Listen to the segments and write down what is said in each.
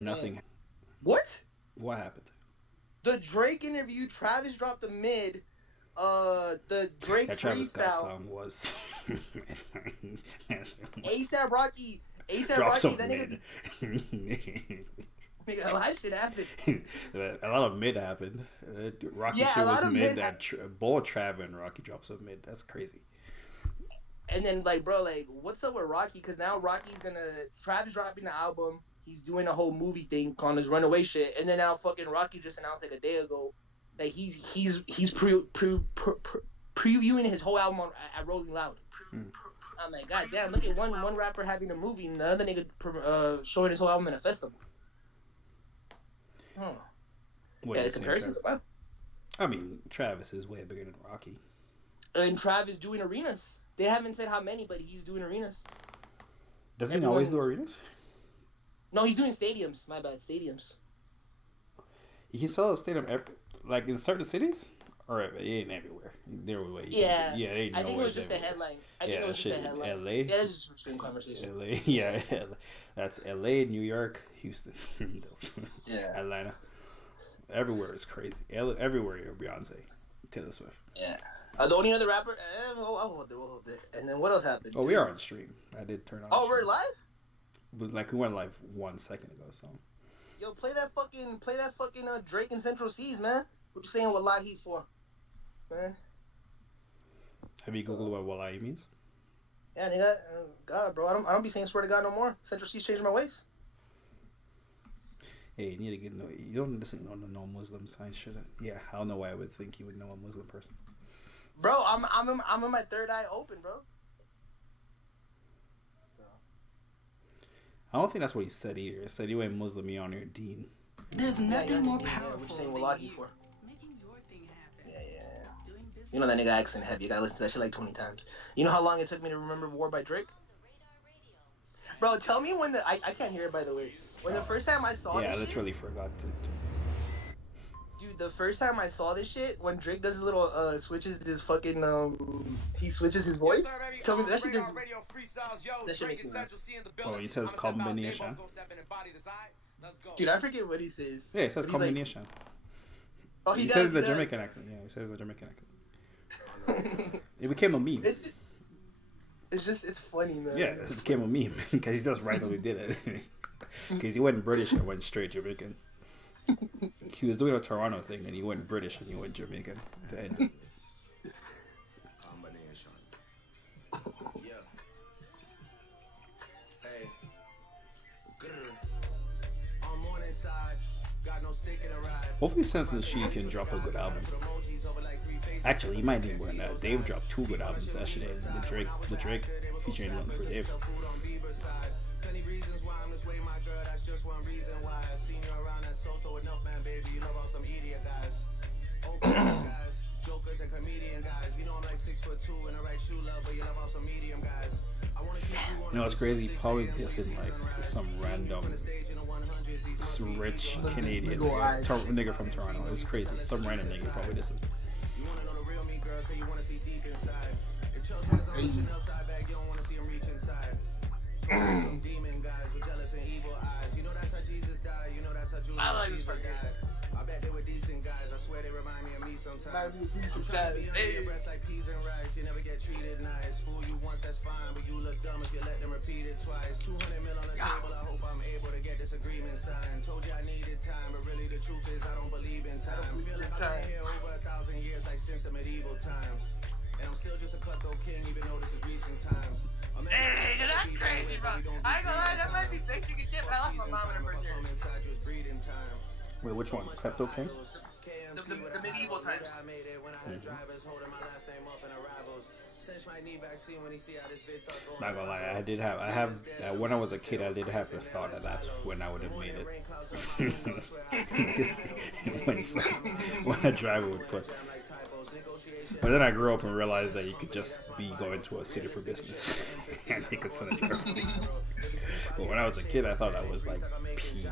Nothing. What? What happened? The Drake interview, Travis dropped the mid. The Drake That Travis Scott freestyle. song was. ASAP Rocky. ASAP Drop Rocky. some That mid. nigga, a lot of shit happened. A lot of mid happened. Rocky Yeah, shit a lot was of mid. mid Both Trav and Rocky dropped some mid. That's crazy. And then, like, bro, like, what's up with Rocky? Because now Rocky's gonna. Travis dropping the album. He's doing a whole movie thing on his Runaway shit. And then now fucking Rocky just announced, like, a day ago that he's previewing his whole album at Rolling Loud. I'm like, god damn, look at one rapper having a movie and the other nigga showing his whole album in a festival. Huh. What Yeah, you the saying, comparisons Trav? are wild. I mean, Travis is way bigger than Rocky. And Travis doing arenas. They haven't said how many, but he's doing arenas. Doesn't he always do arenas? No, he's doing stadiums. My bad, stadiums. He can sell a stadium like in certain cities, or it ain't everywhere. There way. Yeah, yeah. It ain't I think it was just everywhere. a headline. I think it was just a headline. L.A. Yeah, this is just a conversation. L.A. Yeah, that's L.A., New York, Houston, Yeah, Atlanta. Everywhere is crazy. Everywhere you're Beyonce, Taylor Swift. Yeah. The only other rapper. We'll hold it. And then what else happened? Oh, we are on stream. I did turn on. Oh, we're live. But like we went live 1 second ago. So. Yo, play that fucking Drake and Central Seas, man. What you saying? What lie he for, man? Have you googled what Wallahi means? Yeah, nigga. God, bro, I don't be saying swear to God no more. Central Seas changed my ways. Hey, you need to get you don't listen to no Muslims. I shouldn't. Yeah, I don't know why I would think you would know a Muslim person. Bro, I'm in my third eye open, bro. So. I don't think that's what he said either. He said you ain't Muslim, you on your deen. There's nothing more powerful what you saying than Wallahi you for? making your thing happen. Yeah. You know that nigga accent heavy. You gotta listen to that shit like 20 times. You know how long it took me to remember War by Drake? Bro, tell me when I can't hear it, by the way. When the first time I saw yeah, this I shit... literally forgot to. Dude, the first time I saw this shit, when Drake does his little, switches his fucking, he switches his voice. Yes, sir, tell me that shit just... That shit makes me laugh. Oh, he says combination. Dude, I forget what he says. Yeah, he says combination. Like... Oh, he does, says the Jamaican accent. Yeah, he says the Jamaican accent. It became a meme. It's funny, man. Yeah, it became a meme because he just randomly did it. Because he wasn't British and went straight Jamaican. He was doing a Toronto thing and he went British and he went Jamaican. Combination. Yeah. Hey. On morning side, got no stake in a ride. Hopefully, since she can drop a good album. Actually, he might need one. Dave dropped 2 good albums. That shit is the Drake featuring one for Dave. Plenty reasons why I'm this way, my girl. That's just one reason why I seen you around that Soto enough, man, baby. You love all some idiot guys, okay guys, jokers and comedian guys. You know I'm like 6'2" in the right shoe love, but you love all some medium guys. I wanna keep you on. You know what's crazy? Probably dissing like some random, rich Canadian nigga from Toronto. It's crazy. Some random nigga probably dissing. You wanna know the real me, girl? So you wanna see deep inside. If Chelsea is on the outside bag, you don't wanna see him reach inside. Some demon guys with jealous and evil eyes. You know that's how Jesus died. You know that's how Julius Caesar died. I bet they were decent guys. I swear they remind me of me sometimes. I'm trying to be under your breast like peas and rice. You never get treated nice. Fool you once, that's fine, but you look dumb if you let them repeat it twice. 200 mil on the table. I hope I'm able to get this agreement signed. Told you I needed time, but really the truth is I don't believe in time. Feel like I've been here over 1,000 years, like since the medieval times. And I'm still just a cutthroat king, even though this is recent times. Hey, that's crazy, bro. I ain't gonna lie, that might be basic as shit, but I lost my mom in the first year. Wait, which one? Klepto King? The medieval times. Not gonna lie, I have when I was a kid, I did have the thought that that's when I would have made it. when a driver would put. But then I grew up and realized that you could just be going to a city for business and they could send a driver. But when I was a kid, I thought that was like peak,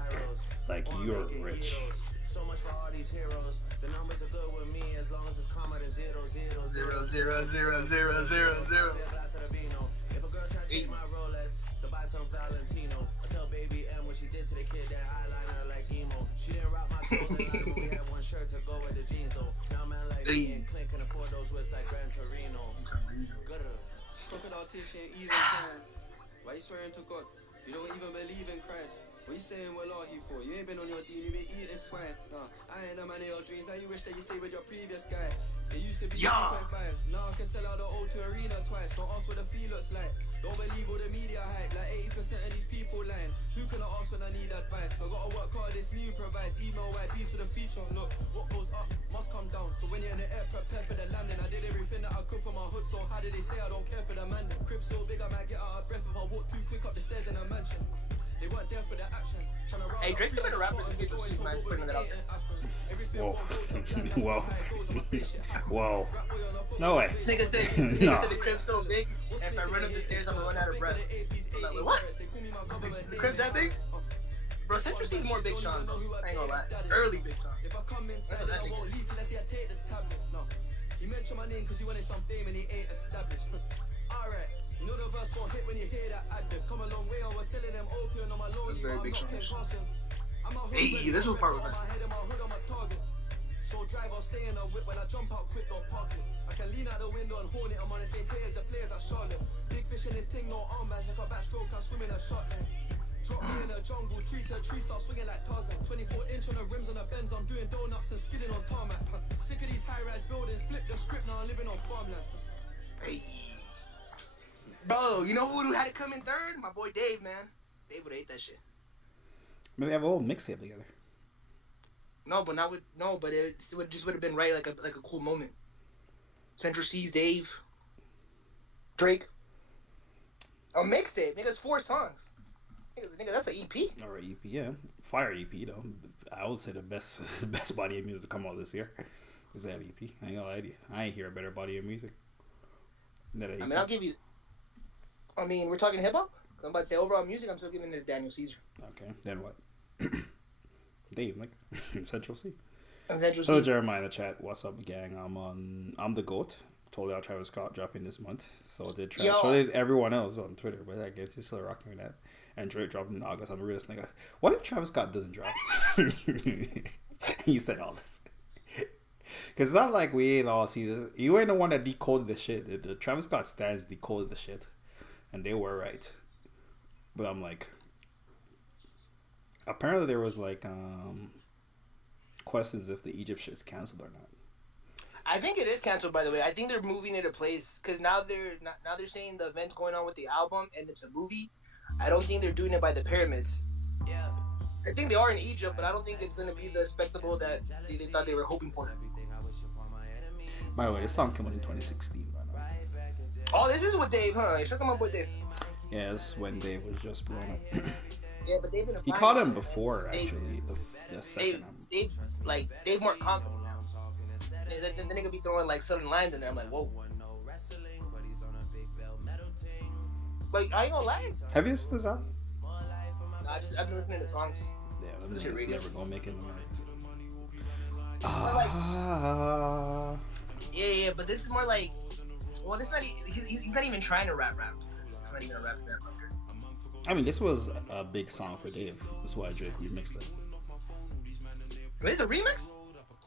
like you're rich. So much for all these heroes. The numbers are good with me as long as it's comma to 0, 0, 0, 0, 0, 0, 0, 0, 0. If a girl try to take my Rolex, to buy some Valentino, I tell tell baby M what she did to the kid, that eyeliner like emo. She didn't rock my clothing line, but we had one shirt to go with the jeans though. Now man like me and Clint can afford those whips like Gran Torino. Crocodile tears ain't even crying. Why you swearing to God? You don't even believe in Christ. What you saying, what are you for? You ain't been on your dean, you been eating swine. Nah, I ain't a man of your dreams. Now you wish that you stayed with your previous guy. It used to be 2.5s. Now I can sell out the O2 Arena twice. Don't ask what the fee looks like. Don't believe all the media hype. Like 80% of these people lying. Who can I ask when I need advice? I gotta work hard, this me provides. Email white piece with a feature. Look, what goes up must come down. So when you're in the air, prepare for the landing. I did everything that I could for my hood. So how did they say I don't care for the man? The crib so big I might get out of breath if I walk too quick up the stairs in a mansion. They weren't there for the action. Hey, Drake's the better rapper than 6ix9ine, man. Just putting that out there. Whoa. Whoa. No way. This nigga said the crib's so big, and if I run up the stairs, I'm gonna run out of breath. I'm like, what? The crib's that big? Bro, Central C's more Big Sean, bro. I ain't gonna lie. Early Big Sean. That's what that nigga is. He mentioned my name because he wanted some fame and he ain't established. Alright. You know the verse gon' hit when you hear that ad-lib. Come a long way, I was selling them opium on my lonely, very but I'm Big not Sean. paying crossing. Hey, this was part of it. My head and my hood on my target. So drive, I'll stay in a whip. When I jump out quick, don't park it. I can lean out the window and horn it. I'm on the same pay as the players at Charlotte. Big fish in this thing, no armbands. Like a backstroke, I'm swimming a shot then. Drop me in the jungle, tree to tree, start swinging like Tarzan. 24-inch on the rims on the Benz, I'm doing donuts and skidding on tarmac. Sick of these high-rise buildings, flip the script, now I'm living on farmland. Hey. Bro, you know who had to come in third? My boy Dave, man. Dave would ate that shit. Maybe have a whole mixtape together. But it would have been right, like a cool moment. Central C's, Dave, Drake. A mixtape, nigga. It's 4 songs. Nigga, that's an EP. Or EP, yeah. Fire EP though. I would say the best body of music to come out this year is that EP. I ain't gonna lie to you. I ain't hear a better body of music than that EP. I mean, I'll give you. I mean, we're talking hip hop. I'm about to say overall music. I'm still giving it to Daniel Caesar. Okay, then what? Dave, like Central C. And Central Hello, Caesar. Jeremiah in the chat. What's up, gang? I'm the GOAT. Told y'all Travis Scott dropping this month. So did Travis. So did everyone else on Twitter, but I guess he's still rocking with that. And Drake dropped in August. I'm a realist nigga. What if Travis Scott doesn't drop? He said all this. Because it's not like we ain't all see this. You ain't the one that decoded the shit. The Travis Scott stands decoded the shit. And they were right. But I'm like, apparently there was like questions if the Egypt shit is canceled or not. I think it is canceled, by the way. I think they're moving it a place because now they're saying the event's going on with the album and it's a movie. I don't think they're doing it by the pyramids. Yeah, I think they are in Egypt, but I don't think it's gonna be the spectacle that they thought they were hoping for. By the way, this song came out in 2016. Right now. Oh, this is with Dave, huh? You're talking about with Dave. Yeah, this when Dave was just blowing up. Yeah, but Dave didn't. He caught him before actually. The second Dave more confident now. The nigga be throwing like southern lines in there. I'm like, whoa. Like, I ain't gonna lie. Have you listened to this album? Nah, I've been listening to songs. Yeah, this shit is radio. never gonna make it in the money. Yeah, but this is more like, well, this not he's not even trying to rap. It's not even a rap. I mean, this was a big song for Dave. That's why Drake remixed it. Wait, it's a remix?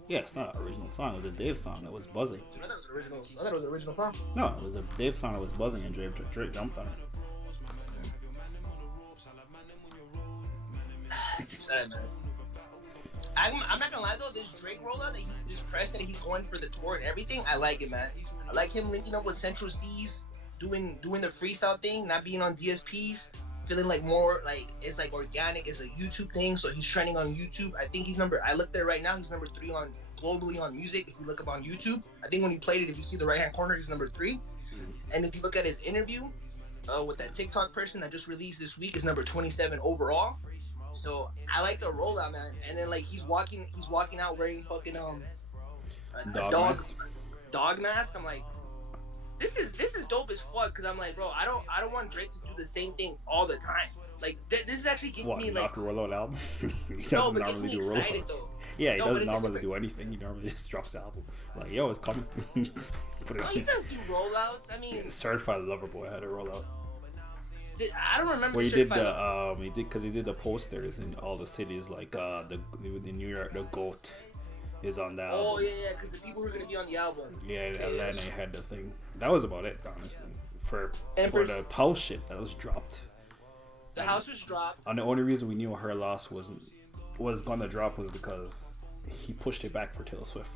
Yeah, it's not an original song. It was a Dave song that was buzzing. I thought it was an original song. No, it was a Dave song that was buzzing and Drake jumped on it. I'm not gonna lie though, this Drake rollout, this press that he's going for the tour and everything, I like it, man. I like him linking up with Central C's, doing the freestyle thing, not being on DSPs, feeling like more like it's like organic, it's a YouTube thing, so he's trending on YouTube. I think I looked there right now, he's number 3 on globally on music. If you look up on YouTube, I think when he played it, if you see the right hand corner, he's number 3. And if you look at his interview with that TikTok person that just released this week, is number 27 overall. So I like the rollout, man. And then like he's walking out wearing fucking a dog mask. I'm like, this is dope as fuck. Cause I'm like, bro, I don't want Drake to do the same thing all the time. Like this is actually getting me like. Not the rollout album? He doesn't no, but normally gets me do excited rollouts. though. Yeah, he doesn't normally do anything. He normally just drops the album. Like, yo, it's coming. Put it No, on he does do rollouts. I mean, Certified Lover Boy had a rollout. I don't remember. Well, the he did certified the he did because he did the posters in all the cities like the New York the goat is on that. Oh album. yeah, because the people who are gonna be on the album. Yeah, Yeah, Atlanta had the thing. That was about it, honestly. For Empress- the house shit that was dropped. The house was dropped. And the only reason we knew her loss was gonna drop was because he pushed it back for Taylor Swift.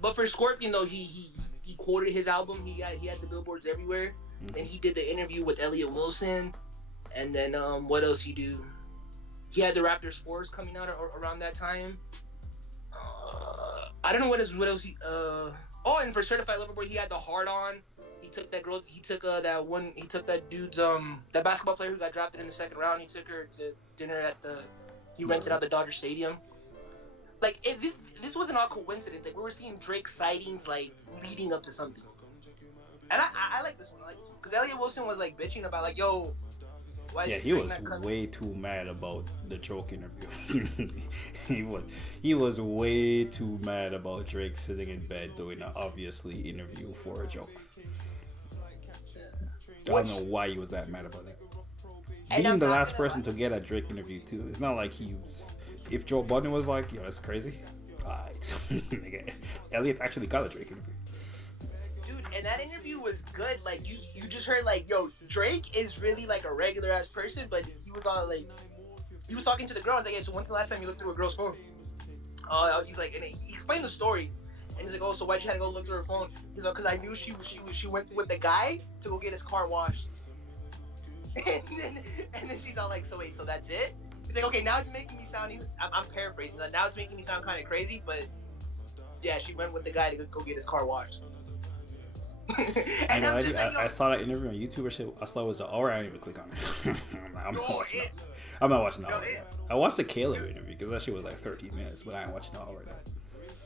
But for Scorpion though, he quoted his album. He had the billboards everywhere. Then he did the interview with Elliot Wilson, and then what else he do? He had the Raptors 4s coming out around that time. I don't know what else he. Oh, and for Certified Lover Boy, he had the Hard On. He took that girl. He took that one. He took that dude's that basketball player who got drafted in the second round. He took her to dinner at the. He rented out the Dodger Stadium. Like if this wasn't all coincidence. Like we were seeing Drake sightings like leading up to something. And I like this one. I like this one because Elliot Wilson was like bitching about like yo. Why is He Drake was not coming? way too mad about the joke interview. he was way too mad about Drake sitting in bed doing an obviously interview for jokes. I don't know why he was that mad about it. And Being I'm the not last gonna person to get a Drake interview too. It's not like he was. If Joe Budden was like, yo, that's crazy. Alright. Elliot actually got a Drake interview. Dude, and that interview was good. Like you just heard like, yo, Drake is really like a regular ass person, but he was all like, he was talking to the girl. I was like, hey, so when's the last time you looked through a girl's phone? He's like, and he explained the story, and he's like, oh, so why'd you have to go look through her phone? He's like, because I knew she went with the guy to go get his car washed. and then she's all like, so wait, so that's it? He's like, okay, now it's making me sound. I'm paraphrasing. Like, now it's making me sound kind of crazy, but yeah, she went with the guy to go get his car washed. I know. I saw that interview on YouTube or shit. I saw it was an hour. I didn't even click on it. I'm not watching the hour. I watched the Caleb interview because that shit was like 13 minutes, but I ain't watching the hour.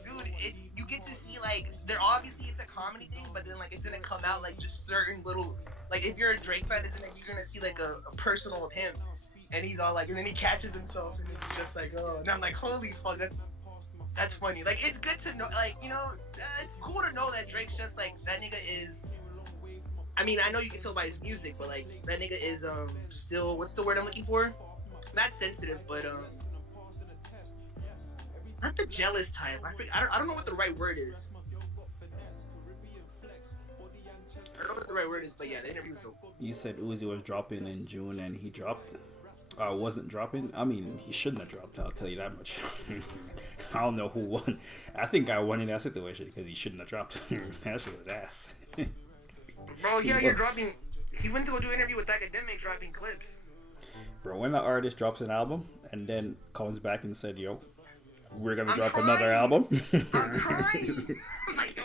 Dude, you get to see like they're obviously it's a comedy thing, but then like it's gonna come out like just certain little like if you're a Drake fan, you're gonna see like a personal of him, and he's all like, and then he catches himself, and it's just like, oh, and I'm like, holy fuck, that's funny. Like, it's good to know, like, you know, it's cool to know that Drake's just, like, that nigga is, I mean, I know you can tell by his music, but, like, that nigga is, still, what's the word I'm looking for? Not sensitive, but, not the jealous type. I don't know what the right word is. I don't know what the right word is, but yeah, the interview was dope. You said Uzi was dropping in June and he dropped. Wasn't dropping. I mean, he shouldn't have dropped. I'll tell you that much. I don't know who won. I think I won in that situation because he shouldn't have dropped. That shit was ass. Bro, yeah, you're dropping. He went to go do an interview with Academic, dropping clips. Bro, when the artist drops an album and then comes back and said, "Yo, we're gonna drop another album," I'm trying. I'm like, yo,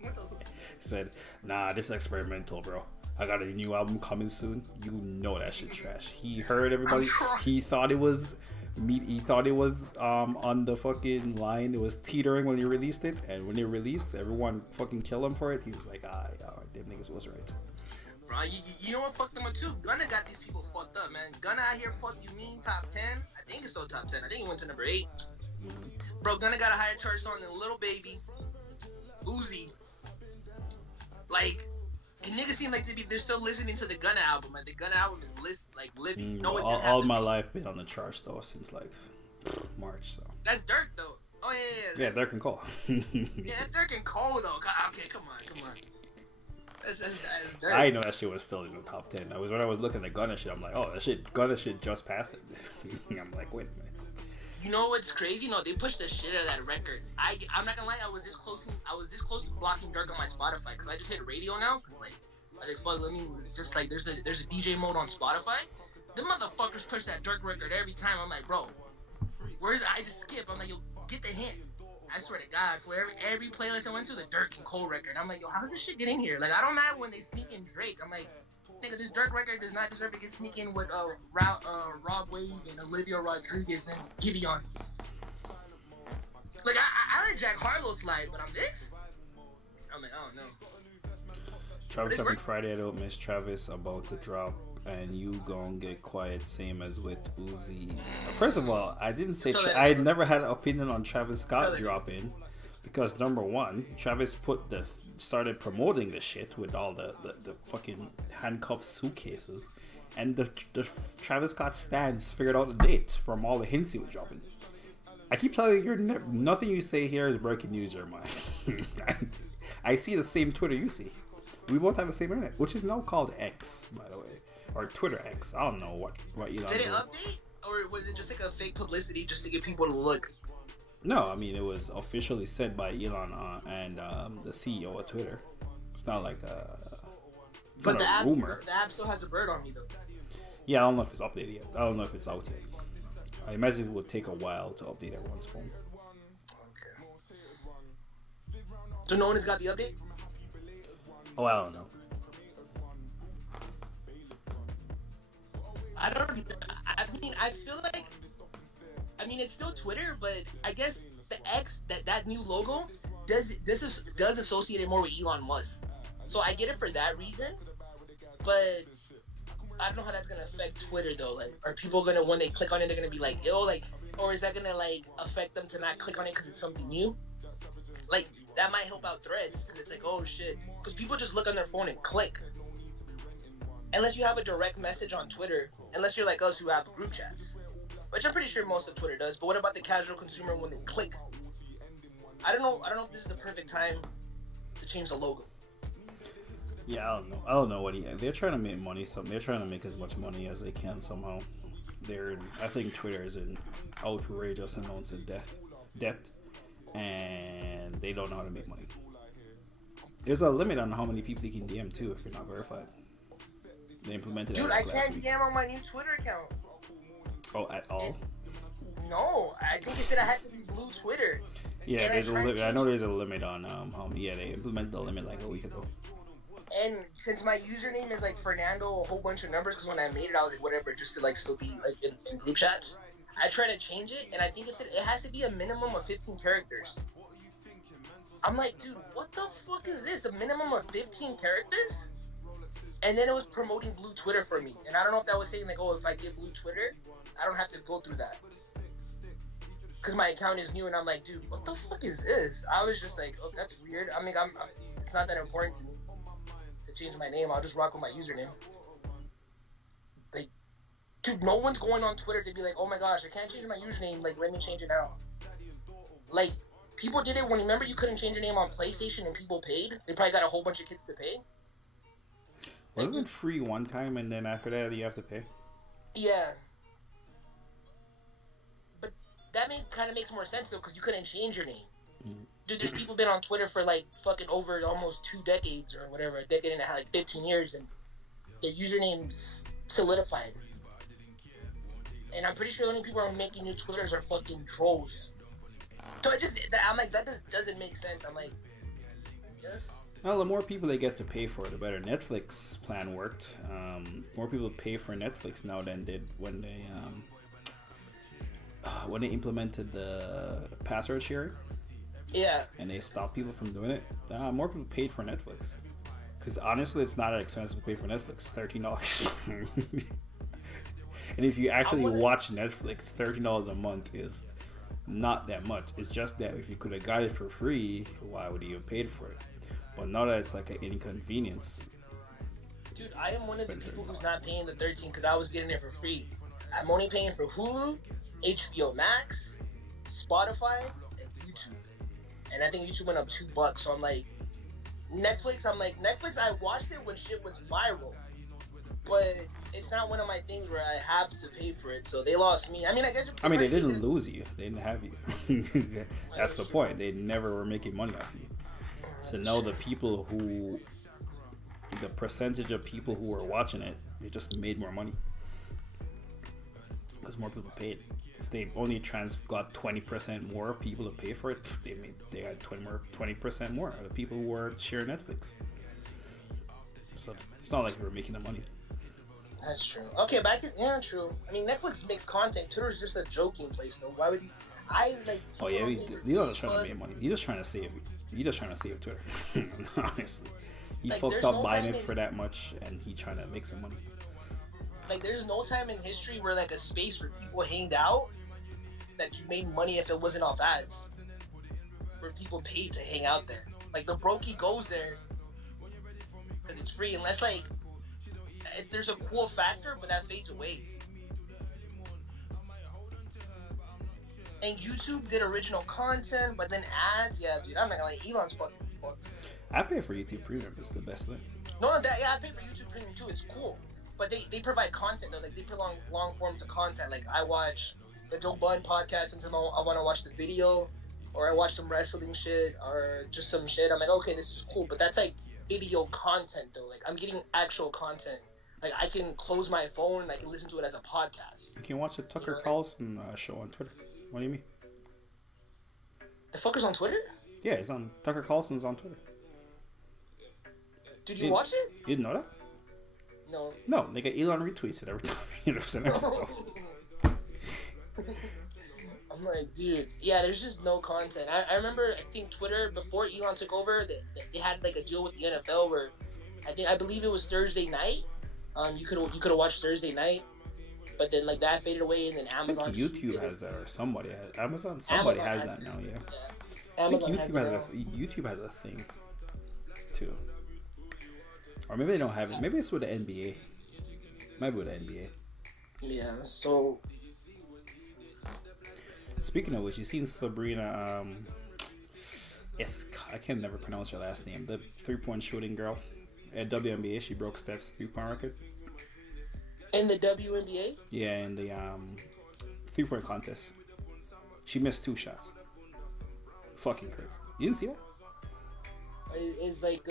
what the? Said, "Nah, this is experimental, bro. I got a new album coming soon." You know that shit trash. He heard everybody. He thought it was meat. He thought it was on the fucking line. It was teetering when he released it, and when he released, everyone fucking killed him for it. He was like, alright, them niggas was right. Bro, you know what fucked them up too? Gunna got these people fucked up, man. Gunna out here, fuck you mean top 10? I think it's still top 10. I think he went to number 8. Bro, Gunna got a higher chart song than Lil Baby, Uzi. Like. Niggas seem like they're still listening to the Gunna album, and the Gunna album is living. All my life been on the charts though since like March. So that's Dirk though. Oh yeah. Yeah, Dirk and Cole. Yeah, that's Dirk and Cole though. Okay, come on. That's Dirk. I know that shit was still in the top 10. When I was looking at Gunna shit, I'm like, oh, Gunna shit just passed it. I'm like, wait a minute. You know what's crazy? No, they pushed the shit out of that record. I'm not gonna lie, I was this close to blocking Dirk on my Spotify because I just hit radio now. Cause like, I was like, fuck, let me just like there's a DJ mode on Spotify. The motherfuckers push that Dirk record every time. I'm like, bro, where's I just skip? I'm like, yo, get the hint. I swear to God, for every playlist I went to, the Dirk and Cole record. I'm like, yo, how does this shit get in here? Like, I don't matter when they sneak in Drake. I'm like, nigga, this Dirk record does not deserve to get sneak in with Rob Wave and Olivia Rodriguez and Giveon. Like, I let Jack Harlow slide, but I'm this? I mean, I don't know. Travis dropping Friday. I don't miss Travis about to drop, and you gon' get quiet. Same as with Uzi. First of all, I didn't say I never had an opinion on Travis Scott dropping because number one, Travis put the started promoting this shit with all the fucking handcuffed suitcases, and the Travis Scott stands figured out the date from all the hints he was dropping. I keep telling you, nothing you say here is breaking news, Jeremiah. I see the same Twitter you see. We both have the same internet, which is now called X, by the way, or Twitter X. I don't know what Elon did it update, or was it just like a fake publicity just to get people to look? No, I mean it was officially said by Elon and the CEO of Twitter. It's not like it's but not a rumor. The app still has a bird on me though. Yeah, I don't know if it's updated yet. I don't know if it's out yet. I imagine it would take a while to update everyone's phone. Okay. So no one has got the update? Oh, I don't know. I feel like, it's still Twitter, but I guess the X, that new logo, does associate it more with Elon Musk. So I get it for that reason, but I don't know how that's gonna affect Twitter though. Like, are people gonna, when they click on it, they're gonna be like, "Yo," like, or is that gonna like affect them to not click on it because it's something new? Like, that might help out Threads because it's like, oh shit, because people just look on their phone and click. Unless you have a direct message on Twitter, unless you're like us who have group chats, which I'm pretty sure most of Twitter does. But what about the casual consumer when they click? I don't know if this is the perfect time to change the logo. Yeah, I don't know what they're trying to make money. They're trying to make as much money as they can somehow. I think Twitter is in outrageous amounts of debt, and they don't know how to make money. There's a limit on how many people you can DM too if you're not verified. They implemented it. Dude, I can't DM on my new Twitter account. Oh, at all? No, I think it said I had to be blue Twitter. Yeah, there's a limit. I know there's a limit on how many. Yeah, they implemented the limit like a week ago. And since my username is like Fernando, a whole bunch of numbers, because when I made it, I was like, whatever, just to like still be like in group chats. I tried to change it, and I think it said it has to be a minimum of 15 characters. I'm like, dude, what the fuck is this? A minimum of 15 characters? And then it was promoting blue Twitter for me. And I don't know if that was saying like, oh, if I get blue Twitter, I don't have to go through that. Because my account is new, and I'm like, dude, what the fuck is this? I was just like, oh, that's weird. I mean, it's not that important to me to change my name. I'll just rock with my username. Like, dude, no one's going on Twitter to be like, oh my gosh, I can't change my username. Like, let me change it now. Like, people did it when, remember you couldn't change your name on PlayStation and people paid? They probably got a whole bunch of kids to pay. Wasn't it free one time and then after that you have to pay? Yeah. But that kind of makes more sense though, because you couldn't change your name. Dude, there's people been on Twitter for like fucking over almost 2 decades or whatever, a decade and a half, like 15 years, and their username's solidified. And I'm pretty sure the only people who are making new Twitters are fucking trolls. So I'm like, that just doesn't make sense. I'm like, yes. Well, the more people they get to pay for it, the better. Netflix plan worked. More people pay for Netflix now than did when they implemented the password sharing. Yeah. And they stopped people from doing it. More people paid for Netflix. Because honestly, it's not that expensive to pay for Netflix. $13. And if you actually watch Netflix, $13 a month is not that much. It's just that if you could have got it for free, why would you have paid for it? But now that it's like an inconvenience. Dude, I am one of the people who's not paying the 13 because I was getting it for free. I'm only paying for Hulu, HBO Max, Spotify, and YouTube. And I think YouTube went up $2. So I'm like, Netflix, I watched it when shit was viral. But it's not one of my things where I have to pay for it. So they lost me. I mean, I guess... they didn't lose you. They didn't have you. That's the point. They never were making money off you. So now the percentage of people who were watching it, they just made more money. Because more people paid. If they only got 20% more people to pay for it, they had 20% more of the people who were sharing Netflix. So it's not like they were making the money. That's true. Okay, but true. I mean, Netflix makes content. Twitter's just a joking place, though. Why would you... Oh yeah, he's not trying to make money. He's just trying to save Twitter. Honestly, he fucked up buying it for that much, and he trying to make some money. Like, there's no time in history where like a space where people hanged out that you made money if it wasn't off ads. Where people paid to hang out there. Like the brokey goes there because it's free, unless like if there's a cool factor, but that fades away. And YouTube did original content, but then ads, yeah, dude, I'm not gonna lie, Elon's fucking fucked. I pay for YouTube Premium. It's the best thing. No, I pay for YouTube Premium too. It's cool, but they provide content though. Like they put long forms of content. Like I watch the Joe Budden podcast until I want to watch the video, or I watch some wrestling shit, or just some shit. I'm like, okay, this is cool, but that's like video content though. Like I'm getting actual content. Like I can close my phone and I can listen to it as a podcast. You can watch the Tucker Carlson show on Twitter. What do you mean? The fucker's on Twitter? Yeah, it's on. Tucker Carlson's on Twitter. Did you watch it? You didn't know that? No. No, they get Elon retweets it every time. There's an episode. I'm like, dude, yeah, there's just no content. I remember, I think Twitter, before Elon took over, they had like a deal with the NFL where I believe it was Thursday night. You could have watched Thursday night, but then like that faded away, and then Amazon. I think YouTube has that, or somebody has Amazon. Somebody has that now, yeah. Amazon YouTube has a thing too, or maybe they don't have it. Maybe it's with the NBA. Maybe with the NBA. Yeah. So. Speaking of which, you seen Sabrina? I can never pronounce her last name. The 3-point shooting girl at WNBA. She broke Steph's 3-point record. In the WNBA? Yeah, in the 3-point contest. She missed 2 shots. Fucking crazy. You didn't see that? It's like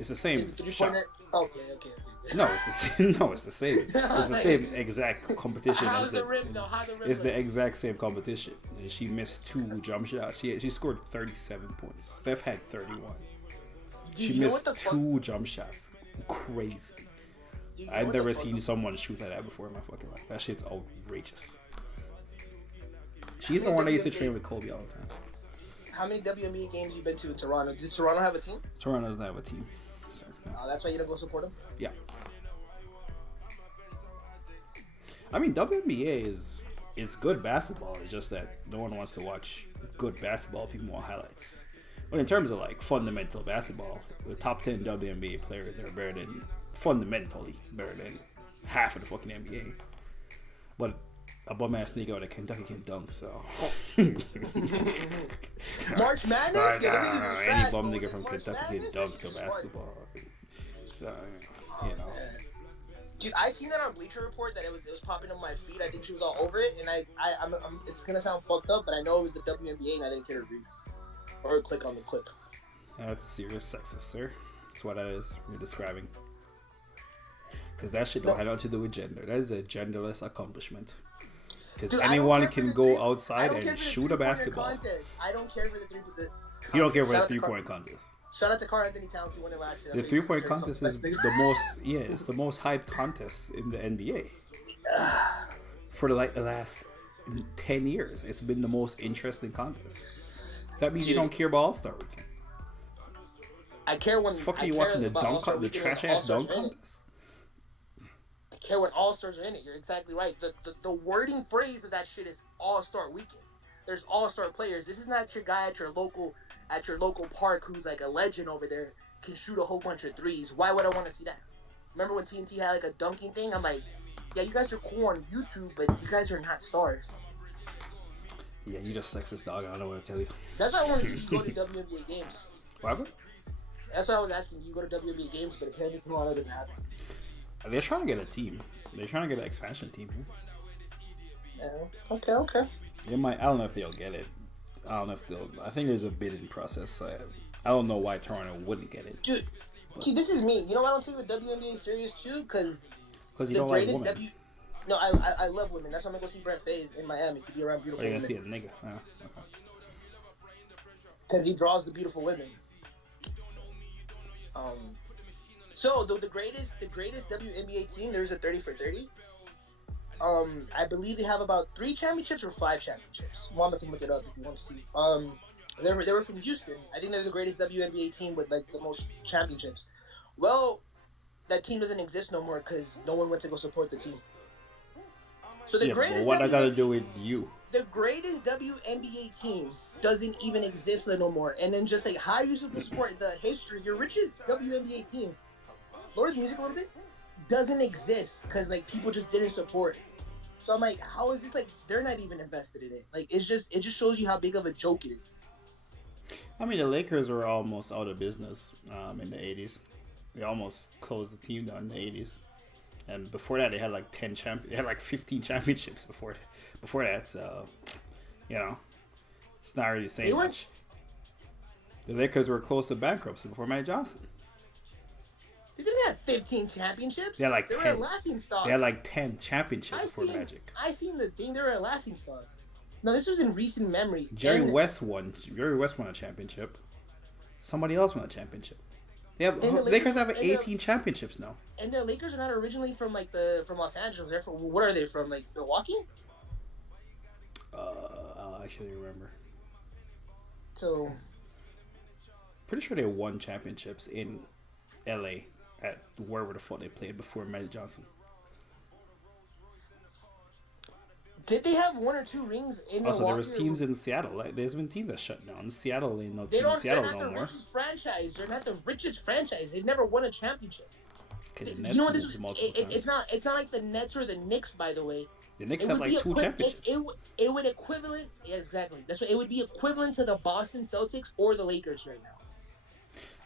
It's the same shot. Okay. No, it's the same. No, it's the same. It's the same exact competition. How's the rim though? How's the rim? It's the exact same competition. And she missed 2 jump shots. She scored 37 points. Steph had 31. She missed 2 jump shots. Crazy. I've never seen someone shoot like that before in my fucking life. That shit's outrageous. She's the one that used to train with Kobe all the time. How many WNBA games you been to in Toronto? Did Toronto have a team? Toronto doesn't have a team. So, no. That's why you don't go support them? Yeah. I mean, WNBA it's good basketball. It's just that no one wants to watch good basketball. People want highlights. But in terms of like fundamental basketball, the top 10 WNBA players are fundamentally better than half of the fucking NBA. But a bum ass nigga out of Kentucky can dunk, so. March Madness? Any bum nigga from Kentucky can dunk a basketball. So, you know. Dude, I seen that on Bleacher Report that it was popping on my feed. I think she was all over it, and I'm it's gonna sound fucked up, but I know it was the WNBA, and I didn't care to read or click on the clip. That's serious sexist, sir. That's what that is you're describing. Because that shit don't have nothing to do with gender. That is a genderless accomplishment. Because anyone can go outside and shoot a basketball. I don't care for the three. You don't care for the 3-point contest. Shout out to Carl Anthony Towns who won it last year. The 3-point contest is the most, it's the most hyped contest in the NBA. For the last 10 years, it's been the most interesting contest. That means you don't care about All-Star Weekend. I care when. Fuck, are you watching the trash ass dunk contest? I care when All-Stars are in it. You're exactly right. The wording phrase of that shit is All-Star Weekend. There's All-Star players. This is not your guy at your local park who's like a legend over there can shoot a whole bunch of threes. Why would I want to see that? Remember when TNT had like a dunking thing? I'm like, yeah, you guys are cool on YouTube, but you guys are not stars. Yeah, you just sexist dog. I don't know what to tell you. That's why I want to see you go to WNBA games. What happened? That's why I was asking you go to WNBA games, but apparently Toronto doesn't happen. They're trying to get a team. They're trying to get an expansion team here. Yeah. Okay. They might. I don't know if they'll get it. I don't know if they'll. I think there's a bidding process. I don't know why Toronto wouldn't get it. Dude, see, this is me. You know why I don't take the WNBA serious too? Because you don't like women. No, I love women. That's why I'm gonna go see Brent Faze in Miami to be around beautiful women. You're gonna see a nigga. Okay. Because he draws the beautiful women. So the greatest WNBA team, there's a 30 for 30. I believe they have about 3 championships or 5 championships. Mama can look it up if you want to see. They were from Houston. I think they're the greatest WNBA team with like the most championships. Well, that team doesn't exist no more because no one went to go support the team. So the greatest. But what I gotta do with you? the greatest WNBA team doesn't even exist no more. And then just like, how are you supposed to support the history? Your richest WNBA team, lower the music a little bit, doesn't exist because like people just didn't support. So I'm like, how is this like? They're not even invested in it. Like it just shows you how big of a joke it is. I mean, the Lakers were almost out of business in the 80s. They almost closed the team down in the 80s. And before that, they had like 15 championships before that. So, you know, it's not really saying much. The Lakers were close to bankruptcy before Magic Johnson. They didn't have 15 championships. They had like 10. They were a laughingstock. They had like 10 championships before Magic. I seen the thing. They were a laughingstock. No, this was in recent memory. Jerry West won a championship. Somebody else won a championship. Lakers have 18 championships now. And the Lakers are not originally from Los Angeles. They're from, what are they from? Like Milwaukee? I actually remember. So, pretty sure they won championships in LA at wherever the fuck they played before Magic Johnson. Did they have one or two rings in Milwaukee? Also, there was teams in Seattle. Like, there's been teams that shut down. Seattle ain't no team in They're Seattle not no the more. richest franchise. They're not the richest franchise. They've never won a championship. Okay, the You know what Nets this? moved multiple times. It's not like the Nets or the Knicks, by the way. The Knicks have like 2 championships. It would equivalent. Yeah, exactly. That's what it would be equivalent to the Boston Celtics or the Lakers right now.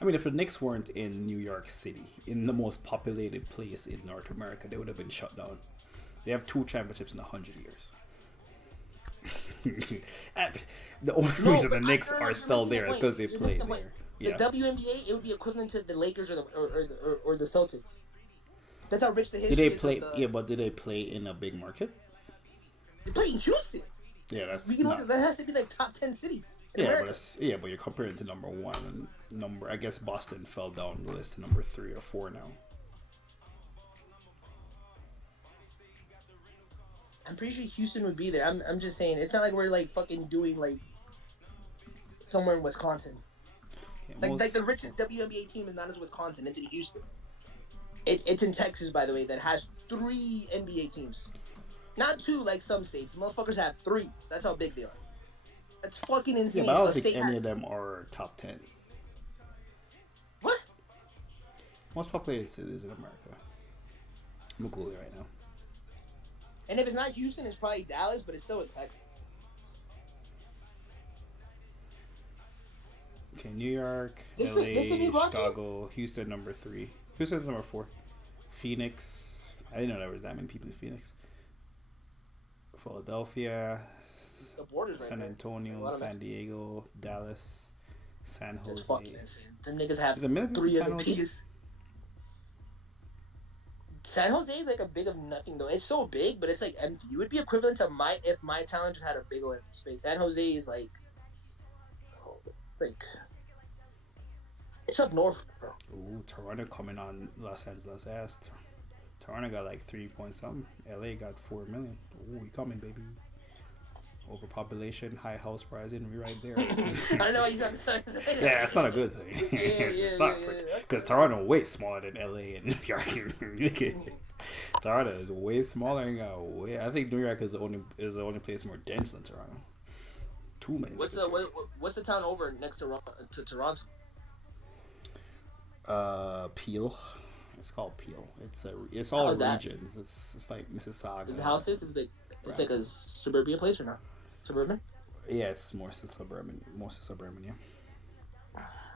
I mean, if the Knicks weren't in New York City, in the most populated place in North America, they would have been shut down. They have 2 championships in 100 years. The only reason the Knicks are still there is because they play there. The WNBA, it would be equivalent to the Lakers or the Celtics. That's how rich the history Did they is. play? Yeah, but did they play in a big market? They play in Houston. Yeah, that's. That has to be like top 10 cities. Yeah, but you're comparing to number 1 and I guess Boston fell down the list to number 3 or 4 now. I'm pretty sure Houston would be there. I'm just saying, it's not like we're like fucking doing like somewhere in Wisconsin. Okay, like the richest WNBA team is not in Wisconsin. It's in Houston. It's in Texas, by the way, that has 3 NBA teams. Not 2 like some states. Motherfuckers have 3. That's how big they are. That's fucking insane. Yeah, but I don't think any of them are top 10. What? Most populated cities in America. I'm Google it right now. And if it's not Houston, it's probably Dallas, but it's still in Texas. Okay, New York, LA, Chicago, Houston number 3. Houston's number 4. Phoenix. I didn't know there was that many people in Phoenix. Philadelphia, San Antonio, San Diego, Dallas, San Jose. It's fucking insane. Them niggas have 3 of the P's. San Jose is like a big of nothing though. It's so big, but it's like empty. You would be equivalent to if my town just had a big old empty space. San Jose is like, it's up north, bro. Ooh, Toronto coming on Los Angeles ass. Toronto got like 3 point something. LA got 4 million. Ooh, we coming, baby. Overpopulation, high house pricing, we right there. I know you sound saying. Yeah, it's not a good thing. It's not because Toronto is way smaller than LA and New York. Toronto is way smaller and I think New York is the only place more dense than Toronto. 2 million. What's the town over next to Toronto? Peel. It's called Peel. It's all regions. It's like Mississauga. The houses is it's like a suburban place or not? Suburban? Yeah, it's more suburban. Yeah.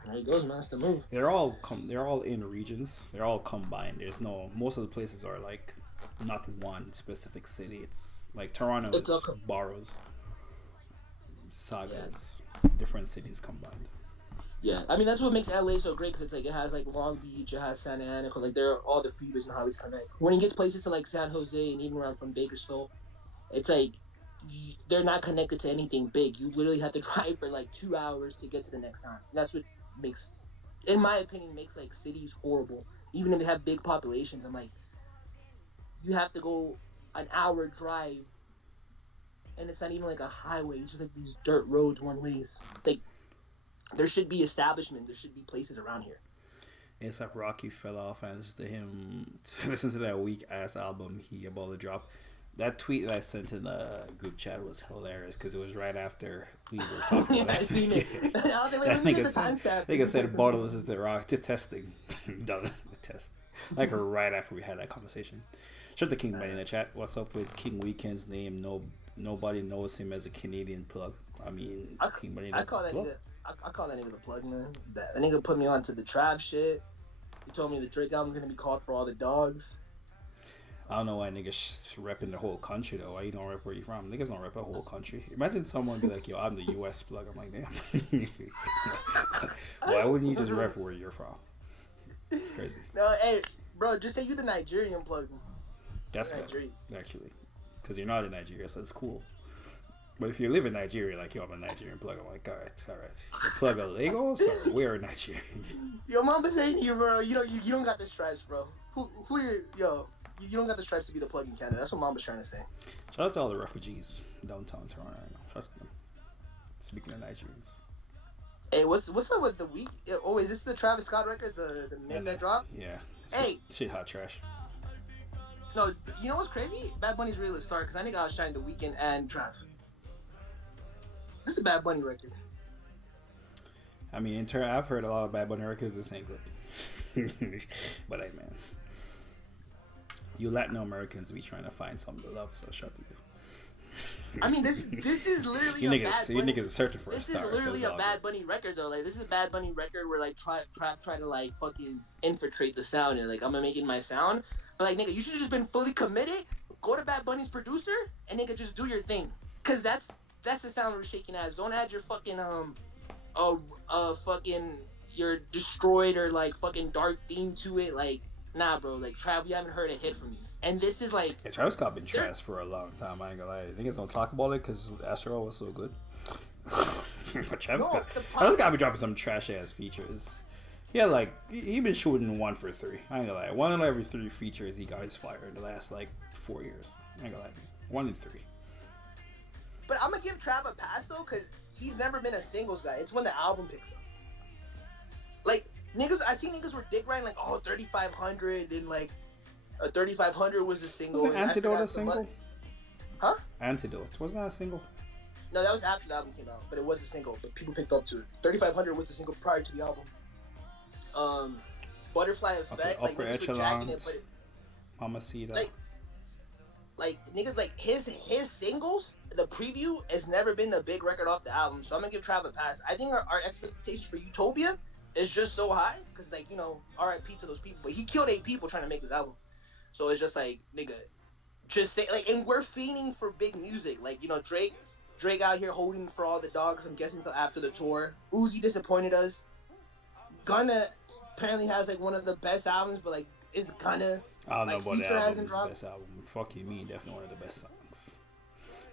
There he goes, man. That's the move. They're all in regions. They're all combined. Most of the places are like not one specific city. It's like Toronto. It's boroughs. Sagas, different cities combined. Yeah, I mean that's what makes LA so great because it's like it has like Long Beach, it has Santa Ana, like they're all the freeways and highways connect. When you get to places to like San Jose and even where I'm from, Bakersfield, it's like they're not connected to anything big. You literally have to drive for like 2 hours to get to the next town. That's what makes, in my opinion, makes like cities horrible. Even if they have big populations, I'm like, you have to go an hour drive, and it's not even like a highway. It's just like these dirt roads, one ways. Like there should be establishment. There should be places around here. It's like Rocky fell off and listen to that weak ass album he about to drop. That tweet that I sent in the group chat was hilarious because it was right after we were talking about I seen it. I was like, wait, That let me check nigga the timestamp. Nigga said bottle is the rock to testing. Done the test. Like right after we had that conversation. Shout to King Buddy in the chat. What's up with King Weekend's name? Nobody knows him as a Canadian plug. I mean, King Buddy. I call that nigga. I call that nigga the plug, man. That nigga put me onto the Trav shit. He told me the Drake album's gonna be called For All the Dogs. I don't know why niggas repping the whole country though. Why you don't rep where you from? Niggas don't rep a whole country. Imagine someone be like, yo, I'm the US plug. I'm like, damn. Why wouldn't you just rep where you're from? It's crazy. No, hey, bro, just say you the Nigerian plug. That's good, actually. Because you're not in Nigeria, so it's cool. But if you live in Nigeria, like, yo, I'm a Nigerian plug, I'm like, all right. The plug of Lagos, or we're in Nigeria. Yo, mama saying you, bro, you don't got the stripes, bro. Who are yo? You don't got the stripes to be the plug in Canada. That's what Mama's trying to say. Shout out to all the refugees downtown Toronto right now. Shout out to them. Speaking of Nigerians. Hey, what's up with the week? Oh, is this the Travis Scott record, the Make That Drop? Yeah. Hey. Shit hot trash. No, you know what's crazy? Bad Bunny's really a star, because I think I was trying The Weeknd and Trav. This is a Bad Bunny record. I mean, I've heard a lot of Bad Bunny records. This ain't good. But hey, man. You Latin Americans be trying to find something to love, so shout to you. I mean, this is literally you a niggas, Bad Bunny. You niggas are searching for this a star. This is literally a Bad Bunny record, though. Like, this is a Bad Bunny record where, like, try to, like, fucking infiltrate the sound and, like, I'm gonna make it my sound. But, like, nigga, you should have just been fully committed. Go to Bad Bunny's producer and, nigga, just do your thing. Because that's the sound we're shaking ass. Don't add your fucking, fucking, your destroyed or, like, fucking dark theme to it. Like, nah, bro. Like, Trav, we haven't heard a hit from you. And this is like... Yeah, Travis Scott been trash for a long time, I ain't gonna lie. Niggas don't talk about it because Astro was so good. But Travis Scott be dropping some trash-ass features. Yeah, like, he been shooting 1 for 3. I ain't gonna lie. 1 out of every 3 features he got his fire in the last, like, 4 years. I ain't gonna lie. 1 in 3. But I'm gonna give Trav a pass, though, because he's never been a singles guy. It's when the album picks up. Like, niggas... I see niggas were dick riding, like, oh, 3,500 and, like... 3,500 was a single. Wasn't Antidote a single? Huh? Antidote. Wasn't that a single? No, that was after the album came out, but it was a single. But people picked up to it. 3,500 was a single prior to the album. Butterfly Effect. Okay, like, Upper niggas were jacking it, but it, Mamacita. Like niggas, like his singles, the preview has never been the big record off the album. So I'm gonna give Trav a pass. I think our expectations for Utopia is just so high because, like, you know, R.I.P. to those people. But he killed 8 people trying to make this album. So it's just like, nigga, just say, like, and we're fiending for big music. Like, you know, Drake out here holding For All the Dogs, I'm guessing, until after the tour. Uzi disappointed us. Gunna apparently has, like, one of the best albums, but, like, it's Gunna. I don't know like, about Future the hasn't dropped. best album. Fuck You Mean, definitely one of the best songs.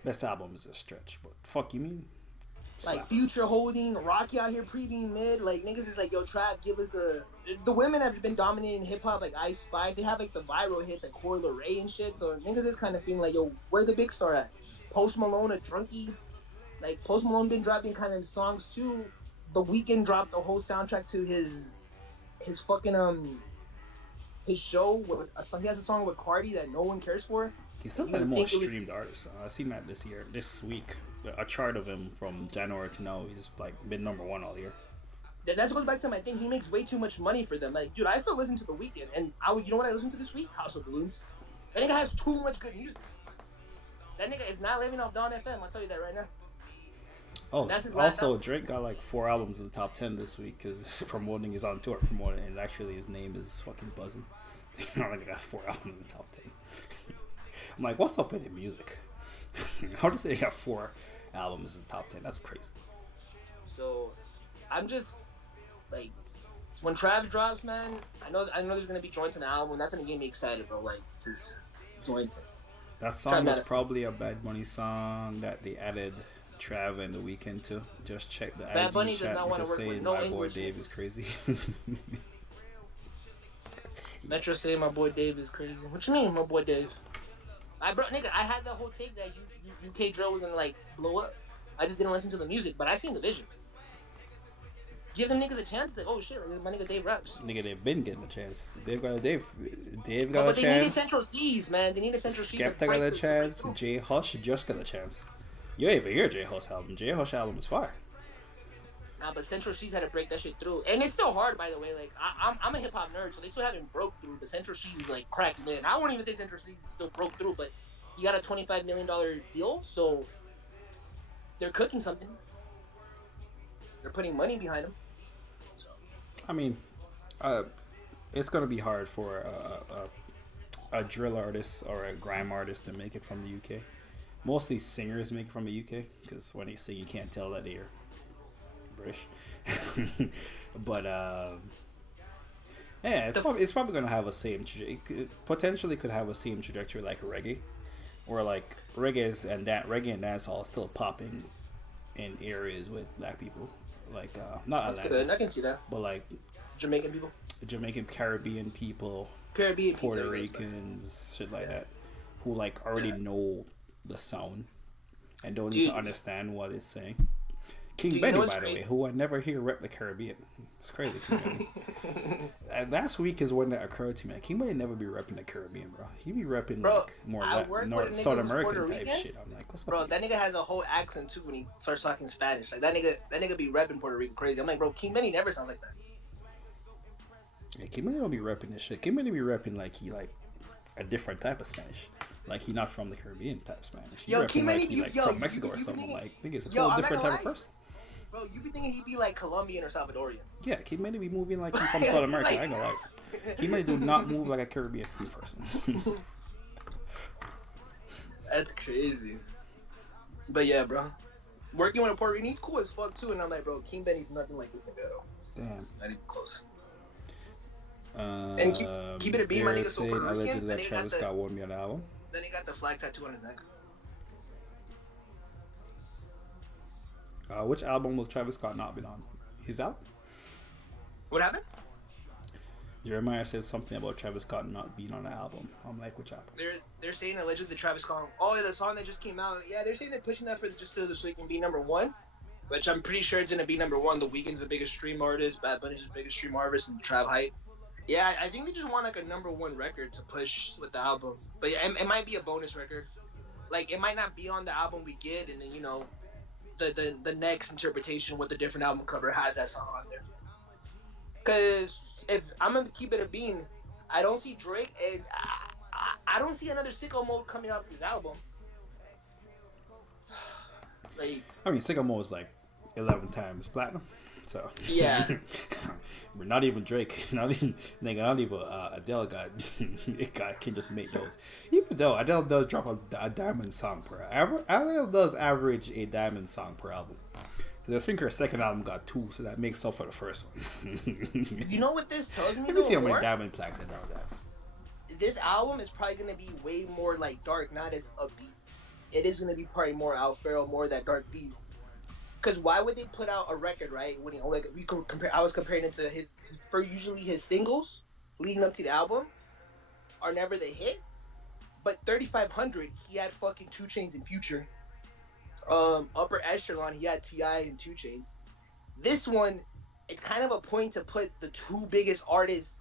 Best album is a stretch, but Fuck You Mean. Like, Future holding, Rocky out here previewing mid. Like, niggas is like, yo, Trav, give us the women have been dominating hip-hop, like Ice Spice. They have, like, the viral hits, like Coi Leray and shit. So niggas is kind of feeling like, yo, where the big star at? Post Malone, a drunkie. Like, Post Malone been dropping kind of songs, too. The Weeknd dropped the whole soundtrack to his fucking, his show. He has a song with Cardi that no one cares for. He's still the most streamed artist. I seen that this week. A chart of him from January to now. He's like been #1 all year. That goes back to my thing. He makes way too much money for them. Like, dude, I still listen to The Weeknd, and you know what I listened to this week? House of Balloons. That nigga has too much good music. That nigga is not living off Dawn FM. I'll tell you that right now. Oh, also Drake got like 4 albums in the top 10 this week because promoting is on tour promoting, and actually his name is fucking buzzing. I think I got 4 albums in the top 10. I'm like, what's up with the music? How does he got 4 albums in the top 10? That's crazy. So, I'm just like, when Trav drops, man, I know there's gonna be joints in the album. That's gonna get me excited, bro. Like, just joints. That song was probably a Bad Bunny song that they added Trav and The Weeknd to. Just check the Bad Bunny IG does chat. not want to work with no my English. boy Dave is crazy. Metro say my boy Dave is crazy. What you mean, my boy Dave? Nigga, I had the whole take that UK drill was gonna, like, blow up. I just didn't listen to the music, but I seen the vision. give them niggas a chance. It's like, oh shit, like, my nigga Dave raps. Nigga, they've been getting a chance. They've got No, a but they needed chance. Central C's, man. They needed Central C's. Skepta got a chance. J Hush just got a chance. You ain't even hear J Hush album. J Hush album is fire. Nah, but Central C's had to break that shit through, and it's still hard, by the way. Like I'm a hip hop nerd, so they still haven't broke through. But Central C's like cracking in. I won't even say Central C's still broke through, but he got a $25 million deal, so they're cooking something. They're putting money behind him. So. I mean, it's gonna be hard for a drill artist or a grime artist to make it from the UK. Mostly singers make it from the UK because when they sing, you can't tell that they're British. But yeah, it's probably gonna have a same potentially could have a same trajectory like reggae, or like reggae and dancehall is still popping in areas with black people, like not That's Atlanta, good. I can see that. but like Jamaican people, Jamaican, Caribbean people, people, Puerto Ricans, shit like that, who like already know the sound and don't even understand what it's saying. King Benny, by the way, who I never hear rep the Caribbean. It's crazy. King Benny. And last week is when that occurred to me. King Benny never be repping the Caribbean, bro. He be repping like more South American type shit. I'm like, what's up? Bro, that nigga has a whole accent too when he starts talking Spanish. Like that nigga be repping Puerto Rico crazy. I'm like, bro, King Benny never sounds like that. Yeah, King Benny don't be repping this shit. King Benny be repping like he like a different type of Spanish. Like he not from the Caribbean type of Spanish. He King Benny, like from Mexico or something. Like I think it's a total different type of person. Bro, you be thinking he'd be like Colombian or Salvadorian. Yeah, King Benny be moving like he's from South America. I ain't gonna lie. King Benny do not move like a Caribbean person. That's crazy. But yeah, bro. Working with a Puerto Rican, he's cool as fuck too. And I'm like, bro, King Benny's nothing like this nigga at all. Damn. Not even close. And keep it a beat, my nigga. So Puerto Rican. Then he got the flag tattoo on his neck. Which album will Travis Scott not been on? He's out? What happened? Jeremiah said something about Travis Scott not being on the album. I'm like, which album? They're saying allegedly the Travis Scott. Oh, yeah, the song that just came out. Yeah, they're saying they're pushing that for just so it can be number one. Which I'm pretty sure it's gonna be number one. The Weeknd's the biggest stream artist. Bad Bunny's the biggest stream artist, and Trav Height. Yeah, I think they just want like a number one record to push with the album. But yeah, it might be a bonus record. Like it might not be on the album we get, and then the next interpretation with the different album cover has that song on there. Cause if I'm gonna keep it a bean, I don't see Drake and I don't see another Sicko Mode coming out with this album. Like, I mean, Sicko Mode is like 11 times platinum, so yeah. We're not even Drake, not even Adele can just make those. Even though Adele does drop a diamond song per album, Adele does average a diamond song per album. I think her second album got 2, so that makes up for the first one. You know what this tells me? Let me see how many diamond plaques Adele got. This album is probably gonna be way more like dark, not as upbeat. It is gonna be probably more Al Farrell, more that dark beat. Because why would they put out a record, right? When I was comparing it to usually his singles leading up to the album are never the hit. But 3500, he had fucking 2 Chainz and Future. Upper Echelon, he had T.I. and 2 Chainz. This one, it's kind of a point to put the 2 biggest artists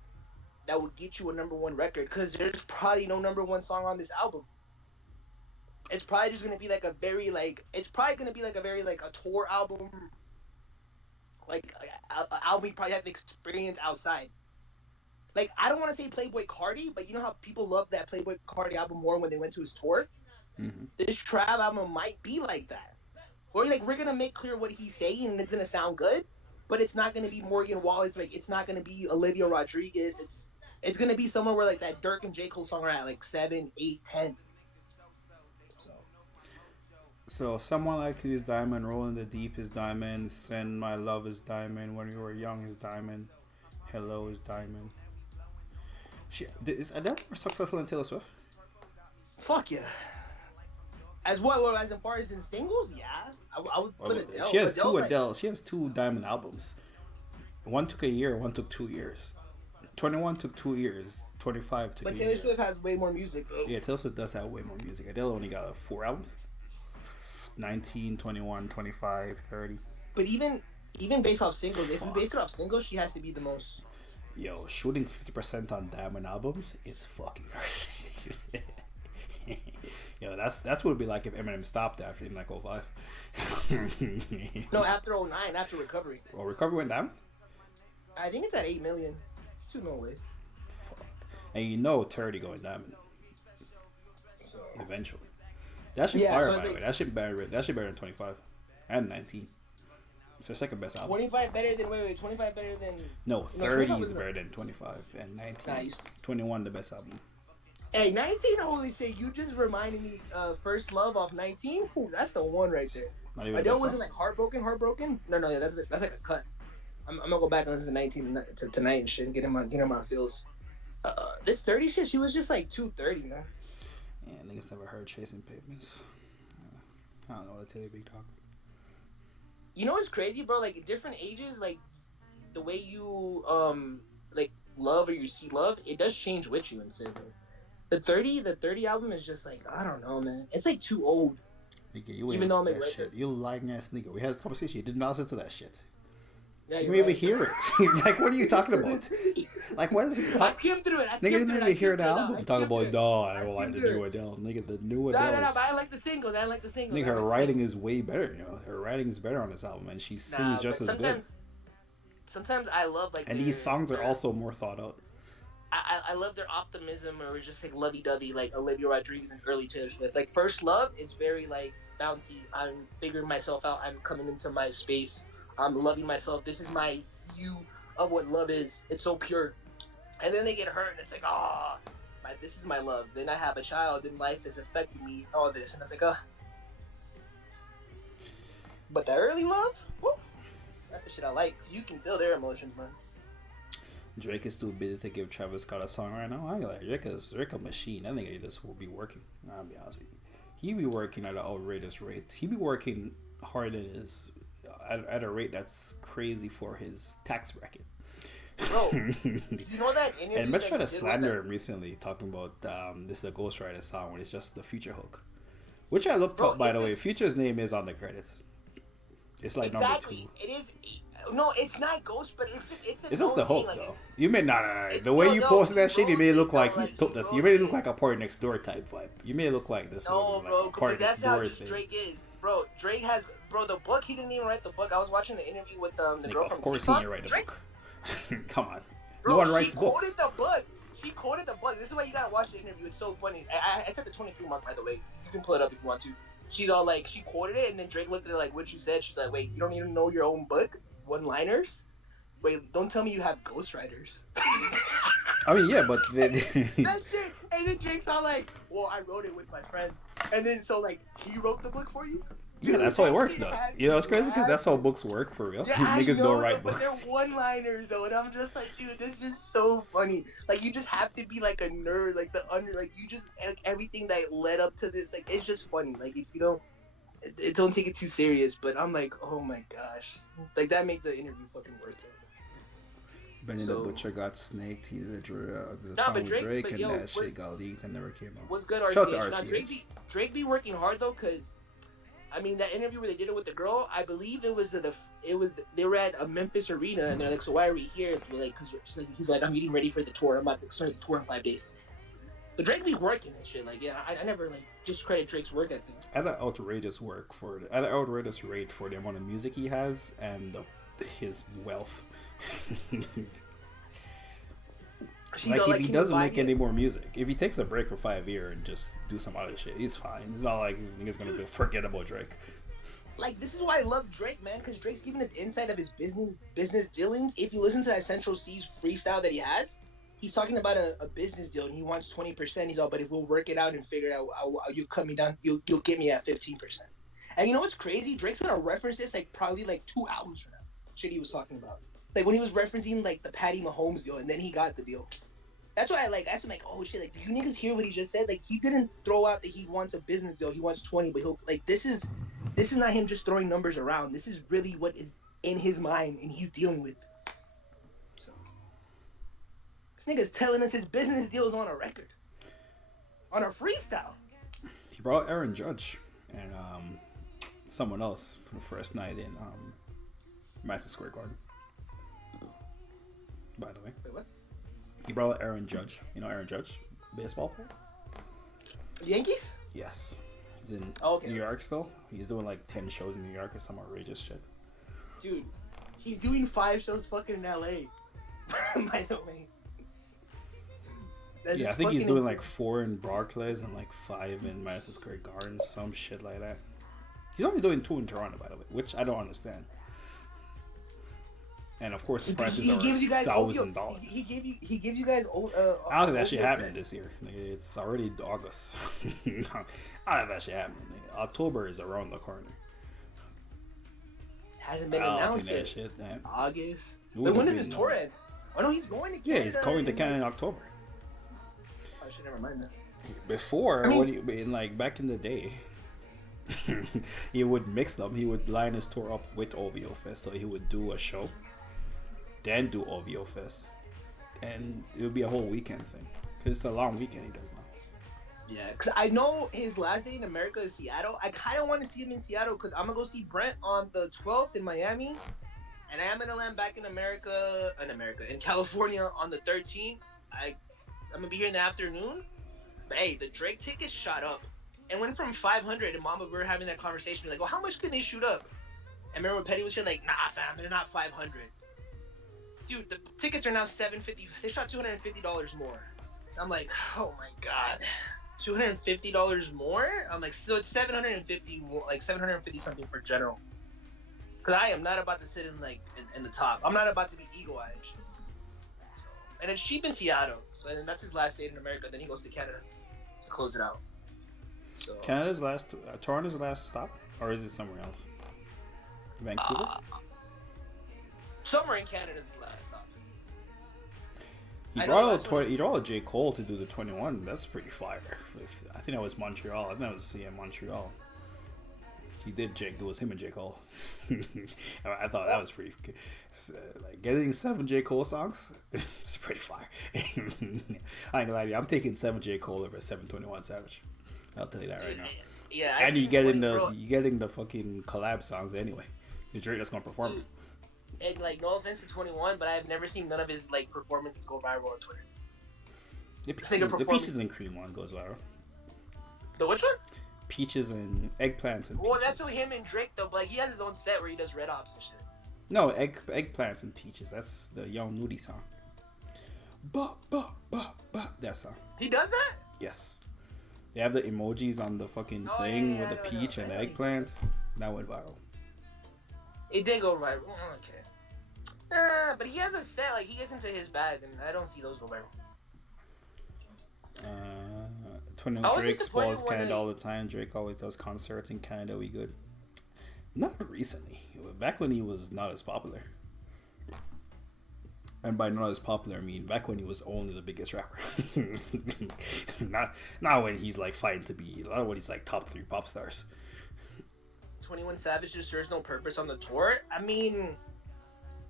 that would get you a number one record, because there's probably no number one song on this album. It's probably just gonna be like a very a tour album, like album you probably have to experience outside. Like, I don't want to say Playboi Carti, but you know how people love that Playboi Carti album more when they went to his tour? Mm-hmm. This Trav album might be like that. Or like, we're gonna make clear what he's saying and it's gonna sound good, but it's not gonna be Morgan Wallen's, like it's not gonna be Olivia Rodriguez. It's gonna be somewhere where like that Dirk and J. Cole song are at like 7, 8, 10. So someone like you is diamond, rolling the deep is diamond, send my love is diamond, when you were young is diamond, hello is diamond. Is Adele more successful than Taylor Swift? Fuck yeah. As far as in singles, yeah. I would put Adele. She has two Adele. She has 2 diamond albums. One took a year, one took 2 years. 21 took 2 years. 25 took But a Taylor year. Swift has way more music, though. Yeah, Taylor Swift does have way more music. Adele only got 4 albums. 19, 21, 25, 30. But even Even based off singles, if we base it off singles, she has to be the most. Yo, shooting 50% on diamond albums is fucking crazy. Yo, that's what it'd be like if Eminem stopped after in like '05. No, after '09, after Recovery. Well, Recovery went down? I think it's at 8 million. It's too no way. Fuck. And you know 30 going diamond. So. Eventually. That shit fire, by the way. That shit better than 25. And 19. It's their second best album. 25 better than, wait, 25 better than... No, 30 is better than 25. And 19. Nice. 21 the best album. Hey, 19, holy shit, you just reminded me of First Love off 19. Ooh, that's the one right there. Adele wasn't like heartbroken. No, yeah, that's like a cut. I'm gonna go back and listen to 19 tonight and shit and get in my feels. This 30 shit, she was just like 230, man. Yeah, niggas never heard Chasing Pavements. I don't know what to tell you, big dog. You know what's crazy, bro? Like at different ages, like the way you like love or you see love, it does change with you and shit. The 30 album is just like, I don't know, man. It's like too old. Nigga, you even though I'm that shit. You lying ass nigga. We had a conversation. You did not listen to that shit. Yeah, you didn't even hear it. Like, what are you talking about? Like, what is it? I skimmed through it. Nigga didn't even hear the album. Talking about, I don't like the new Adele. Nigga, the new Adele. No, but I like the singles. Nigga, her writing is way better. You know, her writing is better on this album, and she sings just as good. Sometimes I love like. And these songs are also more thought out. I love their optimism or just like lovey-dovey, like Olivia Rodrigo and early Taylor Swift. Like First Love is very like bouncy. I'm figuring myself out. I'm coming into my space. I'm loving myself. This is my view of what love is. It's so pure. And then they get hurt and it's like, this is my love. Then I have a child and life is affecting me. All this and I was like, But the early love, woo, that's the shit I like. You can feel their emotions, man. Drake is too busy to give Travis Scott a song right now. I like Drake a machine. I think he just will be working. I'll be honest with you. He be working at an outrageous rate. He be working hard at a rate that's crazy for his tax bracket. Bro, you know that interview? And Metro tried to slander him recently, talking about this is a Ghost Rider song when it's just the Future hook, which I looked up by the way. Future's name is on the credits. It's like number 2. It is. No, it's not Ghost, but it's just the hook though. You made the way you posted that shit. You made it look like he's took this. You made it look like a Party Next Door type vibe. You made it look like this. No, bro, like that's how Drake is, bro. Drake has, the book. He didn't even write the book. I was watching the interview with the girl from TikTok. Of course, he didn't write the book. Come on, bro, no one writes books. She quoted the book. This is why you gotta watch the interview. It's so funny. I said the 23 mark, by the way. You can pull it up if you want to. She's all like, she quoted it, and then Drake looked at it like, what you said. She's like, wait, you don't even know your own book? One-liners? Wait, don't tell me you have ghostwriters. I mean, yeah, but that shit. And then Drake's all like, well, I wrote it with my friend. And then so like, he wrote the book for you? Yeah, that's how it works though. You know, it's crazy because that's how books work for real. Yeah, niggas don't write books. But they're one-liners though, and I'm just like, dude, this is so funny. Like, you just have to be like a nerd, like you just like everything that led up to this, like it's just funny. Like if you don't take it too serious. But I'm like, oh my gosh, like that made the interview fucking worth it. Benny the Butcher got snaked. He did the song with Drake, and that shit got leaked and never came out. What's good, RCH? Now, Drake be working hard though, cause I mean that interview where they did it with the girl, I believe they were at a Memphis arena and they're like, so why are we here? We're like, cause he's like, I'm getting ready for the tour. I'm about to start the tour in 5 days. But Drake be working and shit. Like, yeah, I never like just credit Drake's work ethic. At an outrageous rate for the amount of music he has and his wealth. Like if he doesn't make any more music, if he takes a break for 5 years and just do some other shit, he's fine. It's not like he's gonna forget about Drake. Like, this is why I love Drake, man, because Drake's giving us insight of his business dealings. If you listen to that Central C's freestyle that he has, he's talking about a business deal and he wants 20%. He's all, but if we'll work it out and figure it out, you cut me down, you'll get me at 15%. And you know what's crazy? Drake's gonna reference this like probably like 2 albums from now. Shit he was talking about. Like when he was referencing like the Patty Mahomes deal and then he got the deal. That's why I'm like, oh shit, like, do you niggas hear what he just said? Like, he didn't throw out that he wants a business deal. He wants 20, but he'll, like, this is not him just throwing numbers around. This is really what is in his mind and he's dealing with. So, this nigga's telling us his business deals on a record. On a freestyle. He brought Aaron Judge and someone else for the first night in Madison Square Garden. By the way, Wait, what? he brought Aaron Judge. You know Aaron Judge, baseball player. Yankees? Yes, he's in Okay. New York still. He's doing like 10 shows in New York or some outrageous shit. Dude, he's doing 5 shows fucking in LA. By the way. That Yeah, I is think he's fucking doing insane. like 4 in Barclays and like 5 in Madison Square Garden, some shit like that. He's only doing 2 in Toronto, by the way, which I don't understand. And of course, the prices He are gives you guys $1,000. He gives you guys. I don't think that shit happening this year. Nigga, it's already August. No, I don't think that shit happening. Nigga. October is around the corner. Hasn't been I don't announced think that yet. shit. Man. August. It But when would've does his been, tour end? Oh no, he's going to Canada. Yeah, he's going to in, Canada in October. I should never mind that. Before, I mean- when he, in like back in the day, he would mix them. He would line his tour up with OVO Fest, so he would do a show, then do OVO Fest, and it would be a whole weekend thing. Cause it's a long weekend he does now. Yeah, because I know his last day in America is Seattle. I kind of want to see him in Seattle because I'm gonna go see Brent on the 12th in Miami, and I am gonna land back in in California on the 13th. I'm gonna be here in the afternoon. But hey, the Drake tickets shot up. It went from 500, and Mama, we were having that conversation. We're like, well, how much can they shoot up? And remember when Petty was here, like, nah, fam, they're not 500. Dude, the tickets are now $750. They shot $250 more. So I'm like, oh my god, $250 more? I'm like, so it's 750 more, like 750 something for general. Cause I am not about to sit in like in the top. I'm not about to be eagle-eyed. So, and it's cheap in Seattle. So and that's his last date in America. Then he goes to Canada to close it out. So Canada's last, Toronto's last stop, or is it somewhere else? Vancouver. somewhere in Canada's the last stop. He I know brought that's what- he brought J. Cole to do the 21. That's pretty fire. I think that was Montreal. I think that was Montreal. He did Jake. It was him and J. Cole. I thought that was pretty. Like getting 7 J. Cole songs, it's pretty fire. I ain't gonna lie to you. I'm taking 7 J. Cole over 721 Savage. I'll tell you that right now. Yeah, And you getting bro. the fucking collab songs anyway. It's Drake that's gonna perform it. And like, no offense to 21, but I've never seen none of his like performances go viral on Twitter. The Peaches and Cream one goes viral. The which one? Peaches and eggplants and. Well, peaches. that's still him and Drake though. But like, he has his own set where he does Red Ops and shit. No, eggplants and peaches. That's the Young Nudie song. That song. He does that? Yes. They have the emojis on the fucking Oh, thing yeah, with I the know, peach and the yeah. eggplant. That went viral. It did go viral. Okay. But he has a set, like, he gets into his bag, and I don't see those go viral. 21 I was Drake disappointed spoils when Canada they- all the time. Drake always does concerts in Canada. We good. Not recently. Back when he was not as popular. And by not as popular, I mean back when he was only the biggest rapper. not when he's like fighting to be. Not when he's like top 3 pop stars. 21 Savage just serves no purpose on the tour. I mean,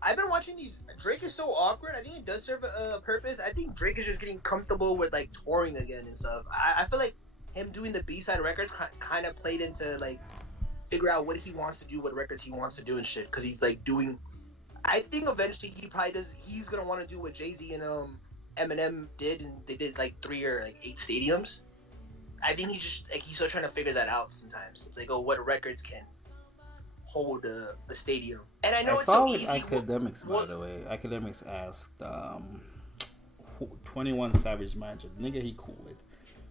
I've been watching these. Drake is so awkward. I think it does serve a purpose. I think Drake is just getting comfortable with like touring again and stuff. I feel like him doing the B-side records kind of played into like figure out what he wants to do, what records he wants to do and shit. Because he's like doing. I think eventually he probably does. He's gonna want to do what Jay-Z and Eminem did, and they did like 3 or like 8 stadiums. I think he just like he's still trying to figure that out. Sometimes it's like, oh, what records can hold a stadium? And I know I it's saw so with easy. Academics, by what- the way. Academics asked 21 Savage manager, nigga he cool with,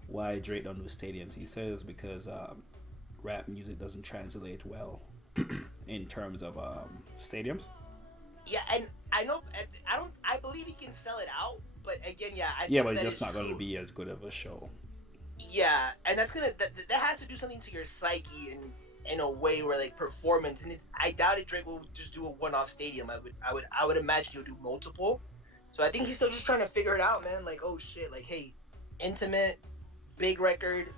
why Drake don't do stadiums. He says because rap music doesn't translate well in terms of stadiums. Yeah, and I know I believe he can sell it out, but again, yeah, I Yeah, think but it's that just is not going to true. be as good of a show. Yeah, and that's gonna that has to do something to your psyche in a way where like performance, and it's I doubt if Drake will just do a one-off stadium. I would imagine he'll do multiple. So I think he's still just trying to figure it out, man. Like, oh shit, like hey, intimate, big record.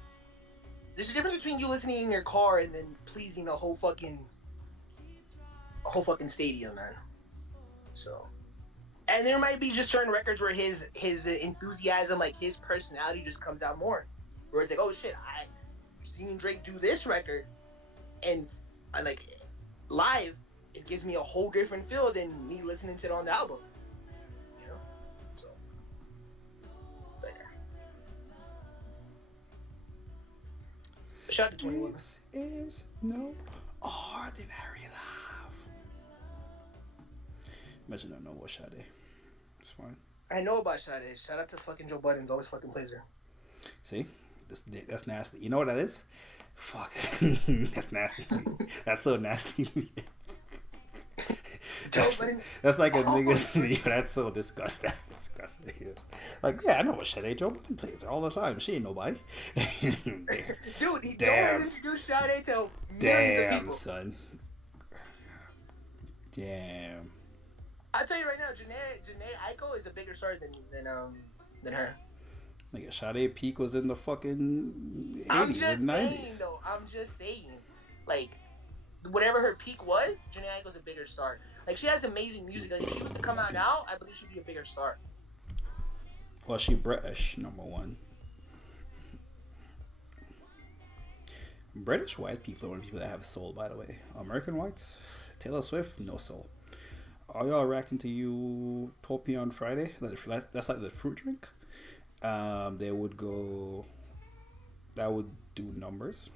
There's a difference between you listening in your car and then pleasing a whole fucking stadium, man. So, and there might be just certain records where his enthusiasm, like his personality, just comes out more. Where it's like, oh shit, I seen Drake do this record, and I like live. it gives me a whole different feel than me listening to it on the album. You know? So, but yeah. Shout out to 21. This is no ordinary love. Imagine I know what Sade. It's fine. I know about Sade. Shout out to fucking Joe Budden. Always fucking plays her. See? That's nasty. You know what that is? Fuck. That's nasty. That's so nasty. That's like a nigga. That's so disgusting. That's disgusting. Like, yeah, I know what Sade Joe Budden plays her all the time. She ain't nobody. Dude, he Damn. always introduced Sade to millions of Damn, people. son. Damn. I'll tell you right now, Janae Aiko is a bigger star than her. Nigga, Sade peak was in the fucking 80s I'm just and 90s. saying, though. I'm just saying. Like, whatever her peak was, Janae Aiko's a bigger star. Like, she has amazing music. Like, if she was to come out now, I believe she'd be a bigger star. Well, she British, number one. British white people are one of the people that have soul, by the way. American whites, Taylor Swift, no soul. Are y'all reacting to Utopia on Friday? That's like the fruit drink. They would go. That would do numbers.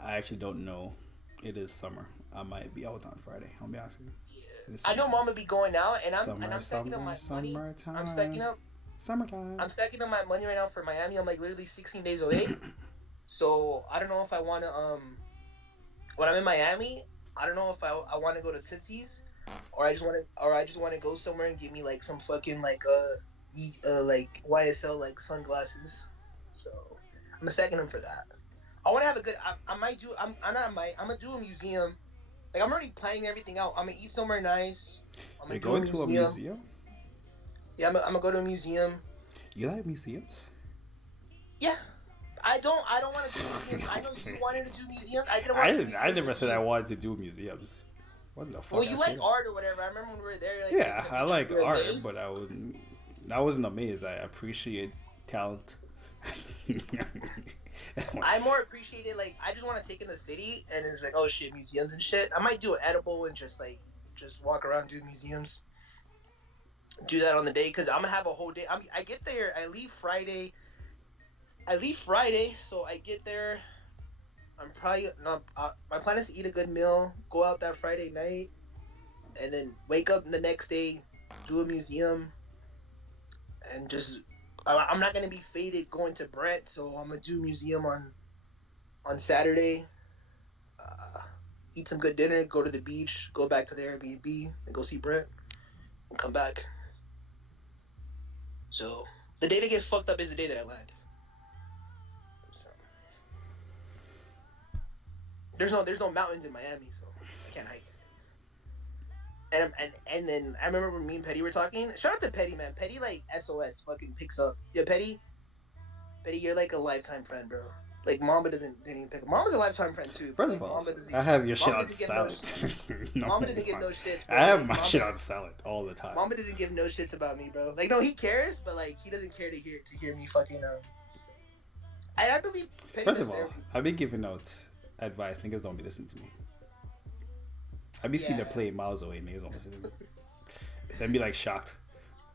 I actually don't know. It is summer. I might be out on Friday. I'll be asking. I know Mama be going out, and I'm stacking up summer, my money. summertime. I'm stacking up. Summertime. I'm stacking up my money right now for Miami. I'm like literally 16 days away. So I don't know if I want to when I'm in Miami, I don't know if I want to go to Tootsie's or I just want to go somewhere and get me like some fucking like YSL like sunglasses. So I'm stacking them for that. I want to have a good. I might do. I'm gonna do a museum. Like I'm already planning everything out. I'm gonna eat somewhere nice. I'm gonna You're going to a museum? Yeah, I'm gonna go to a museum. You like museums? Yeah. I don't want to do museums. I know you wanted to do museums. I never said I wanted to do museums. What the fuck? Well, you like art or whatever. I remember when we were there. Like, yeah, I like art, amazed. but I wasn't amazed. I appreciate talent. I more appreciate it. Like, I just want to take in the city, and it's like, oh shit, museums and shit. I might do an edible and just walk around, do museums. Do that on the day because I'm gonna have a whole day. I get there. I leave Friday, so I get there. I'm probably not. My plan is to eat a good meal, go out that Friday night, and then wake up the next day, do a museum, and just. I'm not gonna be faded going to Brent, so I'm gonna do museum on Saturday. Eat some good dinner, go to the beach, go back to the Airbnb, and go see Brent, and come back. So the day to get fucked up is the day that I land. So, there's no mountains in Miami, so I can't hike. And then I remember when me and Petty were talking. Shout out to Petty, man. Petty like SOS fucking picks up. Yeah, Petty, you're like a lifetime friend, bro. Like Mamba didn't even pick up. Mamba's a lifetime friend too. First of all, I have your shit on silent. Mamba doesn't give no shits. Bro. I have my shit on silent all the time. Mamba doesn't give no shits about me, bro. Like no, he cares, but like he doesn't care to hear me fucking. I believe. Petty First of all, I've been giving out advice. Niggas don't be listening to me. I be seeing their play miles away. Niggas don't listen to me. Then be like shocked.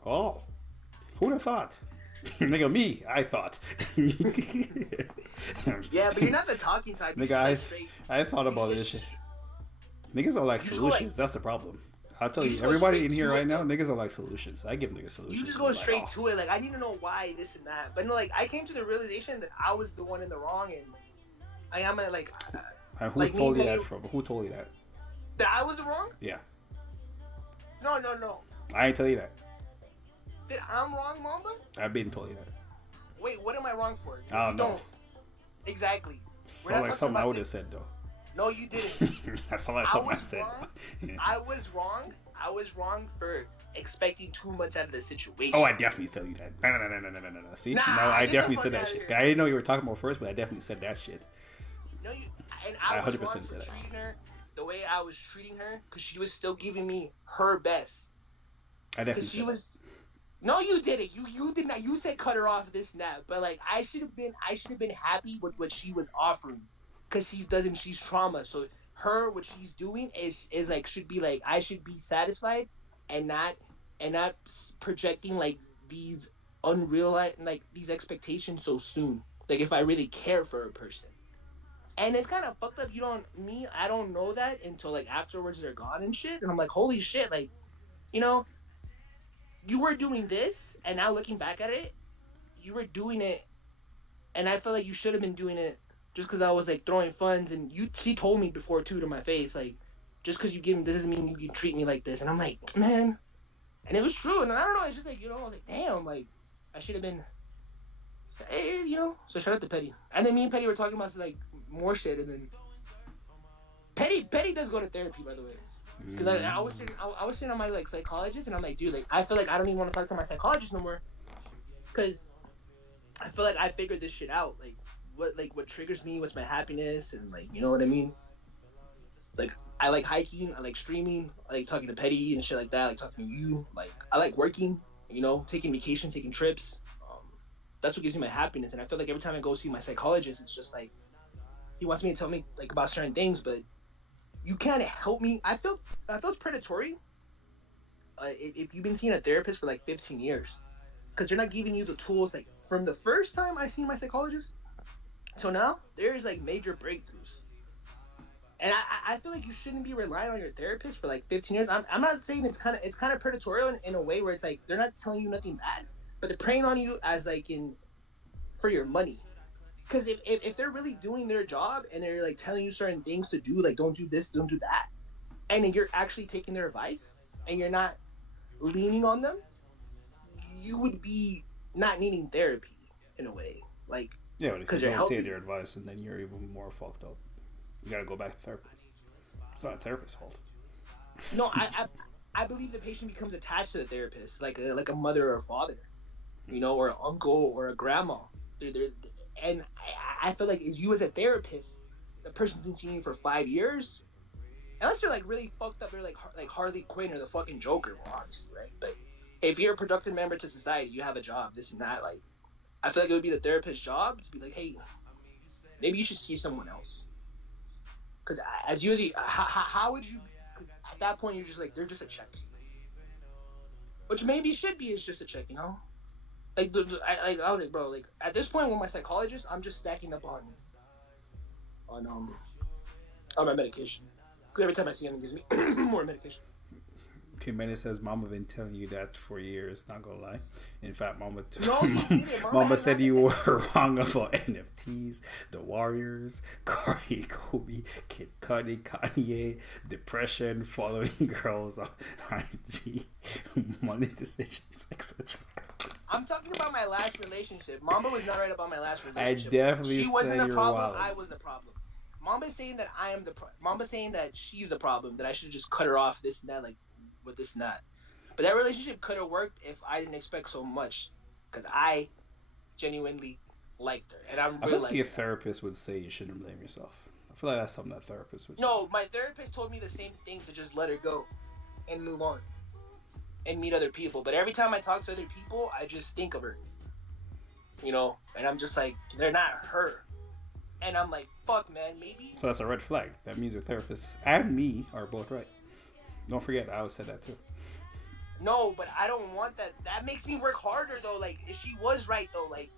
Oh, who'd have thought? Nigga, me. I thought. Yeah, but you're not the talking type. Nigga, I thought about this shit. Niggas don't like solutions. That's the problem. I'll tell you, everybody in here right now, niggas don't like solutions. I give niggas solutions. You just go straight to it. Like, I need to know why this and that. But no, like, I came to the realization that I was the one in the wrong, and I am like. And who told you that from? Who told you that? That I was wrong? Yeah. No. I ain't tell you that. That I'm wrong, Mamba? I've been told you that. Wait, what am I wrong for? I don't know. Exactly. Sound like something I would have said though. No, you didn't. That sound like something I said. I was wrong. I was wrong for expecting too much out of the situation. Oh, I definitely tell you that. No. See? No, I definitely said that shit. I didn't know you were talking about first, but I definitely said that shit. No, I 100% was wrong said that. treating her the way I was treating her because she was still giving me her best. I definitely said was. No, you didn't. You did not. You said cut her off this and that. But like, I should have been happy with what she was offering, because she's trauma. So her what she's doing is like should be like I should be satisfied and not projecting like these unrealized like these expectations so soon. Like if I really care for a person. And it's kind of fucked up. I don't know that until like afterwards they're gone and shit. And I'm like, holy shit, like, you know, you were doing this, and now looking back at it, you were doing it, and I feel like you should have been doing it just because I was like throwing funds. And she told me before too to my face, like, just because you give me this doesn't mean you can treat me like this. And I'm like, man, and it was true. And I don't know, it's just like, you know, I was like, damn, like, I should have been, you know. So shout out to Petty. And then me and Petty were talking about like more shit, and then Petty does go to therapy, by the way. Because I was sitting on my like psychologist, and I'm like, dude, like I feel like I don't even want to talk to my psychologist no more, because I feel like I figured this shit out, like what triggers me, what's my happiness, and like, you know what I mean. Like I like hiking, I like streaming, I like talking to Petty and shit like that, I like talking to you, like I like working, you know, taking vacations, taking trips. That's what gives me my happiness, and I feel like every time I go see my psychologist, it's just like he wants me to tell me like about certain things, but you can't help me. I feel it's predatory. If you've been seeing a therapist for like 15 years, because they're not giving you the tools. Like from the first time I seen my psychologist, so now there's like major breakthroughs, and I feel like you shouldn't be relying on your therapist for like 15 years. I'm not saying it's kind of predatory in a way where it's like they're not telling you nothing bad, but they're preying on you as like for your money. Because if they're really doing their job and they're like telling you certain things to do, like don't do this, don't do that, and then you're actually taking their advice and you're not leaning on them, you would be not needing therapy in a way. Like, yeah, because you don't take their advice and then you're even more fucked up. You gotta go back to therapy. It's not a therapist's fault. No, I believe the patient becomes attached to the therapist, like a mother or a father, you know, or an uncle or a grandma. And I feel like as you as a therapist, the person's been seeing you for 5 years, unless you're like really fucked up, you're like Harley Quinn or the fucking Joker, well, obviously, right? But if you're a productive member to society, you have a job, this and that, like, I feel like it would be the therapist's job to be like, hey, maybe you should see someone else. Because how would you, cause at that point, you're just like, they're just a check. Which maybe should be, is just a check, you know? Like, I was like, bro, like, at this point with my psychologist, I'm just stacking up on my medication. Because every time I see him, he gives me more medication. Kimene says, Mama been telling you that for years, not gonna lie. In fact, Mama Mama said you were wrong about NFTs, the Warriors, Cardi, Kobe, Kid Cudi, Kanye, depression, following girls on IG, money decisions, etc. I'm talking about my last relationship. Mamba was not right about my last relationship. I definitely she wasn't said the problem. wild. I was the problem. Mamba's saying that I am the Mamba's saying that she's the problem. That I should just cut her off. This and that, like with this and that. But that relationship could have worked if I didn't expect so much, because I genuinely liked her, and I feel like your therapist would say you shouldn't blame yourself. I feel like that's something that therapist would say. No, my therapist told me the same thing, to just let her go and move on and meet other people. But every time I talk to other people, I just think of her, you know, and I'm just like, they're not her. And I'm like, fuck, man, maybe. So that's a red flag. That means your therapist and me are both right. Don't forget, I always said that too. No, but I don't want that. That makes me work harder, though. Like, if she was right, though, like,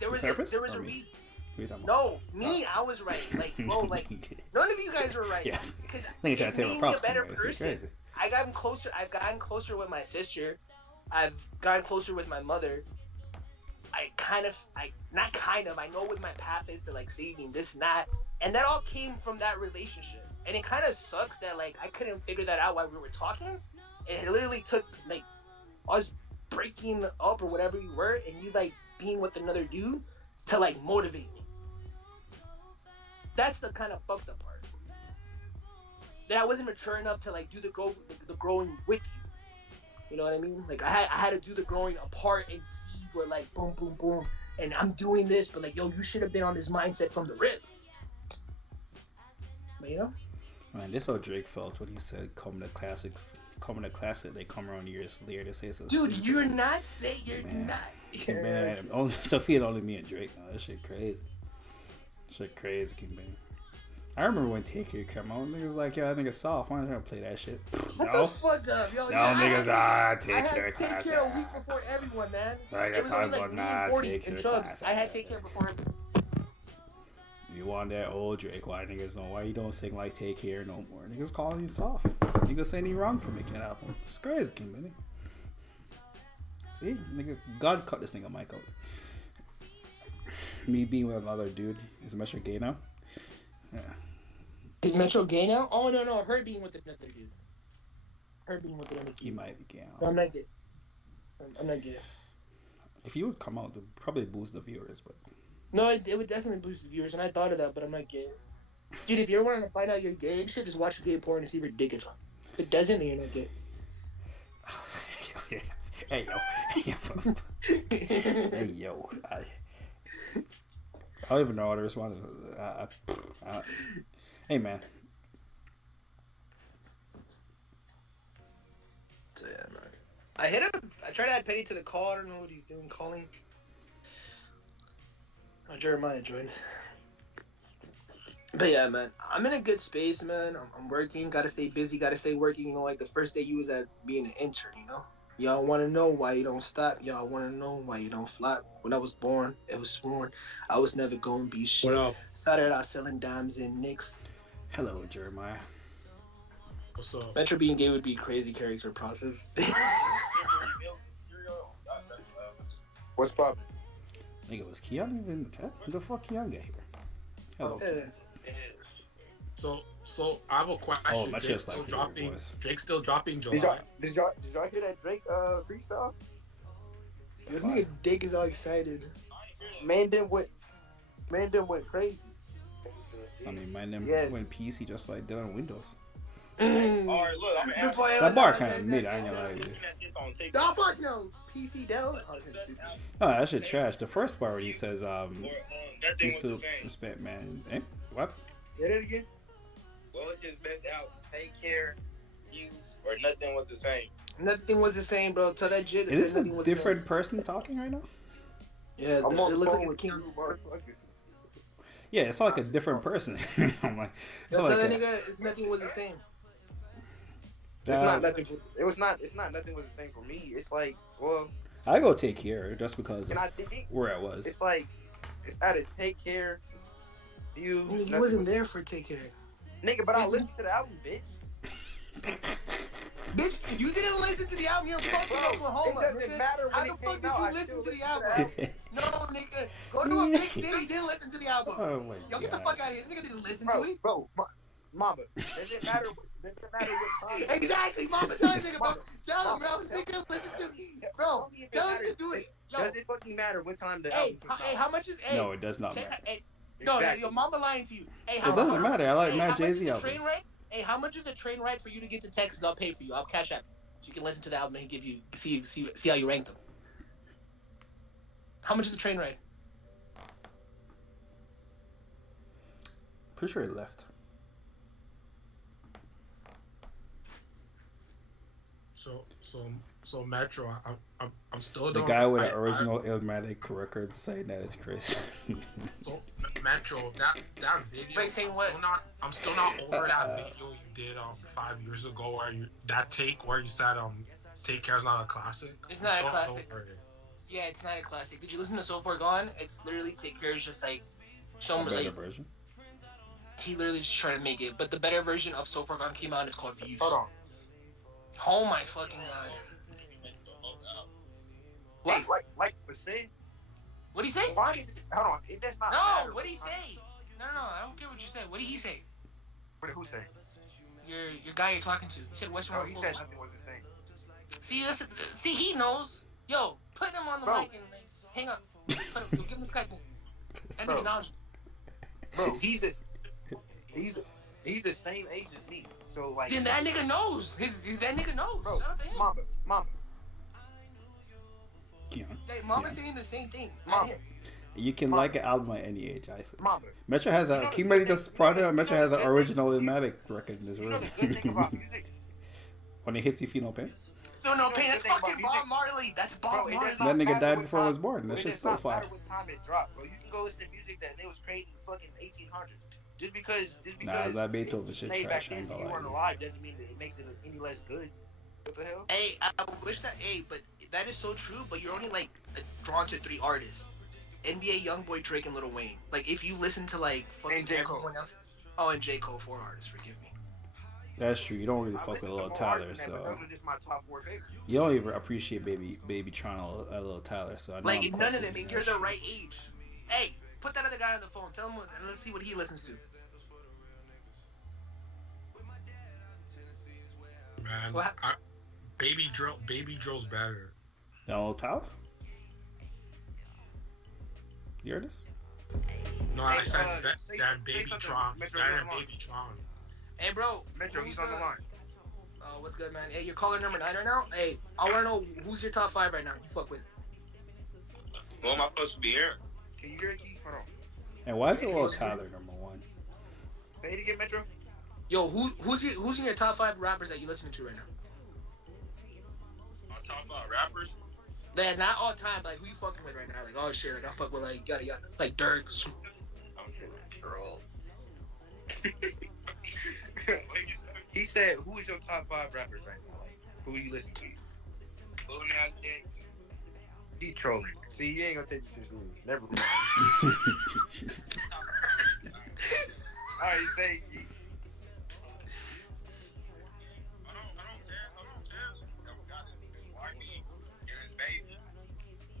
there was a reason. No, me, I was right. Like, bro, like, none of you guys were right. Yes. Because it made me a better person. person. I've gotten closer with my sister. I've gotten closer with my mother. I know what my path is to, like, saving this and that. And that all came from that relationship. And it kind of sucks that, like, I couldn't figure that out while we were talking. It literally took, like, us breaking up or whatever we were, and you, like, being with another dude to, like, motivate me. That's the kind of fucked up part. That I wasn't mature enough to, like, do the growing with you. You know what I mean? Like, I had to do the growing apart and see where, like, boom, boom, boom, and I'm doing this, but, like, yo, you should have been on this mindset from the rip. But, you know? Man, this is how Drake felt when he said, come to classic, they come around years later to say so. Dude, you're not saying, not. Man, only Sophia, only me and Drake now. That shit crazy. King Benny. I remember when Take Care came out. Niggas was like, yo, that nigga's soft. Why don't you play that shit? Shut No. the fuck up, yo. No, Yeah, niggas, I Take Care had class. Take Care a week before everyone, man. Like, It was only like but me nah, and 40 Take and Care Chubbs. class. I had Take Care before him. You want that old Drake? Why niggas know? Why you don't sing like Take Care no more? Niggas calling you soft. Niggas saying you wrong for making an album. It's crazy, man. See, nigga, God cut this nigga mic out. Me being with another dude is Metro gay now. Yeah. Is Metro gay now? Oh no, her being with another dude. Her being with another dude. He might be gay. No, I'm not gay. I'm not gay. If you would come out, it would probably boost the viewers, but No, it would definitely boost the viewers, and I thought of that, but I'm not gay. Dude, if you ever want to find out you're gay and shit, just watch gay porn and see if your dick is wrong. If it doesn't, then you're not gay. hey yo, hey yo. I don't even know how to respond. Hey man. So, yeah, man. I hit him. I tried to add Penny to the call. I don't know what he's doing calling. Oh, Jeremiah joined. But yeah, man, I'm in a good space, man. I'm working. Gotta stay busy. Gotta stay working. You know, like the first day you was at being an intern, you know? Y'all want to know why you don't stop. Y'all want to know why you don't flop. When I was born, it was sworn I was never going to be shit. What up? Started out selling dimes and nicks. Hello, Jeremiah. What's up? Metro being gay would be a crazy character process. What's poppin'? Nigga, was Keon even in the chat? Who the fuck Keon get here? Hello. So I have a question. Oh, that's Drake's just like still your dropping. voice. Drake's still dropping July. Did y'all hear that Drake freestyle? This nigga Dick is all excited. Man then went crazy. I mean, my name Yes. went PC just like did on Windows. Alright, look, I'm gonna ask you. That bar kind of mid, I ain't gonna lie to you. Looking at this on TikTok. Don't fuck no. PC Dell. Oh, that's stupid. Oh, that shit trash. The first part where he says, That you thing was still the same. respect, man. Eh? What? Say that again. What was his best album? Take Care, Use, or Nothing Was the Same? Nothing was the same, bro. Tell that jit. Is this a nothing was the same. different person talking right now? Yeah, I'm on it the looks phone like with it's two Keon. motherfuckers. Yeah, it's like a different person. I'm like, it's Tell like that a- nigga it's nothing was the same. It's not nothing. It's not nothing was the same for me. It's like, well, I go Take Care just because of and I think where I was. it's like it's out of Take Care. You. Nigga, you nothing wasn't was- there for Take Care. Nigga, but I listened to the album, bitch. Bitch, you didn't listen to the album. You're fucking Bro, Oklahoma. it doesn't nigga. matter How when the it fuck came did out. you I listen still to the listened album? to that. No, nigga. Go to a big city, then listen to the album. Oh my Yo, get the god. fuck out of here. This nigga didn't listen to it. Bro, mama, does it matter? Does it matter what time? Exactly, mama. Tell this nigga, bro. Tell him, bro. This nigga listen to me. Bro, Tell me if it tell him to matters. do it. Yo, Does it fucking matter what time the hey, album comes hey, out? how much is, hey, No, it does not check, matter. hey, no, Exactly. your mama lying to you. Hey, It doesn't matter. I like hey, Mad how much Jay-Z is the train albums. ride? Hey, how much is a train ride for you to get to Texas? I'll pay for you. I'll cash out. So you can listen to the album and give you see how you rank them. How much is the train ride? Pretty sure he left. So Metro, I'm still The don't- guy with I- the original Illmatic record saying that is crazy. So Metro, that video. Wait, saying what? I'm still not over that video you did 5 years ago where that take where you said Take Care's not a classic. It's I'm not a still classic. over it. Yeah, it's not a classic. Did you listen to So Far Gone? It's literally Take Care is just like so A better like version. he literally just tried to make it. But the better version of So Far Gone came out and it's called Views. Hold on. Oh my fucking god. Hey, What? like was saying, What'd he say? why is it? Hold on. It does not No, matter. what'd he say? No, I don't care what you said. What did he say? What did who say? Your guy you're talking to. He said Western. No, he said nothing was the same. See, he knows. Yo, put him on the Bro. mic and like, just hang up. Put him, yo, give him the Skype thing. And Bro. acknowledge him. Bro, he's the same age as me. So like, Then that nigga knows. That nigga knows. bro, Shout out to him. mama, Keon. Hey, Mama's Yeah. saying the same thing. Not Mama. him. You can Mama. like an album at any age. I feel. mama. Metro has a. You know King the Medi good just thing- brought it you up. know Metro the has an good original thing- Illmatic record in his You room. know the good thing about music, When it hits, you feel no pain. No, know pain. the That's thing about fucking music? Bob Marley. That's bro. Bob It Marley. does That not nigga matter died what before I was time- born. That it shit's does still not fire. matter what time it dropped, bro. You can go listen to music that it was created in fucking 1800. Nah, that Beethoven shit made trash. back I then, ain't gonna you lie. weren't alive doesn't mean that it makes it any less good. What the hell? Hey, I wish that. Hey, but that is so true. But you're only like drawn to 3 artists: NBA YoungBoy, Drake, and Lil Wayne. Like if you listen to like fucking And J. Cole. everyone else. Oh, and J. Cole, 4 artists. Forgive me. That's true. You don't really I fuck with listen to Lil more Tyler, artists than that, so but those are just my top 4 favorites. you don't even appreciate Baby Tron a Lil Tyler. So I know Like I'm none of them. questioning And you're that the shit. right age. Hey, put that other guy on the phone. Tell him, and let's see what he listens to. Man, What? Baby Drill's better. No, Lil Tyler. You heard this? No, Hey, I said say Baby something, Tron. Metro, Better you're than on. Baby Tron. Hey, bro. Metro, who's, he's on the line. What's good, man? Hey, you're caller number 9 right now. Hey, I wanna know who's your top 5 right now. You fuck with. Who am I supposed to be here? Can you hear it, Keith? Hold on. And why is it Lil Tyler number 1? Say it again, Metro. Yo, who's in your top 5 rappers that you listening to right now? I'm talking about rappers. That not all time, but like who you fucking with right now? Like, oh shit, like I fuck with like yada yada, like Dirk. I'm feeling troll. He said, "Who is your top 5 rappers right now? Like, who you listen to?" Who now did? He trolling. See, you ain't gonna take this serious. Never mind. All right, say. I don't care. I got this YB and his baby.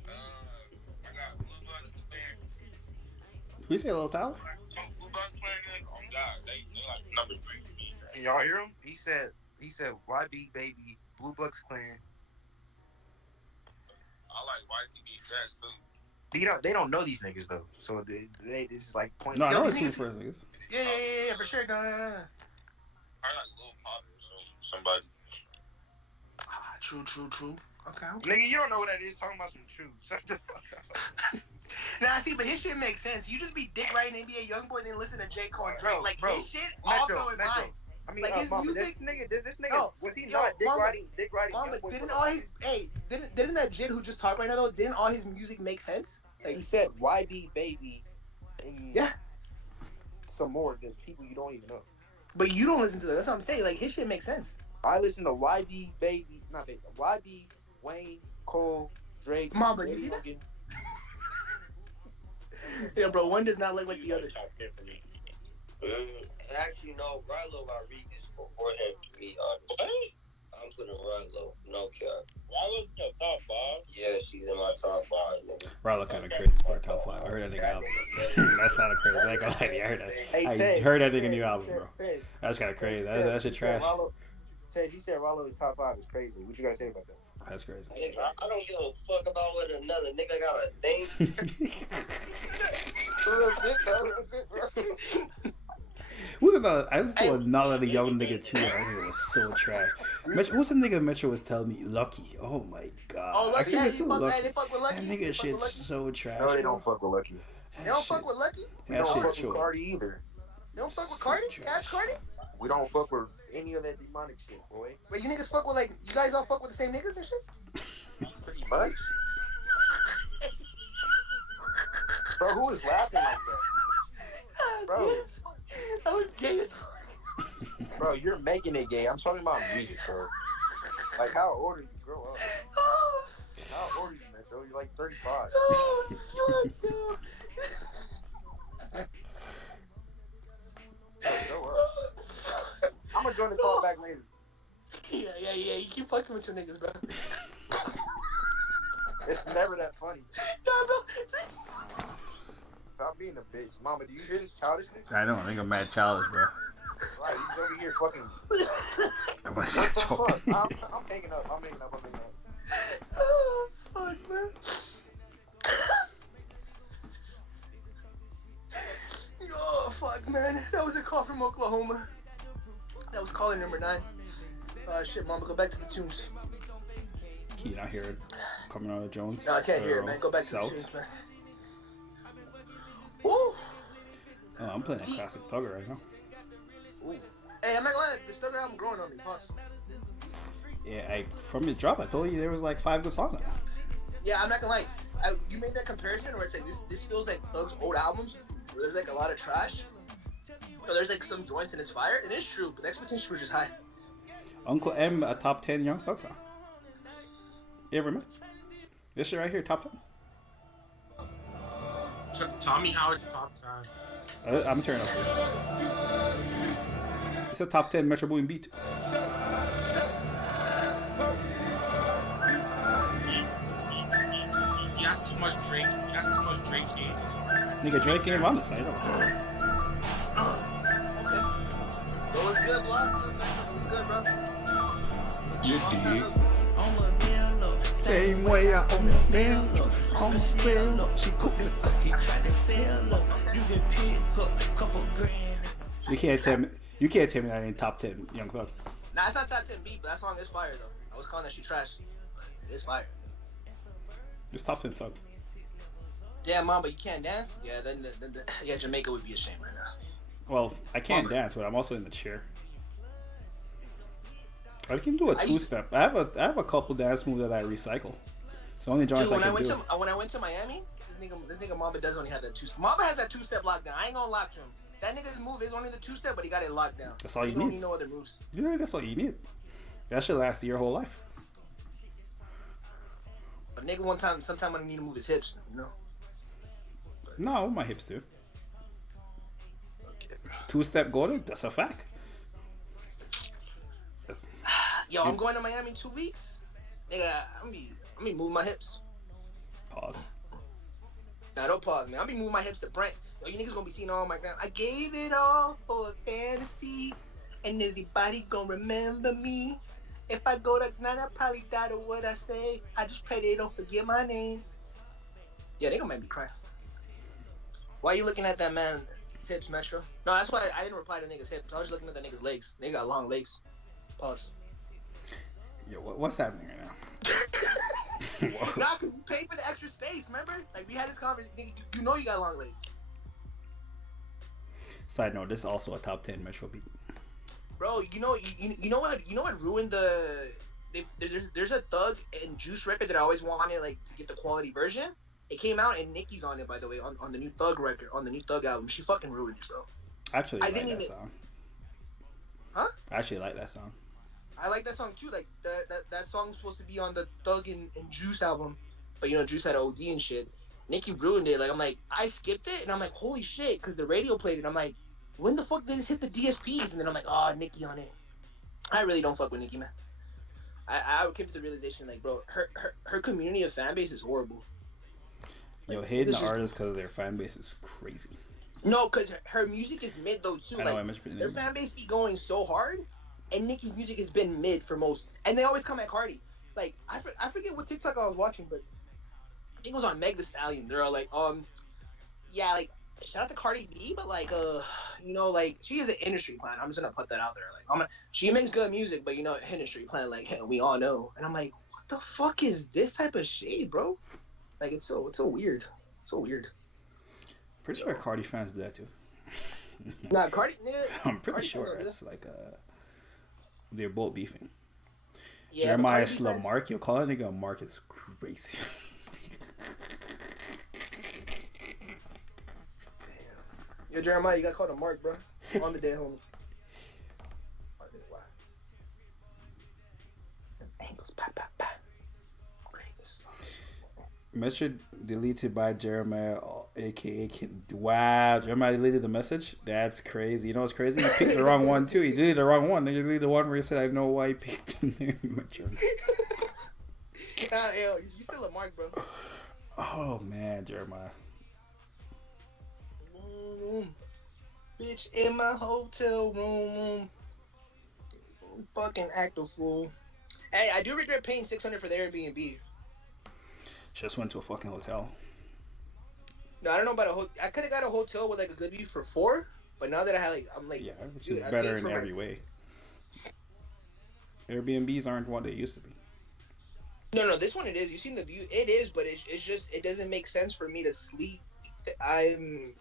I got Blue Buds playing. Who you say Lil Tyler? Blue Buds playing. Oh God, they like number 3 for me. Can y'all hear him? He said YB baby, Blue Bucks Clan. I like YTB Fast too. They don't know these niggas though, so they it's like point. No, I know Yo, the two first niggas. Yeah, for sure. No. I like Lil Pop or somebody. Ah, true. Okay. Nigga, you don't know what that is. Talking about some shoes. Shut the fuck up. Nah, see, but his shit makes sense. You just be dick riding NBA YoungBoy, then listen to J. Cole and Drake. Like Bro, his shit also Metro. is mine. I mean, Like, his mama, music- this nigga, No, was he yo, not dick mama, riding? Mama, Youngboy didn't for all the his didn't that Jid who just talked right now though? Didn't all his music make sense? He said YB baby, and Yeah. some more than people you don't even know. But you don't listen to that. That's what I'm saying. Like his shit makes sense. I listen to YB baby, not baby, YB, Wayne, Cole, Drake. Mama, you see that? Logan. Yeah, bro. One does not look like the other. Top 10 for me. Actually, no. Rilo Rodriguez before him. To be honest, I'm putting Rilo. No cap. Rilo's in your top 5. Yeah, she's in my top 5. Nigga. Rilo kind of crazy for a top 5. I heard that nigga album. That sounded crazy. I ain't gonna lie to you. I heard that. Hey, I Ted, heard that he nigga said- new he album, said- bro. Ted, That's kind of crazy. Ted, That shit he said trash. Ted, he said Rollo's top 5 is crazy. What you gotta say about that? That's crazy. Nigga, I don't give a fuck about what another nigga got a thing. Who's another? I listened to another young nigga too. That nigga was so trash. Who's the nigga Metro was telling me? Lucky. Oh my god. Oh, I Lucky. think Yeah, it's still Lucky. they fuck with Lucky. That They nigga fuck with Lucky. shit's so trash. No, they bro. don't fuck with Lucky. They don't fuck with Lucky. We That don't shit fuck true. with Cardi either. They don't fuck with So Cardi. trash. Ash Cardi. We don't fuck with any of that demonic shit, boy. Wait, you niggas fuck with like you guys all fuck with the same niggas and shit? Pretty much. Bro, who is laughing like that? Bro. That was gay as fuck. Bro, you're making it gay. I'm talking about music, bro. Like, how old are you? Grow up. Oh, How old are you, Metro? You're like 35. oh, fuck, yo. Grow up. I'm gonna join the call back later. Yeah. You keep fucking with your niggas, bro. It's never that funny. Nah, bro. Stop being a bitch. Mama, do you hear this childishness? I know. I think I'm mad childish, bro. Right, he's over here fucking. I'm mad What the childish. fuck? I'm hanging up. Oh, fuck, man. Oh, fuck, man. That was a call from Oklahoma. That was caller number 9. Shit, mama, go back to the tunes. Key, not hear it coming out of Jones. No, I can't hear it, man. Go back to South. the tunes, man. Woo! Oh, I'm playing a classic Thugger right now. Ooh. Hey, I'm not gonna lie, this Thugger album growing on me. Pause. Yeah, from the drop, I told you there was like 5 good songs on it. Yeah, I'm not gonna lie. You made that comparison where it's like this feels like Thug's old albums, where there's like a lot of trash. there's like some joints and it's fire. It is true, but the expectations were just high. Uncle M, a top 10 Young Thug song. You ever met? This shit right here, top 10. Tell me how it's top 10. I'm turning up here. It's a top 10 Metro Boomin beat. He has too much Drake. He has too much Drake game. Nigga, Drake ain't on the side. Okay. It was good, block. It was good, bro. You dig? Same way I own a mellow, on the mellow. She cooked it up, he tried to sell us. You can pick up a couple grand. You can't tell me that ain't top 10 Young Thug. Nah, it's not top 10 beat, but that song is fire though. I was calling that shit trash. It is fire. It's top 10 Thug. Yeah, mom, but you can't dance? Yeah, then yeah, Jamaica would be a shame right now. Well, I can't dance, but I'm also in the chair. I can do a two-step. I have a couple dance moves that I recycle. It's the only joints I can do. When I went to Miami, this nigga Mamba does only have that two. Mamba has that two-step lockdown. I ain't gonna lock to him. That nigga's move is only the two-step, but he got it locked down. That's all you don't need. need no other moves. Yeah, that's all you need. That should last your whole life. But nigga, sometime when I need to move his hips, you know. No, my hips do. Okay, bro. Two-step golden, that's a fact. Yo, I'm going to Miami in 2 weeks. Nigga, I'm be moving my hips. Pause. Nah, don't pause, man. I'm be moving my hips to Brent. Yo, you niggas gonna be seeing all my ground. I gave it all for a fantasy, and is anybody gonna remember me? If I go to night, I probably die to what I say. I just pray they don't forget my name. Yeah, they gonna make me cry. Why are you looking at that man hips, Metro? No, that's why I didn't reply to niggas hips. I was just looking at the niggas legs. They got long legs. Pause. Yo, what's happening right now? Nah, cause you paid for the extra space. Remember? Like we had this conversation. You know you got long legs. Side note: this is also a top 10 Metro beat. Bro, you know what ruined the. There's a Thug and Juice record that I always wanted like to get the quality version. It came out and Nicki's on it, by the way, on the new Thug record, on the new Thug album. She fucking ruined it, bro. Actually, I like that song. Huh? I actually like that song. I like that song too. Like that song's supposed to be on the Thug and Juice album, but you know Juice had OD and shit. Nicki ruined it. Like I'm like I skipped it and I'm like holy shit because the radio played it. I'm like when the fuck did this hit the DSPs? And then I'm like oh Nicki on it. I really don't fuck with Nicki, man. I came to the realization like bro her community of fan base is horrible. Yo, hating the artists because of their fan base is crazy. No, because her music is mid though too. I know, like their fan base be going so hard. And Nicki's music has been mid for most, and they always come at Cardi. Like I forget what TikTok I was watching, but I think it was on Meg Thee Stallion. They're all like, yeah, like shout out to Cardi B, but like, you know, like she is an industry plant. I'm just gonna put that out there. Like, she makes good music, but you know, industry plant, like we all know. And I'm like, what the fuck is this type of shade, bro? Like it's so weird, so weird. Pretty sure Cardi fans do that too. Nah, Cardi. I'm pretty sure it's like they're both beefing. Yeah, Jeremiah Mark, yo, call that nigga Mark is crazy. Yo, Jeremiah, you got called a Mark, bro. On the day home. Angles, greatness. Message deleted by Jeremiah, aka wow, Jeremiah deleted the message. That's crazy. You know what's crazy? He picked the wrong one too. He deleted the wrong one. He deleted the one where he said, "I know why he picked the name." Yo, you still a Mark, bro. Oh man, Jeremiah. Bitch in my hotel room. Fucking act a fool. Hey, I do regret paying $600 for the Airbnb. Just went to a fucking hotel. No, I don't know about a hotel. I could have got a hotel with like a good view for $4, but now that I'm like, yeah, which is better in every way. Airbnbs aren't what they used to be. No, this one it is. You seen the view? It is, but it's just it doesn't make sense for me to sleep. I'm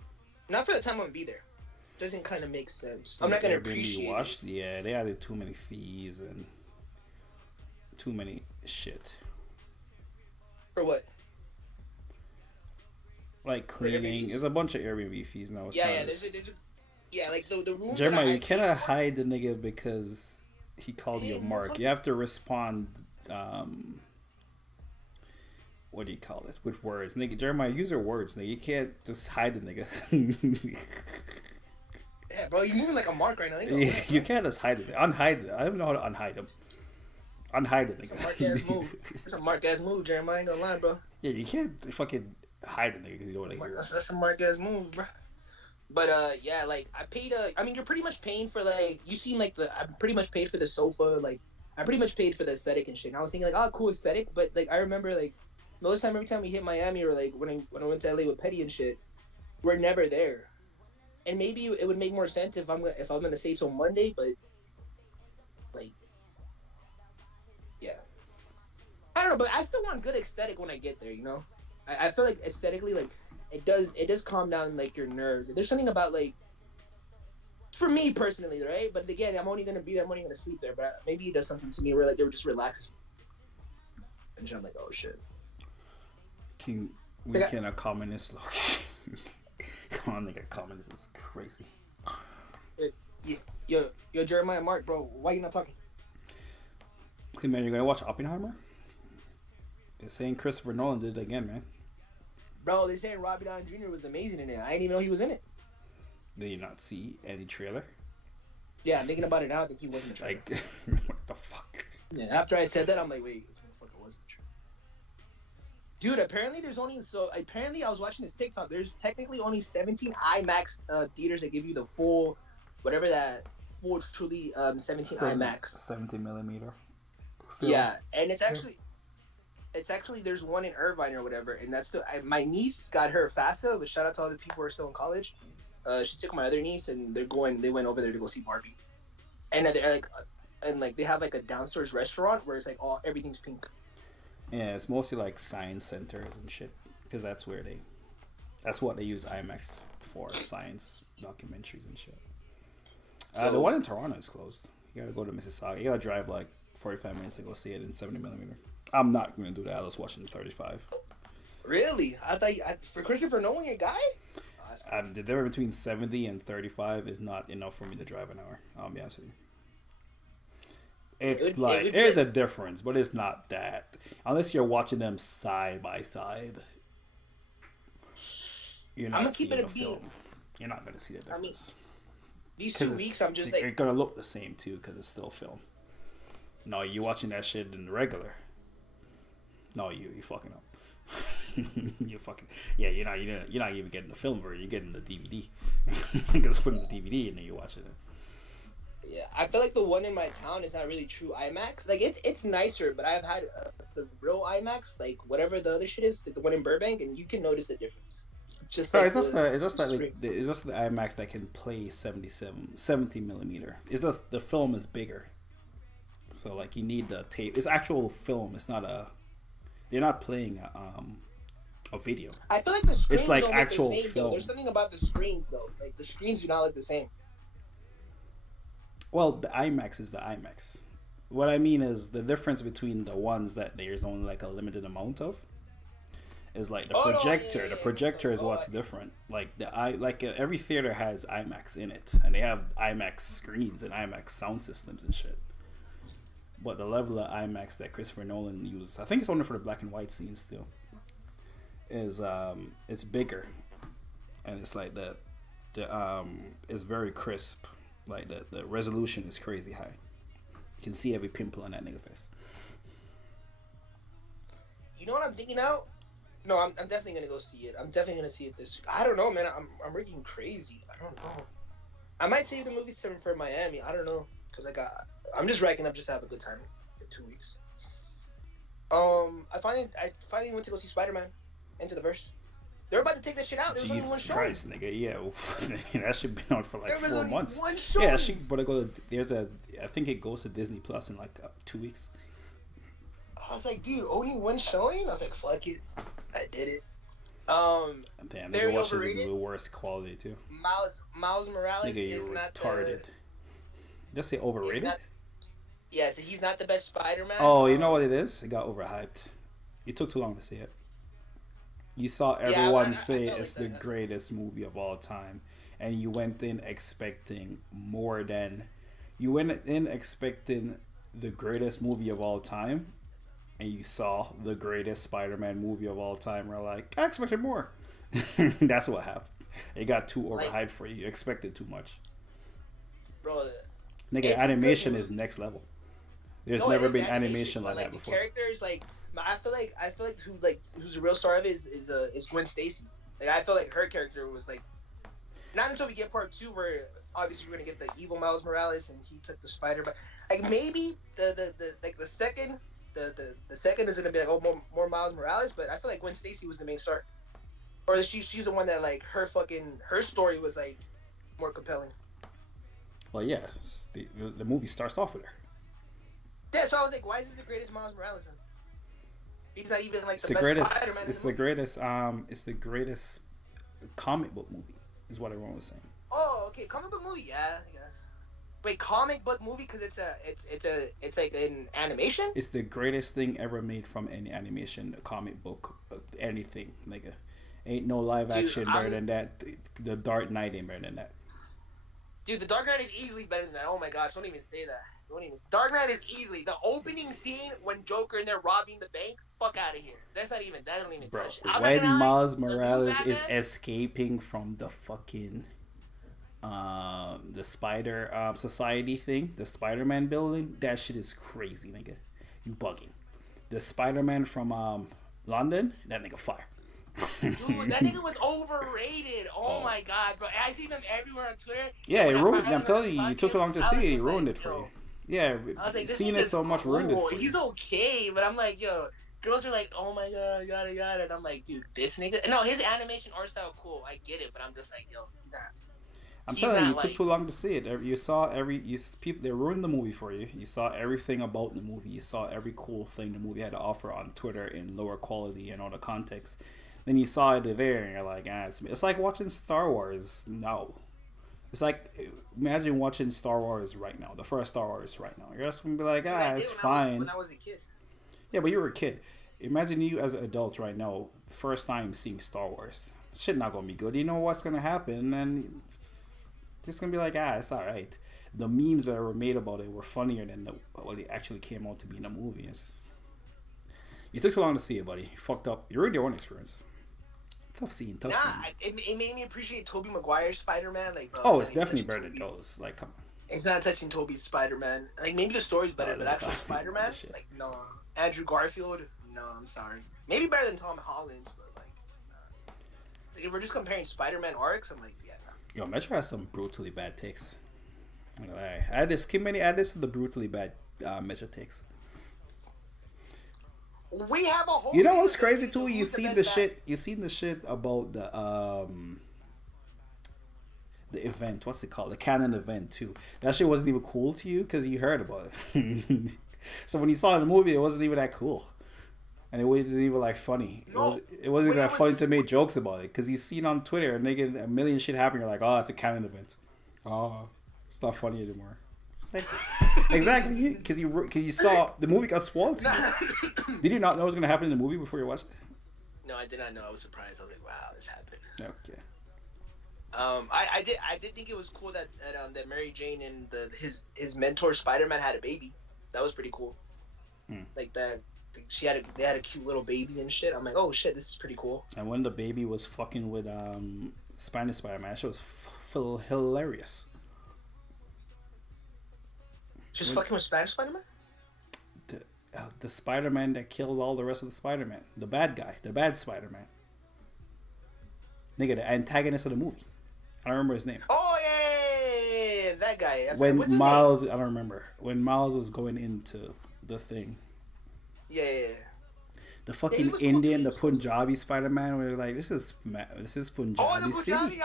not for the time I'm gonna be there. It doesn't kind of make sense. I'm not gonna appreciate it. Yeah, they added too many fees and too many shit. For what? Like cleaning. There's a bunch of Airbnb fees now. Yeah. Yeah, like the room. Jeremiah, you cannot hide the nigga because he called you a mark. You have to respond. What do you call it? With words, nigga. Jeremiah, use your words, nigga. You can't just hide the nigga. Yeah, bro, you moving like a mark right now. You can't just hide it. Unhide it. I don't know how to unhide him. Unhide it, nigga. It's a mark ass move. It's a mark ass move, Jeremiah. I ain't gonna lie, bro. Yeah, you can't fucking hide it, nigga, because you don't want to hear it. That's a mark ass move, bro. But yeah, like I paid I mean, you're pretty much paying for like you seen like I'm pretty much paid for the sofa, like I pretty much paid for the aesthetic and shit. And I was thinking like, oh, cool aesthetic, but like I remember like every time we hit Miami or like when I went to LA with Petty and shit, we're never there. And maybe it would make more sense if I'm gonna stay till Monday, but like, yeah, I don't know, but I still want good aesthetic when I get there, you know. I feel like aesthetically, like it does calm down like your nerves. There's something about like, for me personally, right? But again, I'm only gonna be there. I'm only gonna sleep there. But maybe it does something to me where like they were just relaxed, and I'm like, oh shit. We cannot comment this long. Come on, nigga, comment this is crazy. Yo, Jeremiah, Mark, bro, why you not talking? Okay, man, you're gonna watch Oppenheimer? They're saying Christopher Nolan did it again, man. Bro, they're saying Robert Downey Jr. was amazing in it. I didn't even know he was in it. Did you not see any trailer? Yeah, I'm thinking about it now. I think he was in the trailer. Like, what the fuck? Yeah, after I said that, I'm like, wait, this motherfucker was in the trailer. Dude, apparently I was watching this TikTok. There's technically only 17 IMAX theaters that give you the full, whatever that full truly 17 IMAX. 17 millimeter. Yeah, and it's actually there's one in Irvine or whatever, and that's my niece got her FAFSA, but shout out to all the people who are still in college. She took my other niece, and they went over there to go see Barbie, and they're like, they have like a downstairs restaurant where it's like everything's pink. Yeah, it's mostly like science centers and shit, because that's what they use IMAX for, science documentaries and shit. The one in Toronto is closed. You gotta go to Mississauga. You gotta drive like 45 minutes to go see it in 70 millimeter. I'm not gonna do that. I was watching 35. Really? I thought for Christopher Nolan, your guy? The difference between 70 and 35 is not enough for me to drive an hour. I'll be honest with you. It's there's a difference, but it's not that. Unless you're watching them side by side, you're not seeing the film. You're not gonna see the difference. I mean, these 2 weeks, I'm just like, they're gonna look the same too because it's still film. No, you watching that shit in the regular. No, you fucking up. You're fucking you're not even getting the film version. You're getting the DVD. You just put in the DVD and then you're watching it. Yeah, I feel like the one in my town is not really true IMAX. Like it's nicer, but I've had the real IMAX, like whatever the other shit is, like the one in Burbank, and you can notice a difference. Just like it's just the IMAX that can play 70 millimeter. It's just the film is bigger, so like you need the tape. It's actual film. It's not a. They're not playing a video. I feel like the screens it's like don't actual look the same, film. Though. There's something about the screens though. Like the screens do not look the same. Well, the IMAX is the IMAX. What I mean is the difference between the ones that there's only like a limited amount of is like the projector. The projector is what's different. Like every theater has IMAX in it, and they have IMAX screens and IMAX sound systems and shit. But the level of IMAX that Christopher Nolan uses, I think it's only for the black and white scenes still, is it's bigger, and it's like it's very crisp. Like the resolution is crazy high. You can see every pimple on that nigga face. You know what I'm thinking now? No, I'm definitely gonna go see it. I'm definitely gonna see it this week. I don't know, man. I'm working crazy. I don't know. I might save the movie for Miami. I don't know, cause I'm just racking up just to have a good time in 2 weeks. I finally went to go see Spider-Man Into the Verse. They're about to take that shit out. There was only one show. Jesus Christ, nigga. Yeah, that should be on for like 4 months. One show. Yeah, she better go. I think it goes to Disney Plus in like 2 weeks. I was like, dude, only one showing? I was like, fuck it. I did it. Damn, they watch it in the worst quality too. Miles Morales is not retarded. Just say overrated. So he's not the best Spider-Man. Oh, you know what it is? It got overhyped. It took too long to see it. You saw everyone say it's the greatest movie of all time, and you went in expecting more than you went in expecting the greatest movie of all time, and you saw the greatest Spider-Man movie of all time. We're like, I expected more. That's what happened. It got too overhyped for you. You expected too much. Bro, Nigga, animation is next level. There's never been animation like that before. The characters, like, I feel like who's the real star of it is Gwen Stacy. Like, I feel like her character was like, not until we get part 2 where obviously we're gonna get the evil Miles Morales and he took the spider, but like maybe the second is gonna be like more Miles Morales, but I feel like Gwen Stacy was the main star, or she's the one that like her story was like more compelling. Well, yeah, the movie starts off with her. Yeah, so I was like, why is this the greatest Miles Morales? He's not even like the best Spider-Man. It's the greatest comic book movie, is what everyone was saying. Oh, okay, comic book movie, yeah, I guess. Wait, comic book movie because it's like an animation. It's the greatest thing ever made from any animation, comic book, anything. Nigga, ain't no live action better than that. The Dark Knight ain't better than that. Dude, the Dark Knight is easily better than that. Oh my gosh, don't even say that. Dark Knight is easily the opening scene when Joker and they're robbing the bank. Fuck out of here. That don't even touch it. When Miles Morales is escaping from the fucking the Spider Society thing, the Spider-Man building, that shit is crazy, nigga. You bugging. The Spider-Man from London, that nigga fire. Dude, that nigga was overrated. Oh my god, bro. I see them everywhere on Twitter. Yeah, it ruined. I'm telling you, you took too long to see it. He ruined it for you. Yeah, I was like, seeing it so much ruined it for you. He's okay, but I'm like, yo, girls are like, oh my god, got it. And I'm like, dude, this nigga. No, his animation art style cool. I get it, but I'm just like, yo, he's not. I'm telling you, you took too long to see it. You saw people. They ruined the movie for you. You saw everything about the movie. You saw every cool thing the movie had to offer on Twitter in lower quality and all the context. Then you saw it there, and you're like, it's like watching Star Wars. No. It's like, imagine watching Star Wars right now, the first Star Wars right now. You're just going to be like, it's fine. When I was a kid. Yeah, but you were a kid. Imagine you as an adult right now, first time seeing Star Wars. Shit not going to be good. You know what's going to happen, and it's just going to be like, it's all right. The memes that were made about it were funnier than what it actually came out to be in the movie. You took too long to see it, buddy. You fucked up. You ruined your own experience. Tough scene. It made me appreciate Tobey Maguire's Spider-Man. Like, bro, it's definitely better than those. Like, come on. It's not touching Toby's Spider-Man. Like, maybe the story's better, but actually Spider-Man, like, no. Andrew Garfield, no, I'm sorry. Maybe better than Tom Holland's, but like, if we're just comparing Spider-Man arcs, I'm like, yeah. Yo, Metro has some brutally bad takes. I add this to the brutally bad Metro takes. We have a whole. You know what's crazy too? You seen the shit. You seen the shit about the event. What's it called? The canon event too. That shit wasn't even cool to you because you heard about it. So when you saw the movie, it wasn't even that cool, and it wasn't even like funny. It wasn't even that funny to make jokes about it because you seen on Twitter and nigga a million shit happen. You're like, oh, it's a canon event. Oh, it's not funny anymore. Exactly, because you saw the movie got spoiled to you. Did you not know it was going to happen in the movie before you watched it? No, I did not know. I was surprised. I was like, wow, this happened. Okay. I did think it was cool that Mary Jane and his mentor Spider-Man had a baby. That was pretty cool. Like that, they had a cute little baby and shit. I'm like, oh shit, this is pretty cool. And when the baby was fucking with Spanish Spider-Man, that shit was hilarious. Just fucking with Spanish Spider-Man? The Spider-Man that killed all the rest of the Spider-Man. The bad guy. The bad Spider-Man. Nigga, the antagonist of the movie. I don't remember his name. Oh, yeah. That guy. When Miles... I don't remember. When Miles was going into the thing. Yeah. The fucking Indian, the Punjabi Spider-Man, where they're like, this is Punjabi City.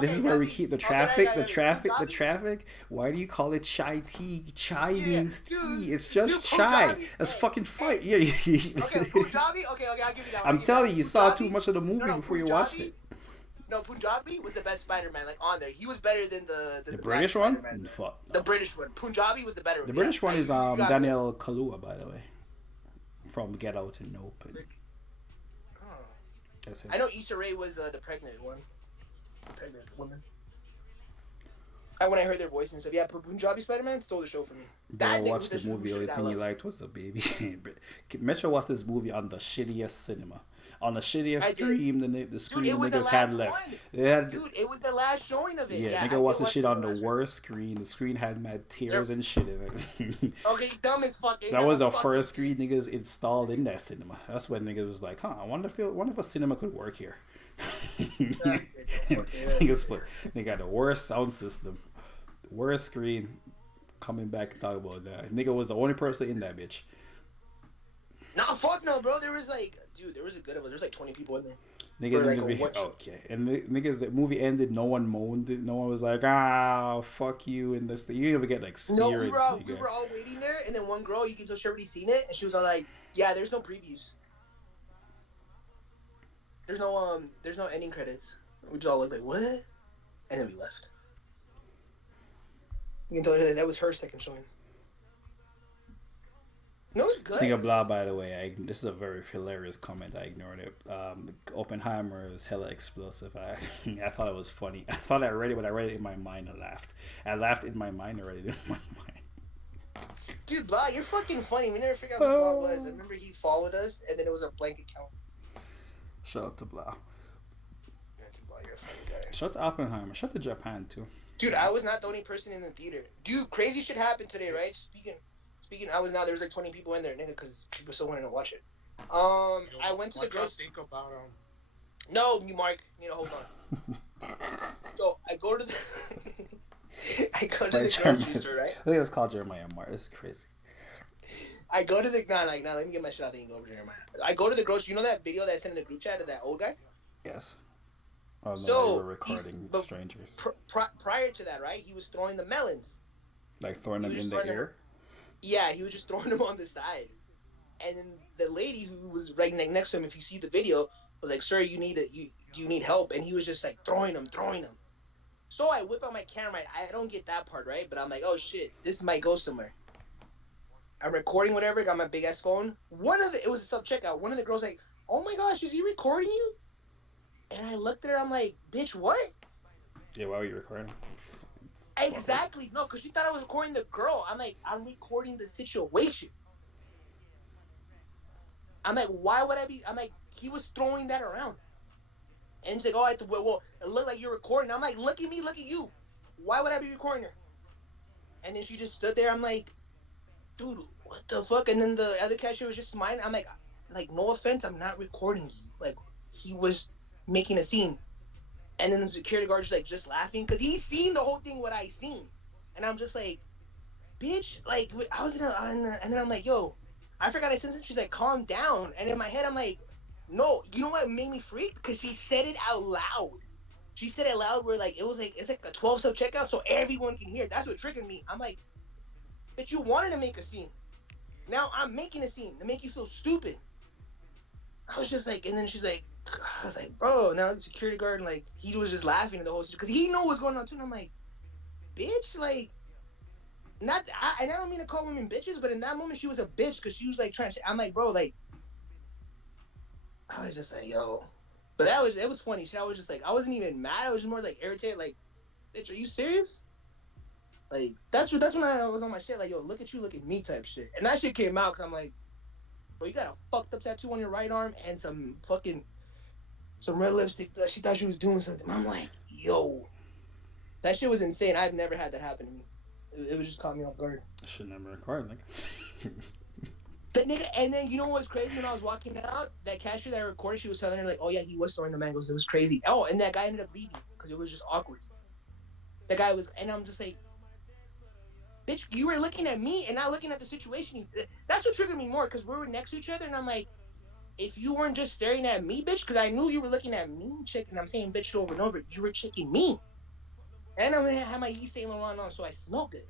This is where we keep the traffic, the traffic. Why do you call it chai tea? Chai means tea. It's just chai. That's fucking fight. Yeah. Okay, Punjabi. Okay, I'll give you that. I'm telling you, you saw too much of the movie before you watched it. No, Punjabi was the best Spider-Man, like on there. He was better than the British one. Fuck. The British one. Punjabi was the better one. The British one is Daniel Kaluuya, by the way. From Get Out and Nope. I know Issa Rae was the pregnant one. Pregnant woman. when I heard their voice and stuff, yeah, Punjabi Spider-Man stole the show for me. Bro, I watched the movie. The only thing you liked was the baby. Metro watched this movie on the shittiest cinema. On the shittiest stream, the screen the niggas had left. Dude, it was the last showing of it. Yeah, nigga watched the shit on the worst screen. The screen had mad tears and shit in it. Okay, dumb as fuck. That was the first screen niggas installed in that cinema. That's when niggas was like, huh, I wonder if a cinema could work here. They got the worst sound system, the worst screen. Coming back and talk about that. Nigga was the only person in that bitch. Nah, fuck no, bro. There was like, dude, there was a good one. There's like 20 people in there. Nigga, okay. And niggas, the movie ended. No one moaned. No one was like, fuck you. And this, you even get like spirits. No, we were all waiting there, and then one girl, you can tell she already seen it, and she was all like, yeah, there's no previews. There's no ending credits. We just all looked like, what? And then we left. You can tell her that was her second showing. No, it's good. Singer blah, by the way, this is a very hilarious comment. I ignored it. Oppenheimer is hella explosive. I thought it was funny. I thought I read it, but I read it in my mind. I laughed. I laughed in my mind. I read it in my mind. Dude, Blah, you're fucking funny. We never figured out who Blah was. I remember he followed us, and then it was a blank account. Shout out to Blah. Yeah, to Blah, you're a funny guy. Shout out to Oppenheimer. Shout out to Japan, too. Dude, I was not the only person in the theater. Dude, crazy shit happened today, right? Speaking, I was now. There was like 20 people in there, nigga, because people still wanted to watch it. I went to the grocery. Think about No, you Mark. You know, hold on. So I go to the. I go to the grocery store, right? I think it's called Jeremiah Mark. This is crazy. I go to the let me get my shit out. Then you go over Jeremiah. I go to the grocery. You know that video that I sent in the group chat of that old guy? Yes. Oh, no, so they were recording strangers. Prior to that, right? He was throwing the melons. Like throwing them in the air? Yeah, he was just throwing them on the side. And then the lady who was right next to him, if you see the video, was like, "Sir, do you need help?" And he was just like throwing them. So I whip out my camera. I don't get that part, right? But I'm like, oh shit, this might go somewhere. I'm recording whatever. Got my big ass phone. It was a self checkout. One of the girls like, "Oh my gosh, is he recording you?" And I looked at her, I'm like, bitch, what? Yeah, why were you recording? Exactly. No, because she thought I was recording the girl. I'm like, I'm recording the situation. I'm like, why would I be? I'm like, he was throwing that around. And she's like, oh, well, it looked like you're recording. I'm like, look at me, look at you. Why would I be recording her? And then she just stood there. I'm like, dude, what the fuck? And then the other cashier was just smiling. I'm like, no offense, I'm not recording you. Like, he was making a scene. And then the security guard just laughing because he's seen the whole thing what I seen. And I'm just like, bitch, like, I was and then I'm like, yo, I forgot I said something. She's like, calm down. And in my head I'm like, no, you know what made me freak? Because she said it out loud. She said it loud where like it's like a 12 sub checkout so everyone can hear. That's what triggered me. I'm like, bitch, you wanted to make a scene. Now I'm making a scene to make you feel stupid. I was just like, and then she's like, I was like, bro, now the security guard, like, he was just laughing at the whole situation because he knew what's going on too. And I'm like, bitch, like, and I don't mean to call women bitches, but in that moment she was a bitch because she was like trying to. I'm like, bro, like, I was just like, yo, but it was funny. I was just like, I wasn't even mad. I was just more like irritated, like, bitch, are you serious? Like, that's when I was on my shit, like, yo, look at you, look at me type shit. And that shit came out because I'm like, bro, you got a fucked up tattoo on your right arm and some red lipstick. She thought she was doing something. I'm like, yo, that shit was insane. I've never had that happen to me. It was just caught me off guard. I should never record, nigga. But nigga, and then you know what was crazy when I was walking out? That cashier that I recorded, she was telling her like, oh yeah, he was throwing the mangoes. It was crazy. Oh, and that guy ended up leaving because it was just awkward. That guy was, and I'm just like, bitch, you were looking at me and not looking at the situation. That's what triggered me more because we were next to each other, and I'm like, if you weren't just staring at me, bitch, because I knew you were looking at me, checking. I'm saying bitch over and over. You were checking me. And I'm gonna have my Yves Saint Laurent on, so I smell good.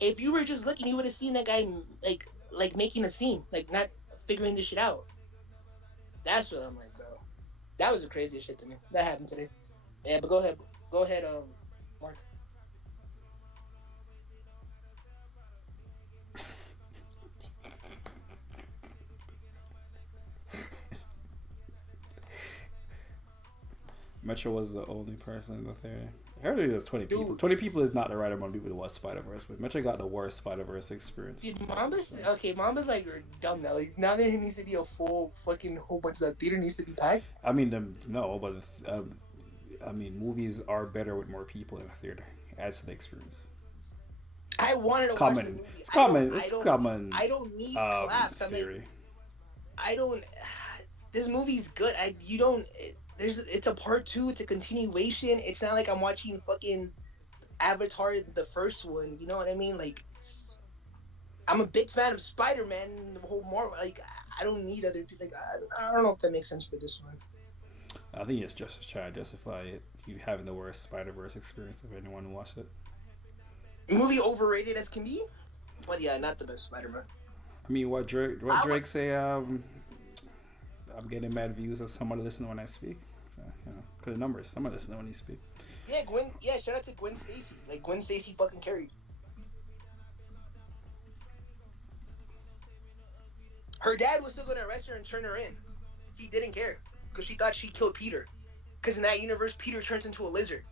If you were just looking, you would have seen that guy like making a scene, like not figuring this shit out. That's what I'm like, bro. That was the craziest shit to me. That happened today. Yeah, but go ahead, Mark. Metro was the only person in the theater. I heard it was 20 people. Dude. 20 people is not the right amount of people to watch Spider-Verse, but Metro got the worst Spider-Verse experience. Dude, Mamba's like dumb now. Like now there needs to be a full fucking whole bunch of that theater needs to be packed. I mean, no, but movies are better with more people in a theater. It adds to the experience. I wanted to watch the movie. It's common. I don't need claps. Theory. I don't. This movie's good. It's a part 2. It's a continuation. It's not like I'm watching fucking Avatar, the first one. You know what I mean? Like, I'm a big fan of Spider-Man and the whole Marvel. Like, I don't need other people. Like, I don't know if that makes sense for this one. I think it's just to try to justify it. You having the worst Spider-Verse experience of anyone who watched it. Movie overrated as can be, but yeah, not the best Spider-Man. I mean, what Drake say? I'm getting mad views of somebody listening when I speak. So, because the numbers, somebody listening when he speak. Yeah, Gwen. Yeah, shout out to Gwen Stacy. Like Gwen Stacy fucking carried. Her dad was still gonna arrest her and turn her in. He didn't care because she thought she killed Peter. Because in that universe, Peter turns into a lizard.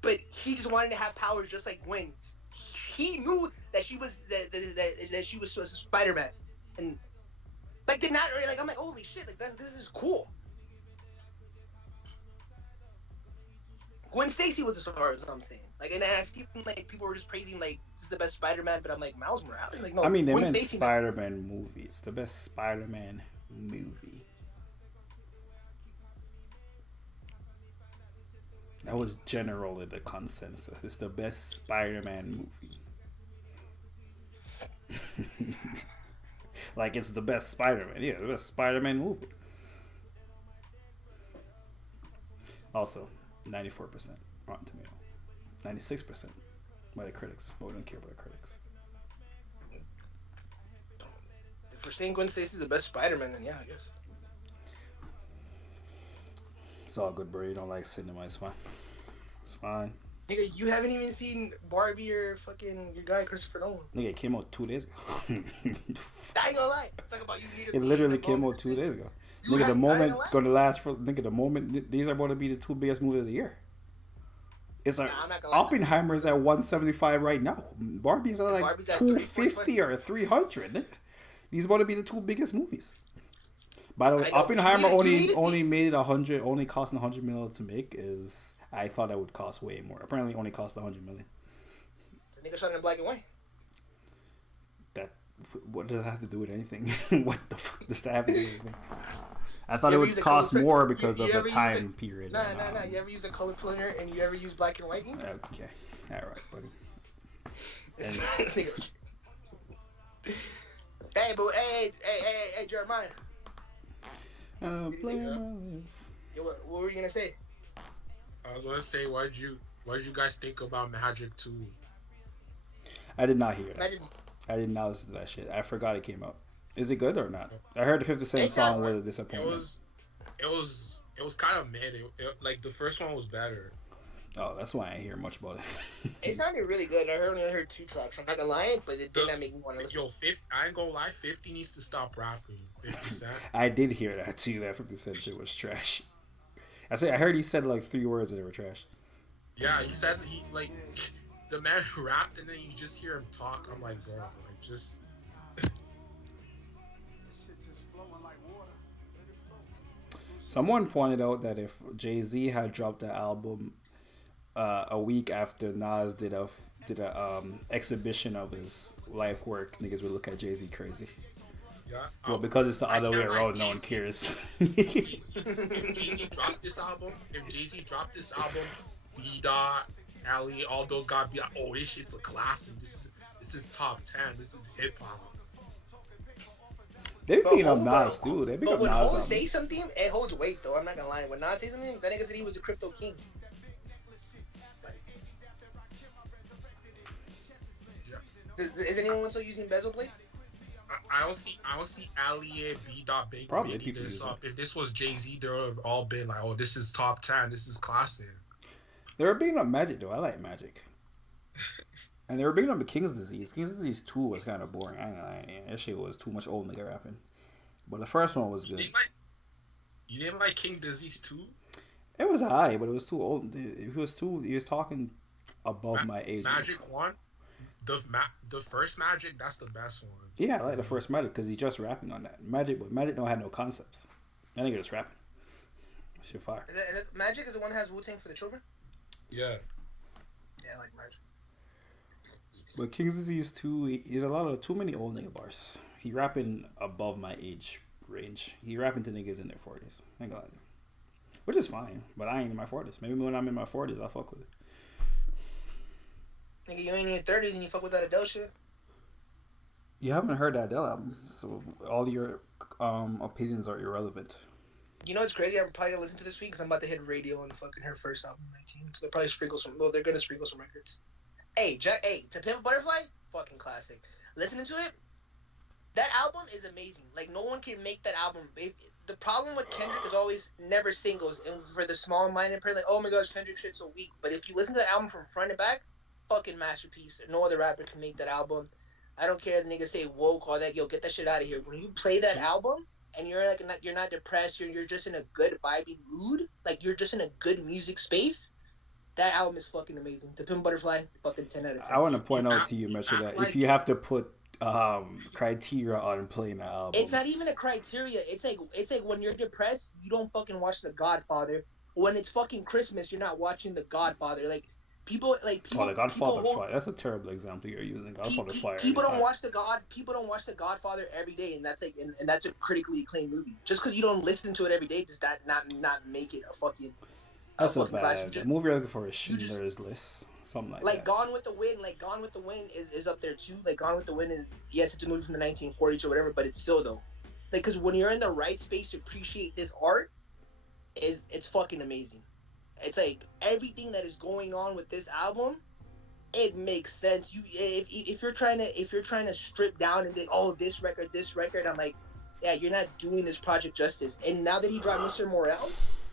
But he just wanted to have powers just like Gwen. He knew that she was that she was Spider-Man, and like did not like. I'm like, holy shit! Like this is cool. Gwen Stacy was a star, is what I'm saying. Like, and I see like people were just praising like this is the best Spider-Man, but I'm like Miles Morales. Like, no, I mean, they Gwen meant Stacy, Spider-Man movie. It's the best Spider-Man movie. That was generally the consensus. It's the best Spider-Man movie. Like it's the best Spider-Man. Yeah, the best Spider-Man movie. Also, 94% Rotten Tomato. 96% by the critics. But we don't care about the critics. If we're saying Gwen Stacy's the best Spider-Man, then yeah, I guess. It's all good, bro. You don't like cinema, it's fine. It's fine. Nigga, you haven't even seen Barbie or fucking your guy Christopher Nolan. Nigga, it came out 2 days ago. I ain't gonna lie. Talk about you need it literally came out 2 days ago. Nigga, the moment gonna last for the moment these are going to be the 2 biggest movies of the year. It's like Oppenheimer's at 175 right now. Barbie's at like 250 or 300. These about to be the 2 biggest movies. By the way, Oppenheimer only made 100, only cost 100 million to make. Is I thought that would cost way more. Apparently, only cost 100 million. The nigga shot in black and white. What does that have to do with anything? What the fuck does that have to do with anything? I thought it would cost more because of the time period. Nah. You ever use a color printer and you ever use black and white ink? Okay, all right, buddy. Hey, but hey, Jeremiah. Yo, what were you gonna say? I was gonna say, what did you guys think about Magic 2? I did not hear that. I did not listen to that shit. I forgot it came out. Is it good or not? I heard the 50 Cent song was a disappointment. It was kind of mid. Like the first one was better. Oh, that's why I ain't hear much about it. It sounded really good. I only heard 2 tracks. I'm not gonna lie, but it did not make me want to listen. Yo, I ain't gonna lie. 50 needs to stop rapping. 50 Cent. I did hear that too. That 50 Cent shit was trash. I heard he said like 3 words and they were trash. Yeah, he said the man rapped and then you just hear him talk. I'm like, bro, like just. Someone pointed out that if Jay-Z had dropped the album a week after Nas did a exhibition of his life work, niggas would look at Jay-Z crazy. Yeah. Well, because it's the other way around, no one cares. If Jay-Z dropped this album, B-Dot, Ali, all those guys be like, oh, this shit's a classic. This is top 10. This is hip hop. They beat up Nas too. They beat up Nas. But when Ho say something, it holds weight though. I'm not gonna lie. When Nas say something, that nigga said he was a crypto king. Yeah. Is anyone still using bezel plate? I don't see Ali and B-Dot beating this up. If this was Jay-Z, they would have all been like, oh, this is top 10. This is classic. They were beating up Magic though. I like Magic. And they were beating up the King's Disease. King's Disease 2 was kind of boring. I ain't gonna lie. That shit was too much old nigga rapping. But the first one was good. You didn't like King Disease 2? It was high, but it was too old. He was talking above my age. Magic 1, the first Magic, that's the best one. Yeah, I like the first Magic because he's just rapping on that. Magic don't have no concepts. I think it's rapping. Shit fire. Magic is the one that has Wu-Tang for the children? Yeah. Yeah, I like Magic. But King's Disease 2, he's a lot of too many old nigga bars. He rapping above my age range. He rapping to niggas in their 40s. I ain't gonna lie. Which is fine, but I ain't in my 40s. Maybe when I'm in my 40s, I'll fuck with it. Nigga, you ain't in your 30s and you fuck with that Adele shit? You haven't heard that Adele album, so all your opinions are irrelevant. You know what's crazy? I'm probably gonna listen to this week because I'm about to hit radio on fucking her first album, 19. So they'll probably sprinkle some. Well, they're gonna sprinkle some records. Hey, To Pimp a Butterfly, fucking classic. Listening to it, that album is amazing. Like no one can make that album. The problem with Kendrick is always never singles, and for the small-minded person, like, oh my gosh, Kendrick shit's so weak. But if you listen to the album from front to back, fucking masterpiece. No other rapper can make that album. I don't care if the niggas say woke, all that. Yo, get that shit out of here. When you play that album and you're like you're not depressed, you're just in a good vibing mood, like you're just in a good music space. That album is fucking amazing. To Pimp a Butterfly, fucking 10 out of 10. I want to point out to you, Metro, that if you have to put criteria on playing an album, it's not even a criteria. It's like when you're depressed, you don't fucking watch The Godfather. When it's fucking Christmas, you're not watching The Godfather. Like people. Oh, The Godfather Fire. That's a terrible example you're using. Godfather Fire. People don't watch The Godfather every day, and that's like, and that's a critically acclaimed movie. Just because you don't listen to it every day, does that not make it a fucking. That's a bad. The movie you're looking for is Schindler's List. Something like that. Gone with the Wind, is up there too. Like Gone with the Wind is, yes, it's a movie from the 1940s or whatever, but it's still though. Like, because when you're in the right space to appreciate this art, it's fucking amazing. It's like everything that is going on with this album, it makes sense. If you're trying to strip down and think, oh, this record, I'm like, yeah, you're not doing this project justice. And now that he dropped Mr. Morale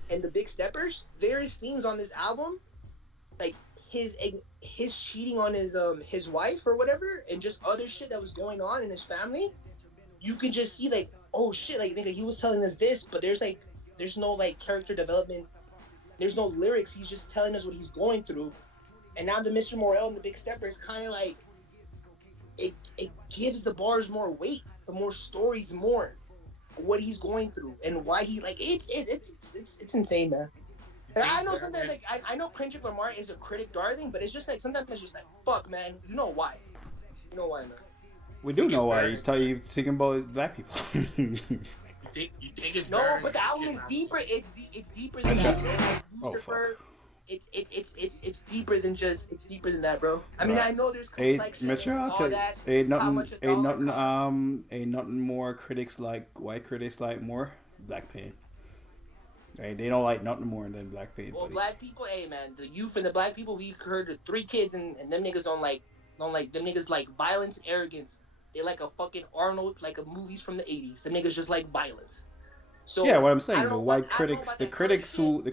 and the Big Steppers, various themes on this album, like his cheating on his wife or whatever, and just other shit that was going on in his family, you can just see like, oh shit, like nigga, he was telling us this, but there's no like character development, there's no lyrics, he's just telling us what he's going through. And now the Mr. Morale and the Big Steppers kind of like it gives the bars more weight, the more stories, more what he's going through and why he like it's insane, man. Like, I know sometimes, like I know Kendrick Lamar is a critic darling, but it's just like sometimes it's just like, fuck, man, you know why, man. We do know why. You thinking about black people. You think it's no, but the album is deeper. It's deeper than that, bro. Lucifer, it's deeper than that, bro. I mean, I know there's complexion and all that. Ain't nothing more critics like white critics like more black pain. Right, they don't like nothing more than black pain. Well, black people, hey man, the youth and the black people, we heard the 3 kids, and them niggas don't like them niggas like violence, arrogance. They like a fucking Arnold, like a movies from the 80s. Them niggas just like violence. So yeah, what I'm saying, the white critics, the critics who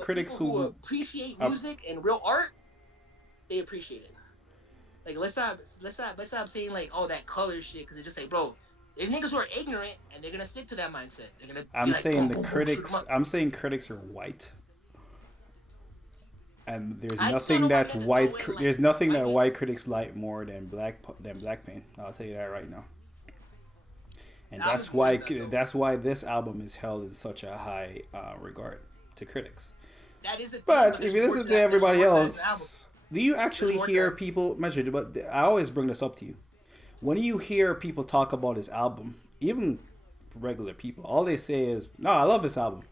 appreciate music and real art, they appreciate it. Like let's stop saying like, oh, that color shit, because it's just like, bro, there's niggas who are ignorant and they're gonna stick to that mindset. They're gonna. I'm saying the critics. I'm saying critics are white, and there's nothing that white. There's nothing that white critics like more than black pain. I'll tell you that right now. And that's why this album is held in such a high regard to critics. That is the thing, but if you listen to everybody else, do you actually hear people measure? But I always bring this up to you. When you hear people talk about this album, even regular people, all they say is, no, I love this album.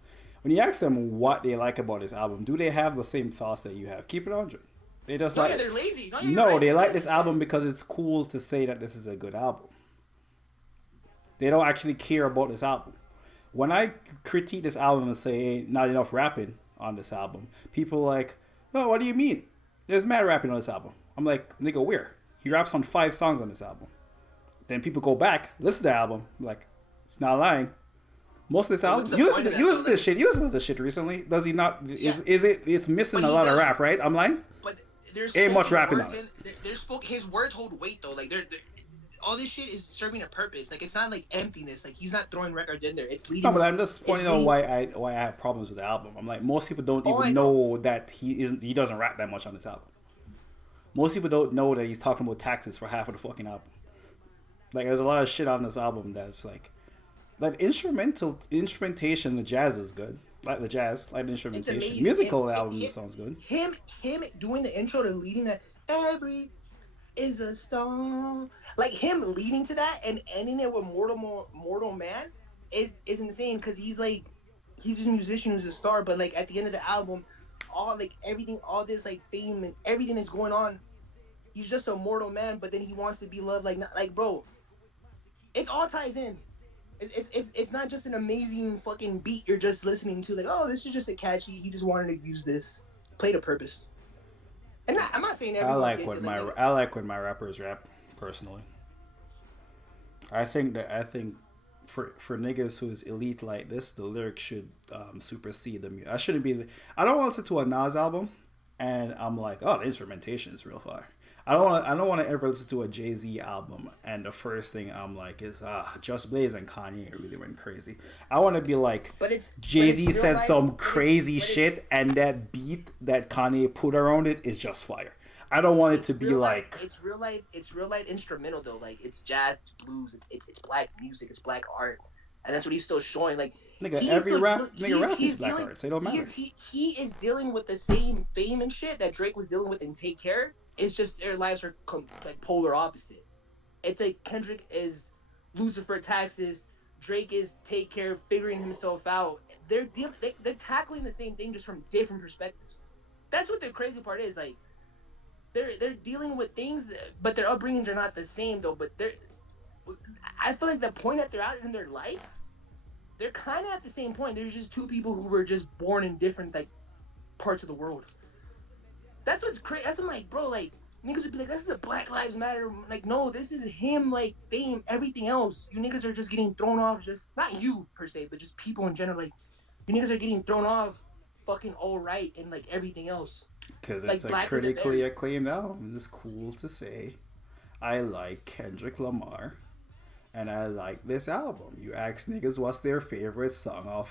When you ask them what they like about this album, do they have the same thoughts that you have? Keep it 100. They just like, they're lazy. They like this album because it's cool to say that this is a good album. They don't actually care about this album. When I critique this album and say, hey, not enough rapping on this album, people are like, oh, what do you mean? There's mad rapping on this album. I'm like, nigga, where? He raps on 5 songs on this album. Then people go back, listen to the album, like, it's not lying. Most of this album, you listen to this shit. You listen to this shit recently. Does he not? Yeah. It's missing a lot of rap, right? I'm lying. But there's ain't much rapping on it. His words hold weight though. Like all this shit is serving a purpose. Like, it's not like emptiness. Like, he's not throwing records in there. It's leading. No, but I'm just pointing out why I have problems with the album. I'm like, most people don't even know that he doesn't rap that much on this album. Most people don't know that he's talking about taxes for half of the fucking album. Like, there's a lot of shit on this album that's like instrumentation. The jazz is good. Like the jazz, like the instrumentation. Musical album sounds good. Him doing the intro to leading that every is a song. Like, him leading to that and ending it with Mortal Man is insane, because he's just a musician who's a star, but like at the end of the album, all this like fame and everything that's going on, he's just a mortal man, but then he wants to be loved. Like bro, it all ties in. It's not just an amazing fucking beat you're just listening to, like, oh, this is just a catchy, he just wanted to use this, played a purpose. And I'm not saying everyone I like when my rappers rap, personally. I think for niggas who's elite like this, the lyrics should supersede the music. I don't want to listen to a Nas album and I'm like, oh, the instrumentation is real fire. I don't want to ever listen to a Jay-Z album and the first thing I'm like is Just Blaze and Kanye really went crazy. I want to be like, Jay-Z said some crazy shit and that beat that Kanye put around it is just fire. I don't want it to be like it's real life instrumental though. Like, it's jazz, it's blues, it's black music, it's black art, and that's what he's still showing. Like, nigga, every rap is black art. So it don't matter. He is dealing with the same fame and shit that Drake was dealing with in Take Care. It's just their lives are like polar opposite. It's like Kendrick is Lucifer taxes, Drake is Take Care, figuring himself out. They're tackling the same thing just from different perspectives. That's what the crazy part is. Like, they're dealing with things, but their upbringings are not the same though. But I feel like the point that they're at in their life, they're kind of at the same point. There's just two people who were just born in different like parts of the world. That's what's crazy. That's what I'm like, bro. Like, niggas would be like, this is a Black Lives Matter. Like, no, this is him. Like, fame, everything else. You niggas are just getting thrown off. Just not you per se, but just people in general. Like, you niggas are getting thrown off, fucking all right, and like everything else. Because it's a critically acclaimed album. It's cool to say, I like Kendrick Lamar, and I like this album. You ask niggas what's their favorite song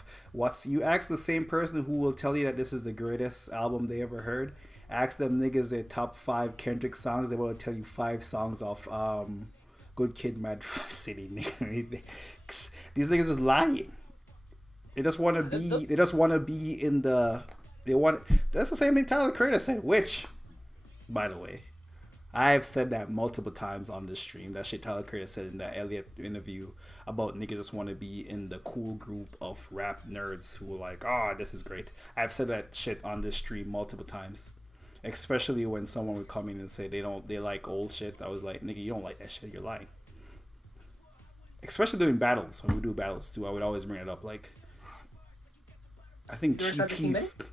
you ask the same person who will tell you that this is the greatest album they ever heard. Ask them niggas their top 5 Kendrick songs. They will tell you 5 songs off Good Kid, Mad City. These niggas is lying. They just want to be. They just want to be in the. That's the same thing Tyler Creator said. Which, by the way, I've said that multiple times on this stream. That shit Tyler Creator said in that Elliot interview about niggas just want to be in the cool group of rap nerds who are like, oh, this is great. I've said that shit on this stream multiple times. Especially when someone would come in and say they like old shit. I was like, nigga, you don't like that shit, you're lying. Especially doing battles. When we do battles too, I would always bring it up. Like, I think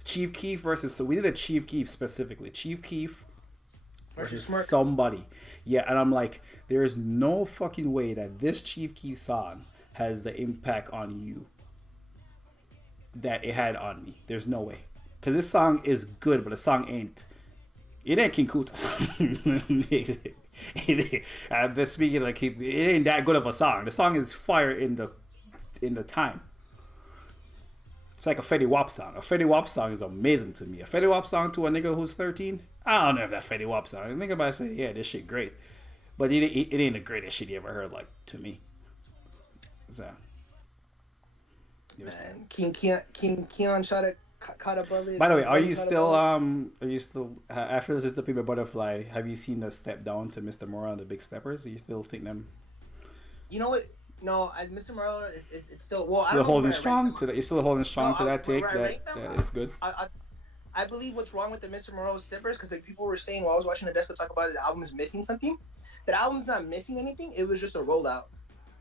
Chief Keef versus, so we did a Chief Keef specifically. Chief Keef versus somebody. Yeah, and I'm like, there is no fucking way that this Chief Keef song has the impact on you that it had on me. There's no way. Because this song is good, but the song ain't. It ain't King Kuta. Speaking like it ain't that good of a song. The song is fire in the time. It's like a Fetty Wap song. A Fetty Wap song is amazing to me. A Fetty Wap song to a nigga who's 13, I don't know if that Fetty Wap song. I think about it, say, yeah, this shit great, but it ain't the greatest shit you ever heard. Like, to me. So. Man, King Keon shot it. By the way, are you still after this is the Paper Butterfly, have you seen the step down to Mr. Morale and the Big Steppers? Do you still think them? You know what? No, Mr. Morale, it's still holding strong to that. You're still holding strong to that take that it's good. I believe what's wrong with the Mr. Morale Steppers, because like people were saying while I was watching the Desk talk about it, the album is missing something. That album's not missing anything. It was just a rollout.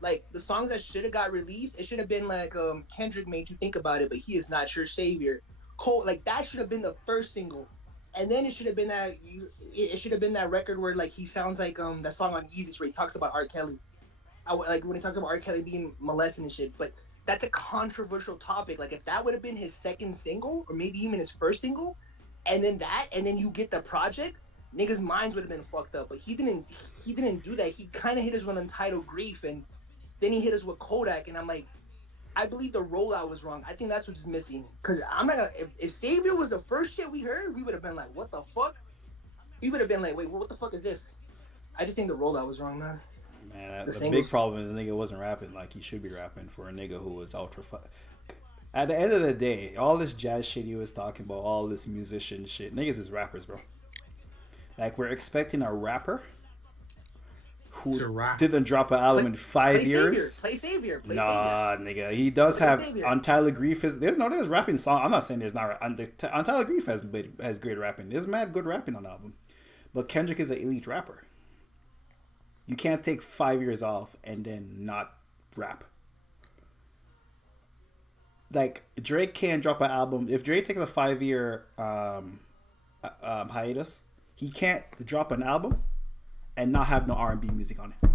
Like, the songs that should have got released, it should have been like Kendrick Made You Think About It, but He Is Not Your Savior. Cole, like, that should have been the first single, and then it should have been that record where like he sounds like that song on Yeezus where he talks about R. Kelly, like when he talks about R. Kelly being molested and shit. But that's a controversial topic. Like, if that would have been his second single or maybe even his first single, and then you get the project, niggas' minds would have been fucked up. But he didn't do that. He kind of hit us with Untitled Grief, and then he hit us with Kodak, and I'm like, I believe the rollout was wrong. I think that's what's missing. Cause I'm not gonna, if Savior was the first shit we heard, we would have been like, what the fuck? We would have been like, wait, what the fuck is this? I just think the rollout was wrong, man. Man, the big problem is the nigga wasn't rapping like he should be rapping for a nigga who was ultra. At the end of the day, all this jazz shit he was talking about, all this musician shit, niggas is rappers, bro. Like, we're expecting a rapper who didn't drop an album in 5 years. Play Savior. Nah, nigga. He does have Untitled Grief. There's rapping song. I'm not saying there's not. Untitled Grief has great rapping. There's mad good rapping on the album. But Kendrick is an elite rapper. You can't take 5 years off and then not rap. Like, Drake can't drop an album. If Drake takes a 5-year hiatus, he can't drop an album and not have no R&B music on it.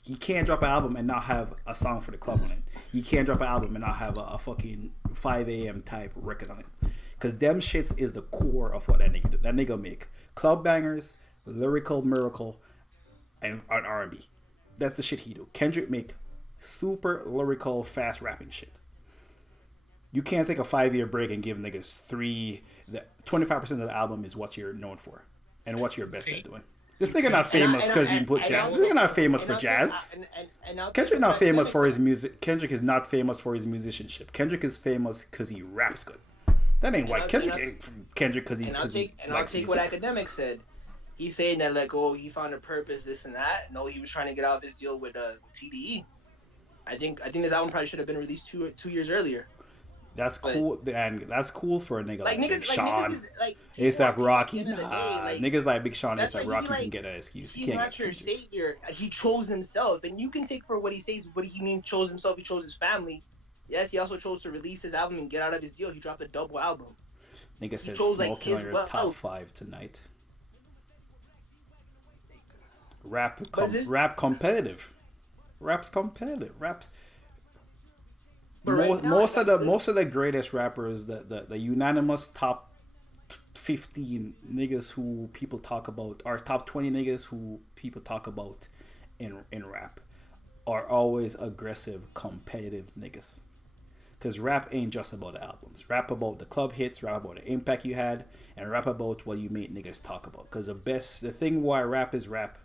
He can't drop an album and not have a song for the club on it. He can't drop an album and not have a fucking 5 a.m. type record on it. Because them shits is the core of what that nigga do. That nigga make club bangers, lyrical miracle, and R&B. That's the shit he do. Kendrick make super lyrical, fast rapping shit. You can't take a 5-year break and give niggas 25% of the album is what you're known for and what you're best at doing. This nigga not famous because you put jazz. This nigga not famous for jazz. Kendrick not famous for his music. Kendrick is not famous for his musicianship. Kendrick is famous because he raps good. That ain't why Kendrick ain't Kendrick because he likes music. And I'll take what Academic said. He's saying that, like, oh, he found a purpose, this and that. No, he was trying to get out of his deal with TDE. I think this album probably should have been released two years earlier. That's cool, and that's cool for a nigga like Big Sean, like ASAP Rocky. Niggas like Big Sean, ASAP Rocky can get an excuse. He's not your savior. He chose himself, and you can take for what he says. What he means, chose himself. He chose his family. Yes, he also chose to release his album and get out of his deal. He dropped a double album. Nigga said smoking on your top 5 tonight. Rap competitive. Rap's competitive. Most of the greatest rappers, the unanimous top 15 niggas who people talk about, or top 20 niggas who people talk about in rap, are always aggressive, competitive niggas. Because rap ain't just about the albums. Rap about the club hits, rap about the impact you had, and rap about what you made niggas talk about. Because the thing why rap is rap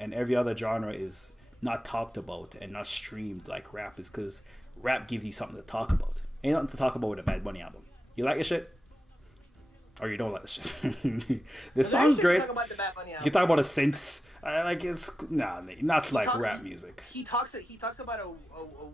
and every other genre is not talked about and not streamed like rap is because rap gives you something to talk about. Ain't nothing to talk about with a Bad Bunny album. You like the shit? Or you don't like the shit? This song's great. You can talk about the synths. It's not like rap music. He talks about a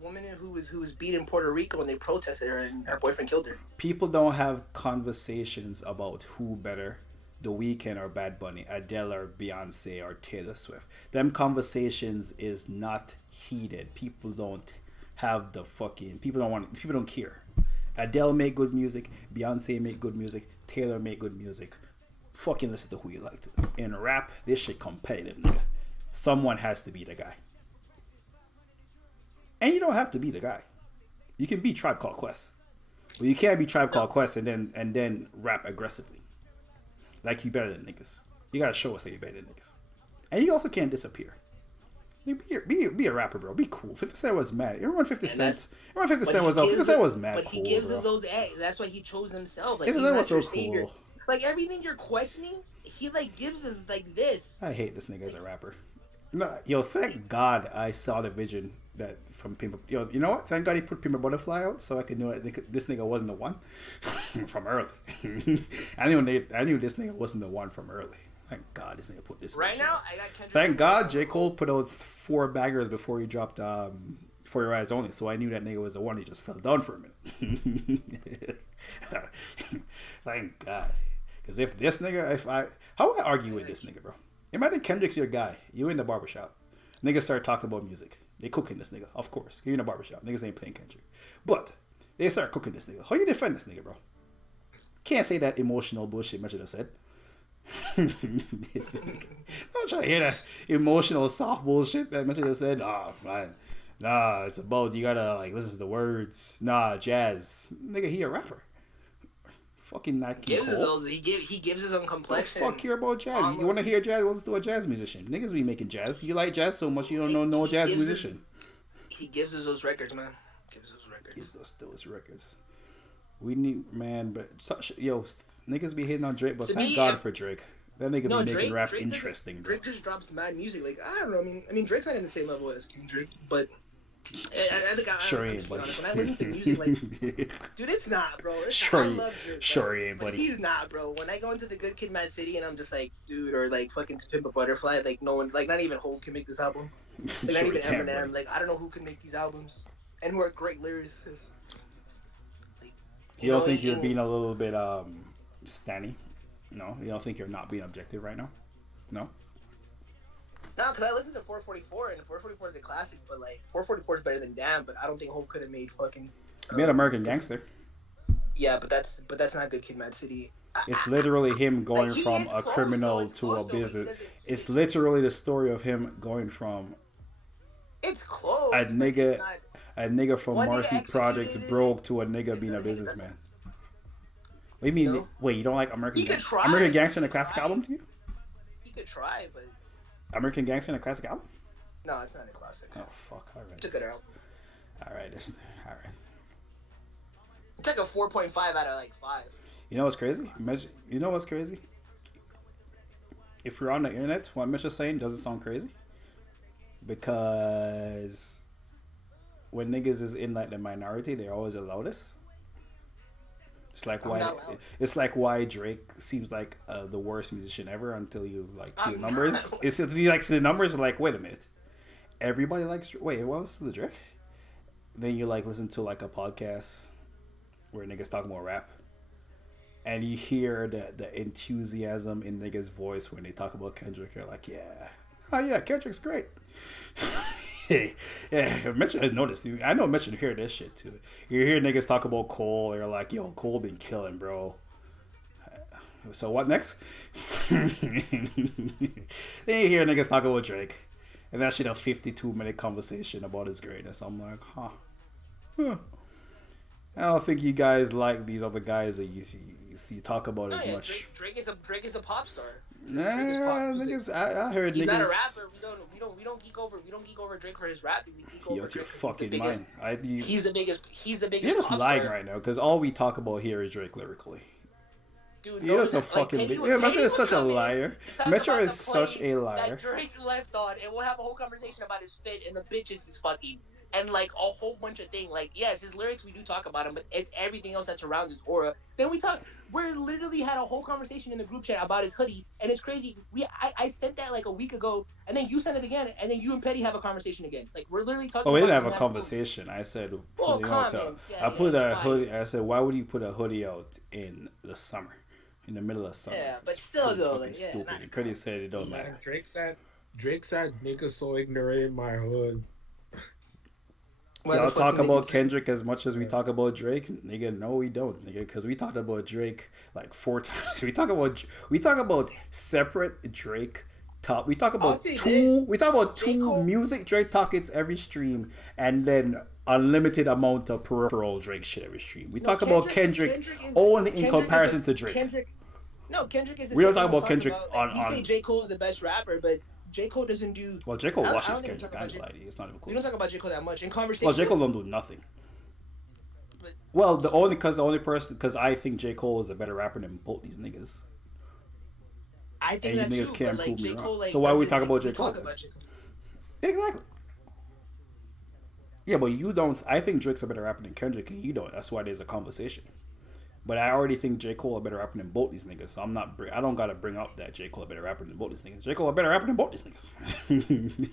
woman who was beat in Puerto Rico when they protested her and her boyfriend killed her. People don't have conversations about who better, The Weeknd or Bad Bunny, Adele or Beyonce or Taylor Swift. Them conversations is not heated. People don't have the fucking, people don't care. Adele make good music, Beyonce make good music, Taylor make good music. Fucking listen to who you like to. In rap, this shit competitive, nigga. Someone has to be the guy. And you don't have to be the guy. You can be Tribe Called Quest. But you can't be Tribe Called Quest and then rap aggressively. Like you better than niggas. You gotta show us that you're better than niggas. And you also can't disappear. Be a rapper, bro. Be cool. 50 Cent was mad. Everyone 50 Cent was up. 50 Cent was mad. But cool, he gives bro. us those eggs. That's why he chose himself. Like, 50 Cent was so cool. Like, everything you're questioning, he like gives us like this. I hate this nigga as a rapper. No, yo, thank God I saw the vision that from Pimp. Yo, you know what? Thank God he put Pimp Butterfly out so I could know that this nigga wasn't the one from early. I knew this nigga wasn't the one from early. Thank God this nigga put this. Right now, I got Kendrick. Thank God J. Cole put out 4 bangers before he dropped For Your Eyes Only, so I knew that nigga was the one. He just fell down for a minute. Thank God. Because if this nigga, how would I argue with this nigga, bro? Imagine Kendrick's your guy. You in the barbershop. Niggas start talking about music. They cooking this nigga, of course. You're in the barbershop. Niggas ain't playing Kendrick. But they start cooking this nigga. How you defend this nigga, bro? Can't say that emotional bullshit Mitchell just said. I'm trying to hear that emotional soft bullshit that Mitchell just said. Nah, man. Nah, it's about, you gotta like listen to the words. Nah, jazz. Nigga, he a rapper. Fucking Nat He King gives his Cole. own, he gives his own complexion. Fuck care about jazz. You want to hear jazz? Let's do a jazz musician. Niggas be making jazz. You like jazz so much you don't know no jazz musician. He gives us those records, man. Gives us those records. We need, man, but yo, niggas be hitting on Drake, but To thank me, God for Drake. That nigga be making Drake, rap Drake interesting, bro. Drake just drops mad music. Like, I don't know. I mean, Drake's not in the same level as Kendrick, but I think Sure I'm ain't, buddy. honest. When I listen to music, like, dude, it's not, bro. Sure I love Drake, sure ain't, but buddy. he's not, bro. When I go into the Good Kid, Mad City, and I'm just like, dude, or like fucking To Pimp a Butterfly, like no one, like not even Hov can make this album. Like not even Eminem. Like I don't know who can make these albums and who are great lyricists. Like, you don't think you're being a little bit stanny? No, you don't think you're not being objective right now? No. No, because I listened to 444, and 444 is a classic, but like 444 is better than Damn. But I don't think Hov could have made fucking. You made American Gangster. Yeah, but that's not Good Kid, Mad City. It's literally him going Like, from a criminal though, to a close, though, business. but It's literally the story of him going from It's close. a but nigga, it's not- a nigga from One nigga Marcy Projects executed it. broke to a nigga being a businessman. What do you mean? No. Wait, you don't like American He could Gangster? try. American Gangster in a He could classic try. album to you? You could try, but American Gangster in a classic album? no, it's not a classic. Oh fuck! All right, Took it out. all right, all right. It's like a 4.5 out of like 5. You know what's crazy? You know what's crazy? If you're on the internet, what Mitch is saying doesn't sound crazy. Because when niggas is in like the minority, they're always the loudest. It's like why Drake seems like the worst musician ever until you like see the numbers. It's you like see the numbers and like, wait a minute, everybody likes. Wait, what was the Drake? Then you like listen to like a podcast where niggas talk more rap, and you hear the enthusiasm in niggas' voice when they talk about Kendrick. You're like, yeah, oh yeah, Kendrick's great. Yeah, Mitch has noticed. I know Mitch should hear this shit too. You hear niggas talk about Cole, they're like, yo, Cole been killing, bro. So what next? Then you hear niggas talk about Drake. And that shit a 52-minute conversation about his greatness. I'm like, huh. I don't think you guys like these other guys that you talk about as much. Drake is a pop star. Nah, niggas, I heard He's niggas. not a rapper. We don't geek over Drake for his rapping. We geek over Yo, Drake. your fucking mind. He's the biggest. You're just pop lying star. right now because all we talk about here is Drake lyrically. Dude, You're just a fucking. Metro is such a liar. Metro is such a liar. That Drake left on, and we'll have a whole conversation about his fit and the bitches he's fucking, and like a whole bunch of things. Like, yes, his lyrics we do talk about him, but it's everything else that surrounds his aura. Then we literally had a whole conversation in the group chat about his hoodie, and it's crazy. I sent that like a week ago, and then you sent it again, and then you and Petty have a conversation again. Like, we're literally talking. Oh, we about didn't have a his conversation. I said, comments. I put a hoodie. I said, why would you put a hoodie out in the summer, in the middle of summer? Yeah, but It's still pretty though, fucking like, yeah, stupid. And Petty said it don't matter. Drake said niggas so ignorant in my hood. Y'all talk about Kendrick as much as we talk about Drake, nigga. No, we don't, nigga, because we talked about Drake like 4 times. We talk about separate Drake top. We talk about two music Drake topics every stream, and then unlimited amount of peripheral Drake shit every stream. We talk about Kendrick only in comparison to Drake. Kendrick is. We don't talk about Kendrick on. You say J. Cole is the best rapper, but J. Cole doesn't do. Well, J. Cole I watches don't even Kendrick. talk I about ain't lie to you. It's not even close. We don't talk about J. Cole that much in conversation. Well, J. Cole don't do nothing. But, well, because I think J. Cole is a better rapper than both these niggas. I think and that you niggas too, can't but prove like me J. wrong. Cole, like, So why we talk about we J. Cole? talk about J. Cole. Exactly. Yeah, but you don't. I think Drake's a better rapper than Kendrick, and you don't. That's why there's a conversation. But I already think J. Cole a better rapper than both these niggas, so I don't gotta bring up that J. Cole a better rapper than both these niggas. J. Cole a better rapper than both these niggas.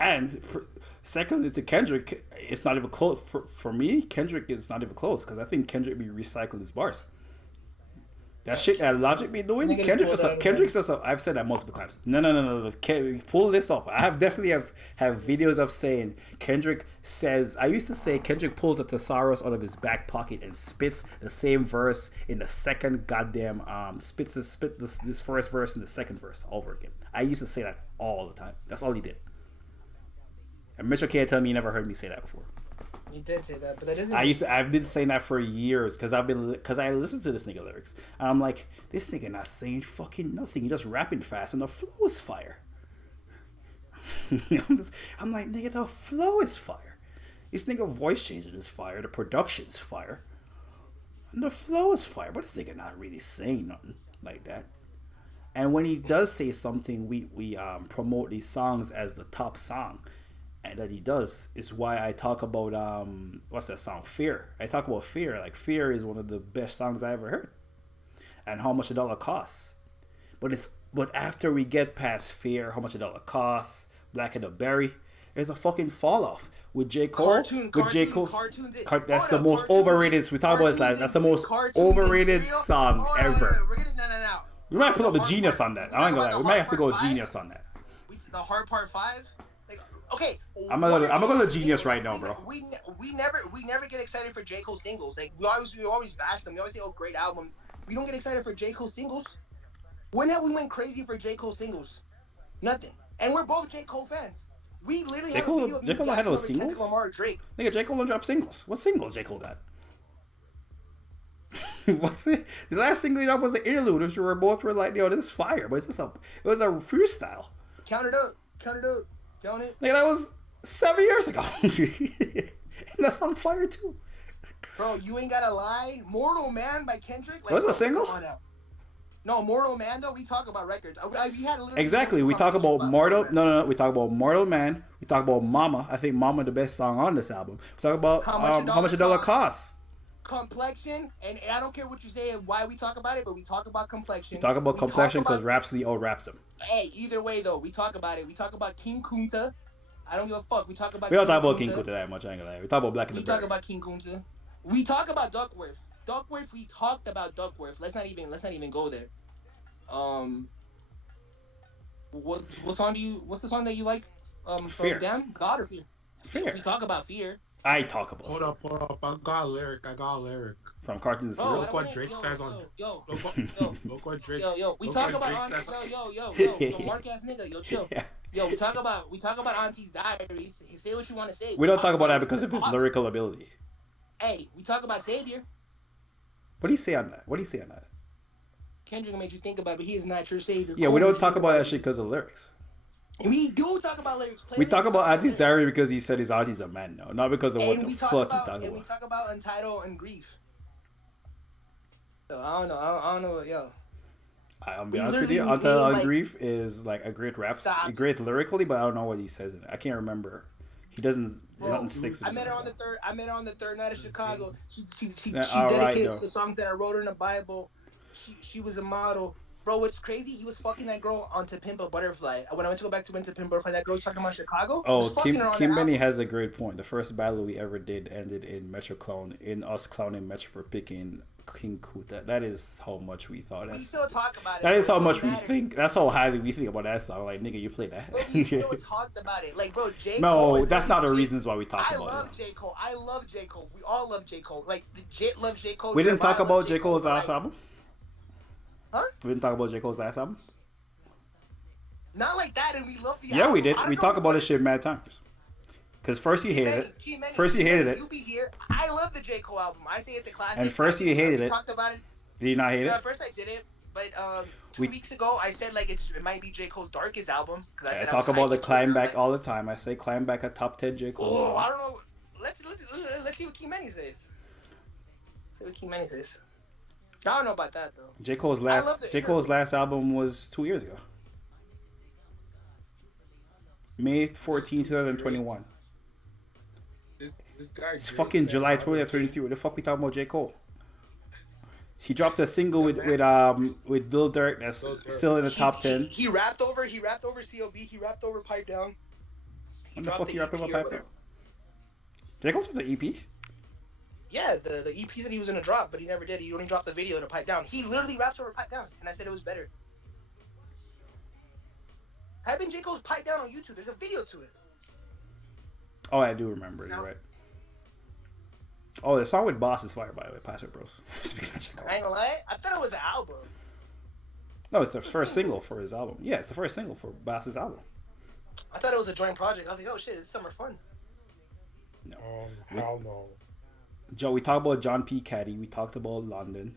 And secondly to Kendrick, it's not even close. For me, Kendrick is not even close because I think Kendrick be recycling his bars. That shit that Logic be doing, Kendrick's just. I've said that multiple times. No. Pull this off. I have definitely have videos of saying Kendrick says. I used to say Kendrick pulls a thesaurus out of his back pocket and spits the same verse in the second goddamn spit this first verse in the second verse over again. I used to say that all the time. That's all he did. And Mitchell can't tell me he never heard me say that before. You did say that, but that doesn't. I've been saying that for years because I listened to this nigga lyrics and I'm like, this nigga not saying fucking nothing. He just rapping fast and the flow is fire. I'm like, nigga, the flow is fire. This nigga voice changing is fire. The production's fire. And the flow is fire. But this nigga not really saying nothing like that. And when he does say something, we promote these songs as the top song. And that he does is why I talk about what's that song? Fear. I talk about Fear. Like Fear is one of the best songs I ever heard. And how much a dollar costs. But after we get past Fear, how much a dollar costs, Black and the Berry, there's a fucking fall off with J. Cole. That's the most overrated. We talk about this last. That's the most overrated song ever. We might put up a Genius on that. I ain't gonna lie. We might have to go Genius on that. The hard part 5. Like, okay. I'm gonna go to Genius right now, bro. We never get excited for J. Cole singles. Like we always bash them. We always say, oh, great albums. We don't get excited for J. Cole singles. When have we went crazy for J. Cole singles? Nothing. And we're both J. Cole fans. We literally have a video of J. Cole had no Kendrick singles? Lamar, Drake. Nigga, J. Cole don't drop singles. What singles J. Cole got? What's it? The last single he dropped was an interlude, which we both were like, yo, this is fire. But it was a freestyle. Count it up. Count it. Nigga, that was 7 years ago. And that song fire too. Bro, you ain't gotta lie. Mortal Man by Kendrick. Like, was it a single? Come on now. No, Mortal Man though. We talk about records. We had exactly. We talk about Mortal. No. We talk about Mortal Man. We talk about Mama. I think Mama the best song on this album. We talk about how much a dollar costs. Complexion, and I don't care what you say and why we talk about it, but we talk about complexion. We talk about complexion because Rhapsody raps him. Hey, either way though, we talk about it. We talk about King Kunta. I don't give a fuck. We talk about. We don't talk about King Kunta that much. I ain't gonna lie. We talk about Black and the Berry. We talk about King Kunta. We talk about Duckworth. We talked about Duckworth. Let's not even go there. What song do you? What's the song that you like? Fear. From Damn God or Fear? Fear. We talk about Fear. I talk about. Hold up. I got a lyric. From Cartoons to Look what Drake says on. Look what Drake. We talk about mark ass nigga. Yo, chill. Yeah. Yo, we talk about Auntie's Diaries. You say what you want to say. We don't talk about that because of his lyrical ability. Hey, we talk about Savior. What do you say on that? Kendrick made you think about it, but he is not your savior. Yeah, we don't talk about that shit because of lyrics. We do talk about lyrics. We talk about Auntie's Diary because he said his auntie's a man now, not because of what the fuck he's talking about. And we talk about Untitled and Grief. So I don't know, yo. I'll be honest with you, Untitled and Grief is like a great rap, great lyrically, but I don't know what he says in it. I can't remember. He doesn't. Nothing sticks. I met her on the third night of Chicago. She dedicated to the songs that I wrote her in the Bible. She was a model. Bro, what's crazy? He was fucking that girl on To Pimp a Butterfly. When I went to go back to Pimp a Butterfly, that girl was talking about Chicago. Oh, Kim Benny has a great point. The first battle we ever did ended in us clowning Metro for picking King Kuta. That is how much we thought. We still talk about it. That is how much we think. That's how highly we think about that song. Like, nigga, you play that. But we still talked about it. Like, bro, J. Cole. No, that's not the reasons why we talk about it. I love J. Cole. We all love J. Cole. Like, the Jit loves J. Cole. We didn't talk about J. Cole's last album? Huh? We didn't talk about J. Cole's last album? Not like that, and we love the album. Yeah, we did. We talked about this shit mad times. Because first you hated it. First you hated it. You be here. I love the J. Cole album. I say it's a classic. And first you hated it. We talked about it. Did you not hate it? At first I didn't, but 2 weeks ago I said like it might be J. Cole's darkest album. I talk about the Climb Back all the time. I say Climb Back a top 10 J. Cole song. I don't know. Let's see what Key-Mani says. I don't know about that though. J. Cole's last album was 2 years ago. May 14, 2021. This guy. It's fucking July 2023. What the fuck we talking about J. Cole? He dropped a single with Lil Durk that's still in the top 10. He rapped over COB. He rapped over Pipe Down. When the fuck you rapping about Pipe Down? J. Cole dropped the EP? Yeah, the EP that he was gonna drop, but he never did. He only dropped the video to Pipe Down. He literally raps over Pipe Down, and I said it was better. Type in J. Cole's Pipe Down on YouTube. There's a video to it. Oh, I do remember. You're right. Oh, the song with Boss is fire, by the way. Pastor Bros. I ain't gonna lie. I thought it was an album. No, it's the first single for his album. Yeah, it's the first single for Boss's album. I thought it was a joint project. I was like, oh shit, it's summer fun. No. Hell no. Joe, we talked about John P. Caddy. We talked about London.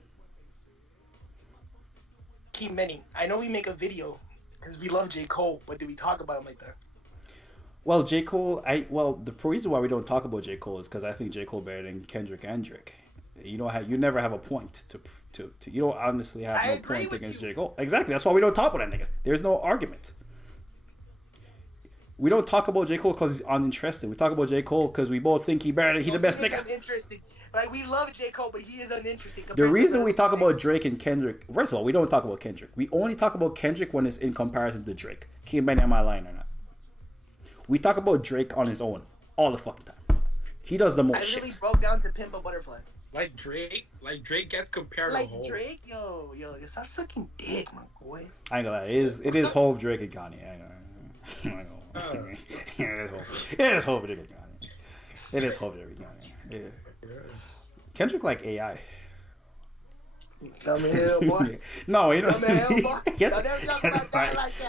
Keep many. I know we make a video because we love J. Cole, but do we talk about him like that? Well, J. Cole, the reason why we don't talk about J. Cole is because I think J. Cole better than Kendrick and Drake. You don't you never have a point to you don't honestly have no point against J. Cole. Exactly. That's why we don't talk about that nigga. There's no argument. We don't talk about J. Cole because he's uninterested. We talk about J. Cole because we both think he better. He the best nigga. Uninteresting. Like we love J. Cole, but he is uninteresting. The reason we talk about Drake and Kendrick, first of all, we don't talk about Kendrick. We only talk about Kendrick when it's in comparison to Drake. Keep Benny on my line or not. We talk about Drake on his own all the fucking time. He does the most shit. I really broke down to Pimp a Butterfly. Like Drake gets compared like to Hov. Drake, yo, stop sucking dick, my boy. I ain't gonna lie, it is Hov, Drake, and Kanye. I ain't gonna lie. It is Hov, Drake, and Kanye. It is Hov, Drake, and Kanye. Yeah. Kendrick like AI. Come here, boy. No, you know. Come here, boy.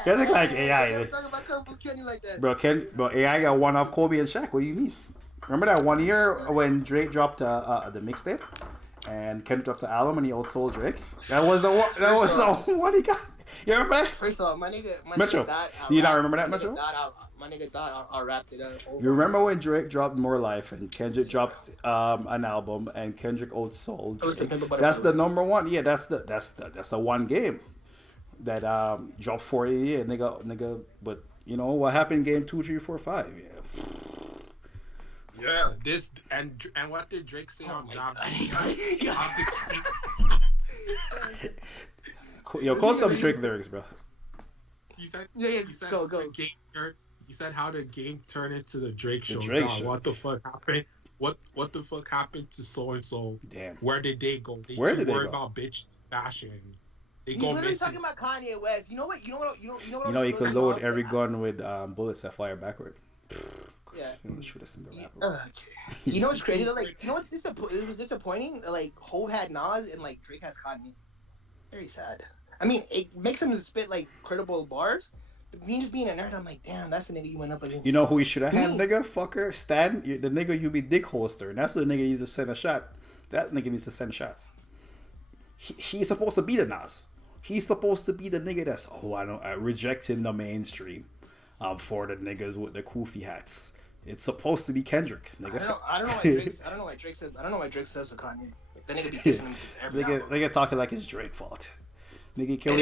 Kendrick like AI. Don't talk about Kung Fu Kenny like that. Bro, AI got one off Kobe and Shaq. What do you mean? Remember that one year when Drake dropped the mixtape and Kendrick dropped the album and he outsold Drake? That was the one. That was the one he got. You remember that? First of all, my nigga Metro. Do you not remember that, Metro? My nigga thought I wrapped it up. You remember when Drake dropped More Life and Kendrick dropped an album and Kendrick outsold Drake? That's the number one. Yeah, that's the one game that dropped 40 and nigga. But you know what happened? Game 2, 3, 4, 5. Yeah. Yeah, this and what did Drake say on Job? Yo, call some Drake lyrics, bro. He said, go. He said how the game turned into the Drake show. Show. What the fuck happened? What the fuck happened to so and so? Damn. Where did they go? Where did they worry go? about bitch fashion. He's literally talking about Kanye West. You know what? You You could load every gun with bullets that fire backward. Yeah. Shoot us in the rapper. You know what's crazy though? Like, you know what's it was disappointing? Like, Hov had Nas and like Drake has Kanye. Very sad. I mean, it makes him spit like credible bars. But me just being a nerd, I'm like, damn, that's the nigga you went up against. You know who he should have had, nigga? Fucker, Stan. The nigga you be dick holster. And that's the nigga needs to send a shot. That nigga needs to send shots. He's supposed to be the Nas. He's supposed to be the nigga that's rejecting the mainstream. For the niggas with the kufi hats. It's supposed to be Kendrick, nigga. I don't know why Drake says with Kanye. The nigga be kissing him every album. Nigga talking like it's Drake's fault. Nigga can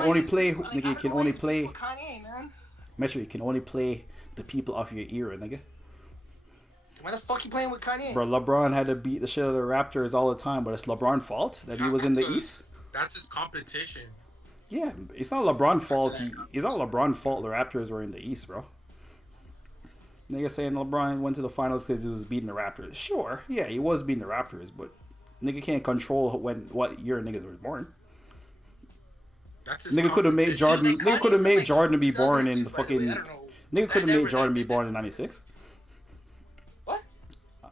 only play. Nigga can only play. Kanye, man. Metro, you can only play the people of your era, nigga. Why the fuck you playing with Kanye? Bro, LeBron had to beat the shit out of the Raptors all the time, but it's LeBron's fault that he was in the East. That's his competition. Yeah, it's not LeBron's fault. It's not LeBron's fault the Raptors were in the East, bro. Nigga saying LeBron went to the finals because he was beating the Raptors. Sure, yeah, he was beating the Raptors, but nigga can't control what year niggas was born. Nigga could have made Jordan. Nigga could have made Jordan be born in the fucking. Nigga could have made Jordan be born in '96. What?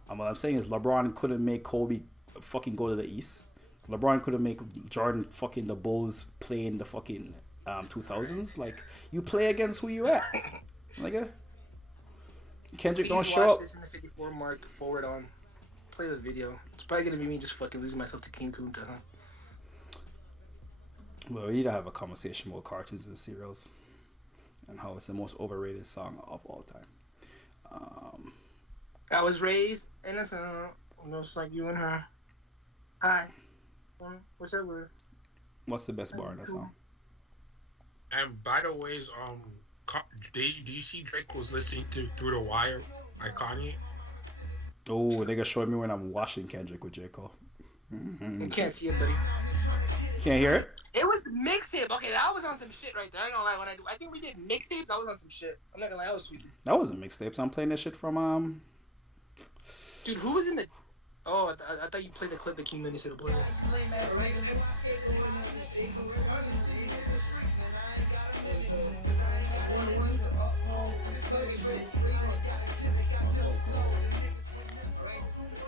What I'm saying is LeBron couldn't make Kobe fucking go to the East. LeBron could have made Jordan fucking the Bulls play in the fucking 2000s. Like, you play against who you at, nigga. Kendrick don't show up. This in the 54 mark forward on. Play the video. It's probably gonna be me just fucking losing myself to King Kunta. Well, we need to have a conversation about cartoons and serials and how it's the most overrated song of all time. I was raised innocent, just like you and her. What's that word? What's the best bar in that song? And by the way, do you see Drake was listening to Through the Wire by Kanye? Oh, nigga showed me when I'm watching Kendrick with J. Cole. Mm-hmm. You can't see it, buddy. Can't hear it? It was mixtape. Okay, I was on some shit right there. I ain't gonna lie. I think we did mixtapes. I was on some shit. I'm not gonna lie. I was tweaking. That wasn't mixtapes. I'm playing this shit from Dude, who was in the? Oh, I thought you played the clip that King Mini said to play.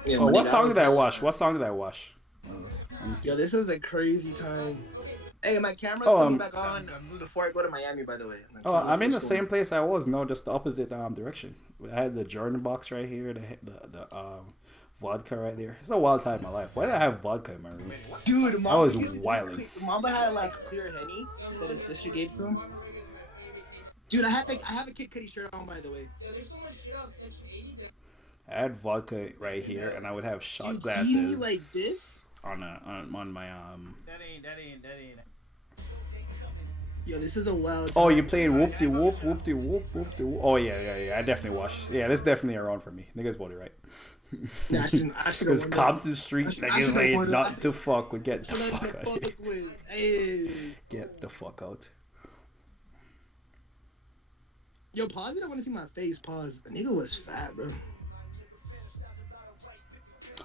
Yeah, what song did I watch? Yo, this was a crazy time. Hey, my camera's coming back on before I go to Miami, by the way. I'm in the same place I was. No, just the opposite direction. I had the Jordan box right here. The vodka right there. It's a wild time in my life. Why did I have vodka in my room? Dude, I was wilding. Mamba had like clear Henny that his sister gave to him. Dude, I have a Kid Cudi shirt on, by the way. Yeah, there's so much shit on Section 80 that... I had vodka right here, and I would have shot you glasses see me like this? on my That ain't. Yo, this is a wild. Oh, you played whoop-de whoop, whoop-de whoop, whoop-de whoop. Oh yeah. I definitely watched. Yeah, this is definitely around for me. Niggas voted right. Yeah, I should It's Compton Street. Niggas ain't not to fuck with. Get the fuck out. Hey. Get the fuck out. Yo, pause it. I want to see my face. Pause. The nigga was fat, bro.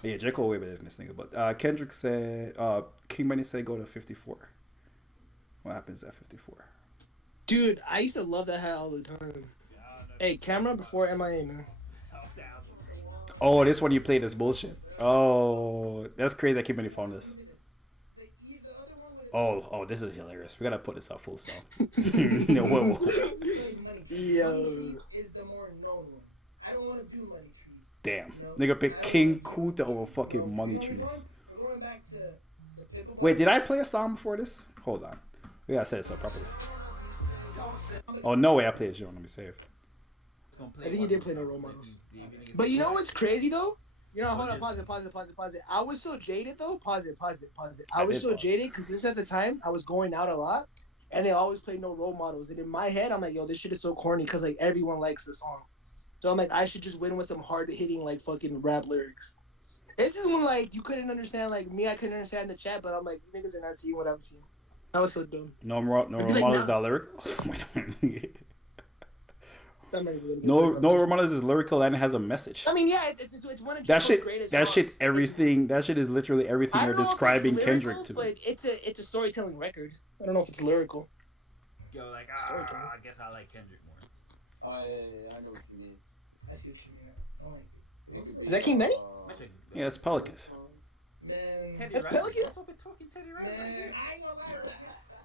Yeah, J. Cole way better than this nigga. But Kendrick said, King Money said go to 54. What happens at 54? Dude, I used to love that hat all the time. Hey, camera before MIA, man. Oh, this one you played is bullshit. Oh, that's crazy. I keep many found this. Oh, this is hilarious. We gotta put this up full song. No, whoa. Yo. Is the more known one. I don't want to do Money Trees. Damn. Nigga picked King Kuta over fucking Money Trees. We're going back to Pitbull. Wait, did I play a song before this? Hold on. We gotta set this up properly. Oh, no way I played this shit. Let me save. I think you did play No Role Models. But you know what's crazy, though? You know, hold on, pause it. I was so jaded, though. Pause it. I was so jaded because this at the time, I was going out a lot, and they always played No Role Models. And in my head, I'm like, yo, this shit is so corny because, like, everyone likes the song. So I'm like, I should just win with some hard-hitting, like, fucking rap lyrics. This is when, like, you couldn't understand, like, me, I couldn't understand the chat, but I'm like, you niggas are not seeing what I'm seeing. I was so dumb. No Role Models is that lyrical? No Role Models is lyrical and it has a message. I mean, yeah, it's one of that shit. greatest That songs. shit. Everything. That shit is literally everything they're describing lyrical, Kendrick to. But it's a storytelling record. I don't know if it's lyrical. Yo, like, I guess I like Kendrick more. Oh, yeah, I know what you mean. I see what you mean. I'm like, is that King Benny? Yeah, it's Pelicans. Man, Teddy that's Riley. Pelicans? What's up with talking Teddy Riley? man, I ain't gonna lie.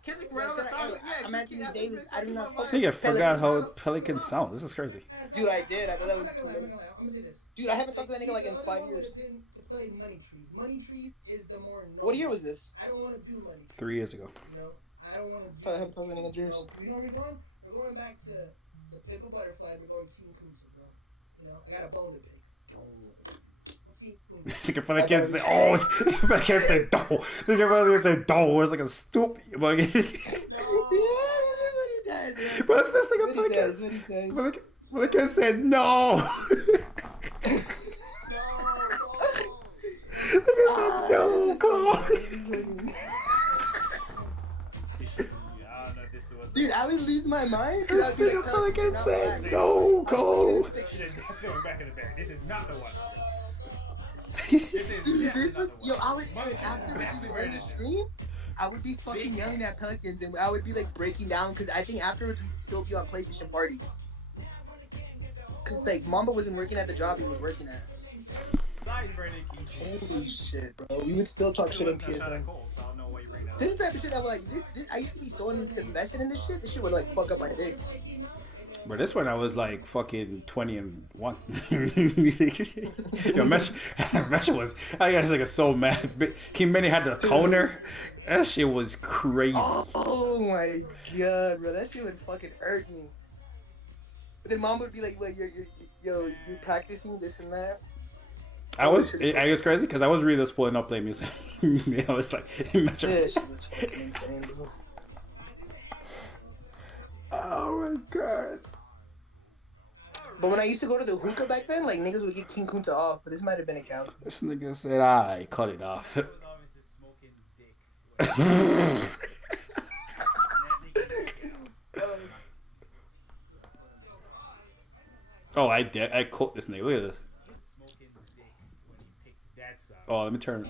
Kendrick ran on the song. I'm Anthony Davis. I do not. This nigga forgot how Pelicans sound. This is crazy. Dude, I did. I thought that was. I'm gonna say this. Dude, I haven't talked to that nigga like in 5 years. To play Money Trees. Money Trees is the more known. What year was this? I don't want to do Money Trees. 3 years ago. No, I don't want to do. I haven't talked to that nigga in years. No, you know where we're going? We're going back to Pimple Butterfly. And we're going King Kunta, bro. You know, I got a bone to pick. Nigga Pelicans said, oh, Pelicans said, no. Nigga Pelicans said, no. It's like a stupid. But it's this nigga Pelicans. Pelicans said, no. Nigga said, no, come on. Dude, I would lose my mind. This nigga Pelicans said, no, go. Back in the bag. This is not the one. Dude, this was I would after we would end the stream, I would be fucking yelling at Pelicans and I would be like breaking down because I think afterwards we'd still be on PlayStation Party. Cause like Mamba wasn't working at the job he was working at. Holy shit, bro! We would still talk shit on PSN. This is the type of shit that was like this. I used to be so invested in this shit. This shit would like fuck up my dick. But this one I was like fucking 20-1. Yo, Mesh was, I guess like so mad. King Benny had the counter. That shit was crazy. Oh my god, bro, that shit would fucking hurt me. But then Mom would be like, "Well, you're practicing this and that." I was crazy because I was really just pulling up playing music. I was like, yeah, shit was fucking insane, bro. Oh my god. But when I used to go to the hookah back then, like niggas would get King Kunta off, but this might have been a count. This nigga said, I cut it off. Oh, I did. I quote this nigga. Look at this. Oh, let me turn.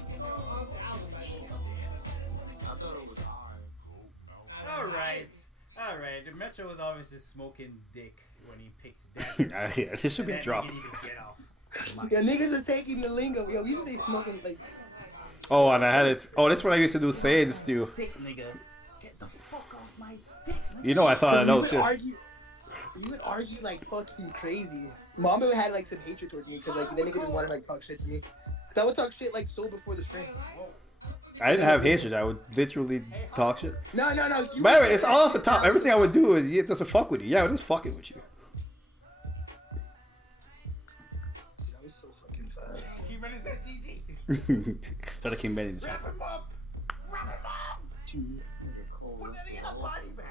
All right. The Metro was obviously smoking dick when he picked that. Yeah, this should be a drop. Yeah, niggas are taking the lingo. Yo, we used to be smoking like. Oh, and I had it. Oh, that's what I used to do. Say it, Stu. Dick nigga. You know, I thought I know too. We would argue like fucking crazy. Mamba had like some hatred towards me because like the nigga just wanted to like talk shit to me. Cause I would talk shit like so before the stream. I didn't have hatred. I would literally talk shit. No. By the way, it's all off the top. Everything I would do is it doesn't fuck with you. Yeah, it is fucking with you. That was so fucking fun. King Benny said GG. That King Benny. Wrap him up. Dude. Put that nigga in a body bag.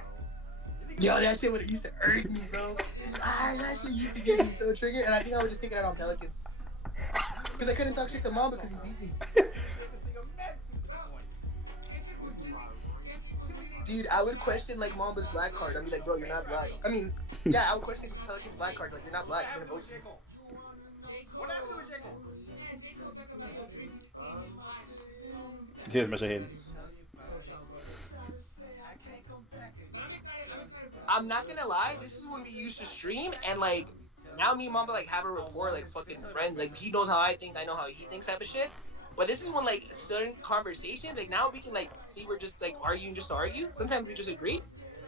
Yo, that shit would used to irk me, bro. That shit used to get me so triggered, and I think I would just take it out on Pelicans. Because I couldn't talk shit to Mom because he beat me. Dude, I would question like Mamba's black card. I'd be like, bro, you're not black. I mean, yeah, I would question Pelican's black card. Like, you're not black. You're gonna vote for me. What happened to J. Cole? Here's Mr. Hayden. I'm not gonna lie, this is when we used to stream, and like, now me and Mamba like have a rapport like fucking friends. Like, he knows how I think, I know how he thinks type of shit. But this is when like certain conversations, like now we can like see we're just like arguing just to argue. Sometimes we just agree.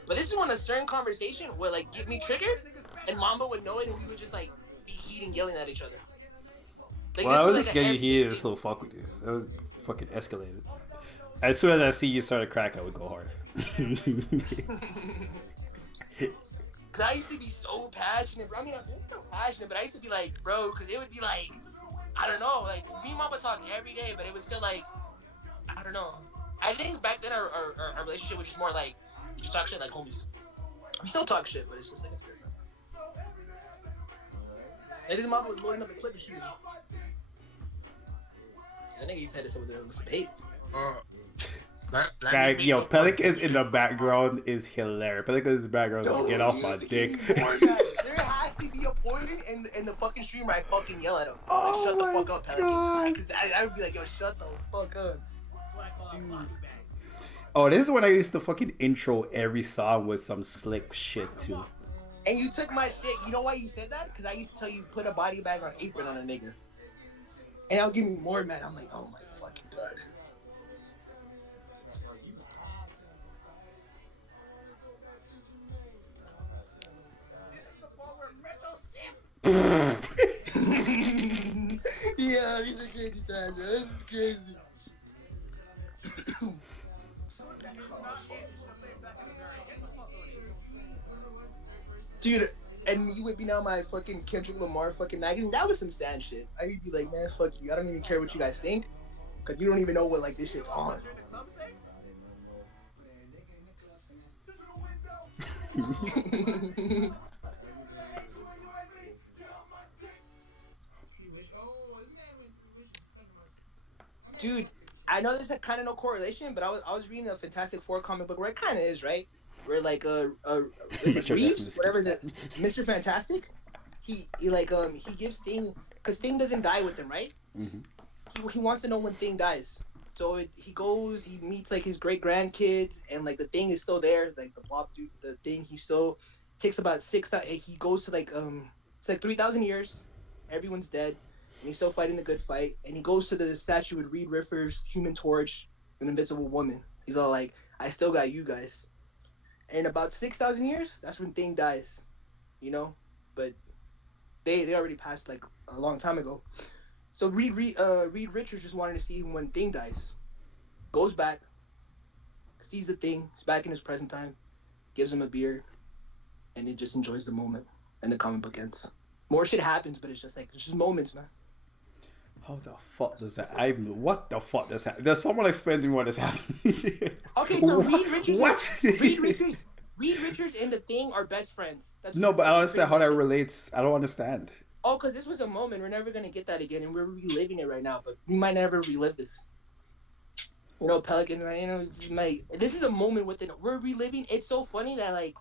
But this is when a certain conversation would like get me triggered, and Mamba would know it, and we would just like be heating, yelling at each other. Like, well, I was just getting you here to slow fuck with you. That was fucking escalated. As soon as I see you start to crack, I would go hard. Cause I used to be so passionate, bro. I mean, I'm so passionate, but I used to be like, bro, cause it would be like, I don't know, like me and Mamba talk every day, but it was still like, I don't know. I think back then our relationship was just more like, we just talk shit like homies. We still talk shit, but it's just like a certain. Like this Mamba was loading up a clip and shooting me. That nigga used to have this with some hate. Yo, Pelicans in the background is hilarious. Pelicans in the background is get off my dick. There has to be a point in the fucking stream where I fucking yell at him. Like, shut the fuck up, Pelicans. I would be like, yo, shut the fuck up. Dude. Oh, this is when I used to fucking intro every song with some slick shit too. And you took my shit. You know why you said that? Because I used to tell you put a body bag on apron on a nigga. And that'll give me more mad. I'm like, oh my fucking god. Yeah, these are crazy times, bro. This is crazy. Dude, and you would be now my fucking Kendrick Lamar fucking magazine. That was some stand shit. I would be like, man, fuck you. I don't even care what you guys think, cause you don't even know what like this shit's on. Dude, I know there's kind of no correlation, but I was reading a Fantastic Four comic book where it kind of is, right? Where like is it Reeves, whatever the Mr. Fantastic, he gives Sting, because Sting doesn't die with him, right? Mm-hmm. He wants to know when Sting dies, so he goes, he meets like his great grandkids, and like the Thing is still there, like the blob dude, the Thing, he still takes about 6,000. He goes to like it's like 3,000 years, everyone's dead. And he's still fighting the good fight. And he goes to the statue with Reed Richards, Human Torch, and Invisible Woman. He's all like, I still got you guys. And in about 6,000 years, that's when Thing dies. You know? But they already passed like a long time ago. So Reed Richards just wanted to see when Thing dies. Goes back, sees the Thing, he's back in his present time, gives him a beer, and he just enjoys the moment. And the comic book ends. More shit happens, but it's just moments, man. How the fuck does that? What the fuck does that? Does someone explain to me what is happening? Okay, so Reed Richards. What? Reed Richards and the Thing are best friends. No, but I don't understand how that relates. I don't understand. Oh, because this was a moment. We're never gonna get that again, and we're reliving it right now. But we might never relive this. You know, Pelican. You know, this is a moment within. We're reliving. It's so funny that like.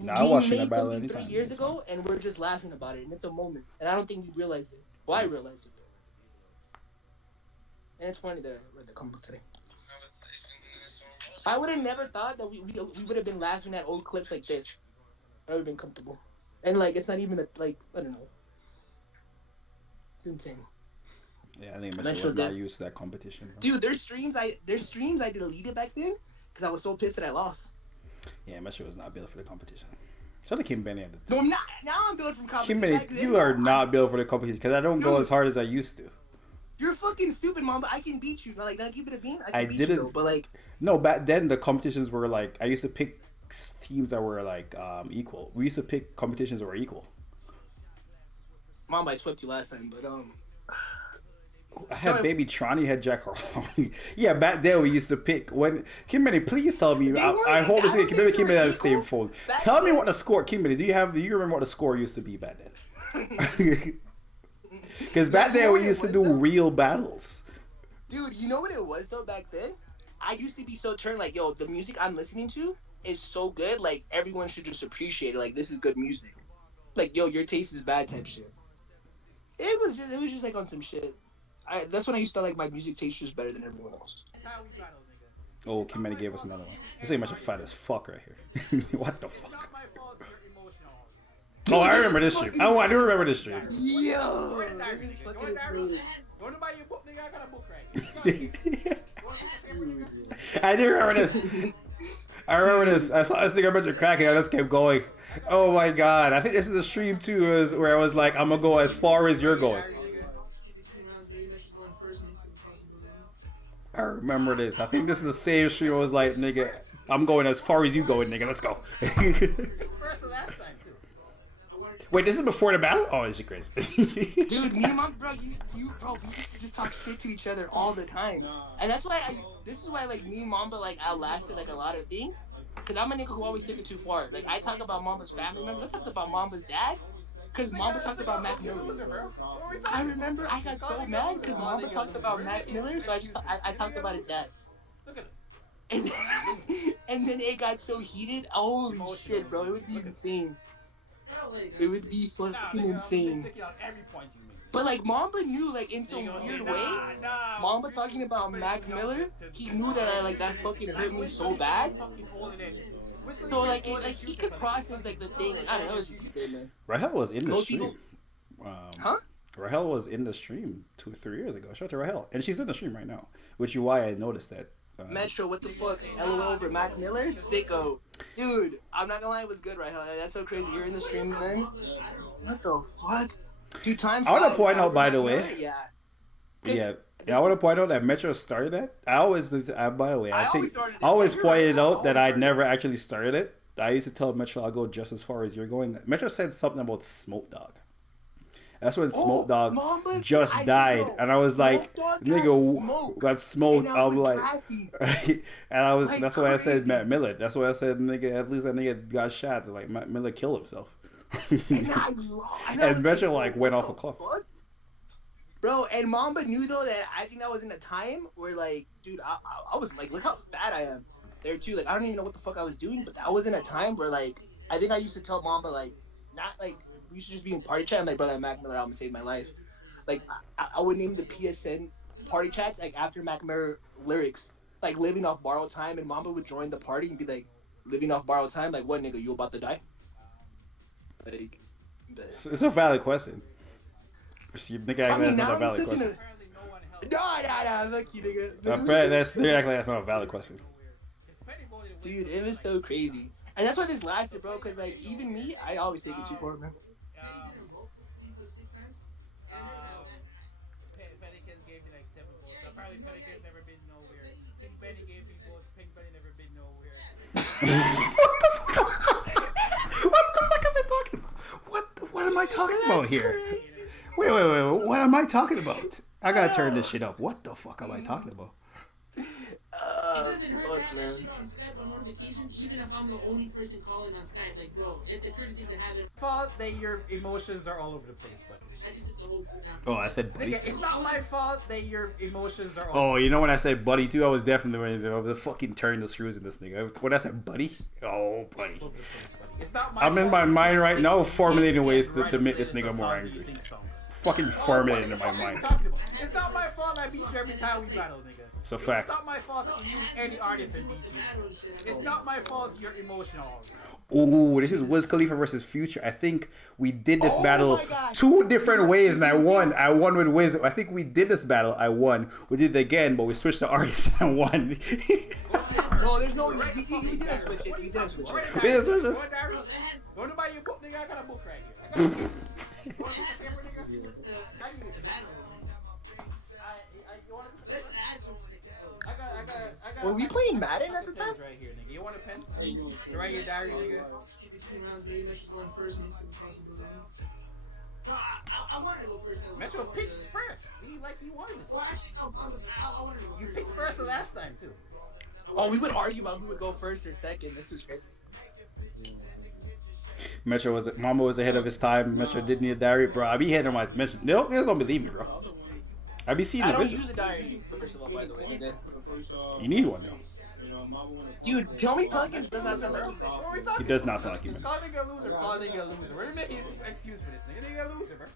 No, I watched made battle something anytime. 3 years ago, and we're just laughing about it, and it's a moment, and I don't think you realize it. Well, I realized it, and it's funny that I read the comic book today. I would have never thought that we would have been laughing at old clips like this. I would have been comfortable, and like it's not even I don't know. It's insane. Yeah, I think Mitchell was not used to that competition. Bro. Dude, there's streams I deleted back then because I was so pissed that I lost. Yeah, Metro was not built for the competition. Shout out to Kim Benny at the No, time. I'm not. Now I'm built from competition. Kim Benny, Back then, you are not built for the competition because I don't go as hard as I used to. You're fucking stupid, Mom, but I can beat you. Like, not give it a bean. I can beat didn't, you, though, but like... No, back then the competitions were like... I used to pick teams that were like equal. We used to pick competitions that were equal. Mom, I swept you last time, but I had Baby Tronny, had Jack Harlow. Yeah, back then we used to pick when Kimberly. Please tell me. I hope this is Kimberly has the same phone. Tell me what the score, Kimberly. Do you remember what the score used to be back then? Because back then we used to do real battles. Dude, you know what it was though back then? I used to be so turned like, yo, the music I'm listening to is so good. Like everyone should just appreciate it. Like this is good music. Like yo, your taste is bad type shit. It was just like on some shit. That's when I used to like my music taste was better than everyone else. Oh, Kimberly gave us another one. This ain't much of fat as fuck right here. What the fuck? Oh, I remember this stream. Oh, I do remember this stream. Yo, I do remember this. I remember this. I saw this nigga bunch of cracking. I just kept going. Oh my god! I think this is a stream too, where I was like, "I'm gonna go as far as you're going." I remember this. I think this is the same stream. I was like, "Nigga, I'm going as far as you going, nigga. Let's go." Wait, this is before the battle? Oh, this is crazy. Dude, me and Mom, bro, we used to just talk shit to each other all the time. And that's why this is why, like, me and Mamba, like, outlasted, like, a lot of things. Because I'm a nigga who always take it too far. Like, I talk about Mamba's family members. I talked about Mamba's dad. Because Mamba talked about Mac Miller. I remember I got so mad because Mamba talked about Mac Miller, so I talked about his dad. And then it got so heated. Holy shit, bro. It would be insane. It would be fucking insane. But like Mamba knew, like in some weird way, Mamba talking about Mac Miller, he knew that that fucking hurt me so bad. So like he could process like the thing. I don't know, it's just insane, man. Rahel was in the stream. Huh? Rahel was in the stream 2 or 3 years ago. Shout out to Rahel, and she's in the stream right now, which is why I noticed that. Metro, what the fuck? LOL over Mac Miller? Sicko. Dude, I'm not gonna lie, it was good, right? That's so crazy. You're in the stream then? What the fuck? Dude, time I want to point out, by the way. Yeah. I want to point out that Metro started it. I always pointed out that I never actually started it. I used to tell Metro I'll go just as far as you're going. Metro said something about Smoke Dog. That's when Smoke Dog just died, and I was like, "Nigga, got smoked." I'm like, and I was. That's why I said Matt Miller. That's why I said, "Nigga, at least that nigga got shot." Like Matt Miller killed himself, and Metro like went off a cliff. Bro, and Mamba knew though that I think that was in a time where like, dude, I was like, look how fat I am there too. Like I don't even know what the fuck I was doing, but that was in a time where like I think I used to tell Mamba like not like. We used to just be in party chat. I'm like, brother, that Mac Miller album saved my life. Like, I would name the PSN party chats like after Mac Miller lyrics, like living off borrowed time. And Mamba would join the party and be like, living off borrowed time. Like, what nigga, you about to die? Like, it's a valid question. Nigga, that's not a valid question. No, fuck you, nigga. They're acting like that's not a valid question. Dude, it was so crazy. And that's why this lasted, bro, because, like, even me, I always take it too far, man. What the fuck am I talking about? What am I talking about here? Wait. What am I talking about? I gotta turn this shit up. What the fuck am I talking about? It doesn't hurt to have that shit on Skype on notifications, even if I'm the only person calling on Skype. Like, bro, it's a courtesy to have it. Fault that your emotions are all over the place, but That's just the whole. Oh, I said buddy. It's not my fault that your emotions are all. Oh, you know when I said buddy too, I was definitely the fucking turn the screws in this nigga. When I said buddy, oh buddy. It's not my I'm in my mind right now formulating ways to make this nigga more angry. angry. Fucking formulating in my mind. It's not my fault I beat you every time we battle, nigga. It's a fact. It's not my fault that you use any artist and beat you. It's not my fault you're emotional. Ooh, this is Wiz Khalifa versus Future. I think we did this battle 2 different ways, and I won. I won with Wiz. I think we did this battle. I won. We did it again, but we switched the artists and I won. No, there's no. We didn't switch it. We didn't switch it. Yeah, switch it. Go to buy your book, nigga. I got a book right here. I got a book. You want a paper, nigga? Were we playing Madden at the time? Right here, nigga. You want a pen? To write your diary, nigga. Between rounds, maybe Metro going first. I wanted to go first. Metro picked first. He wanted to. Well, actually, no. I wanted to go first. You picked first the last time too. Oh, we would argue about who would go first or second. This was crazy. Metro Mama was ahead of his time. Metro didn't need a diary, bro. I be hitting my Metro. No, they don't believe me, bro. I be seeing the vision. I don't use a diary, first of all, by the way. You need one though. Dude, tell me Pelicans does not sound like you. He does not sound like you, man. Call nigga a loser. Call nigga a loser. We're making an excuse for this nigga. Nigga a loser, bro.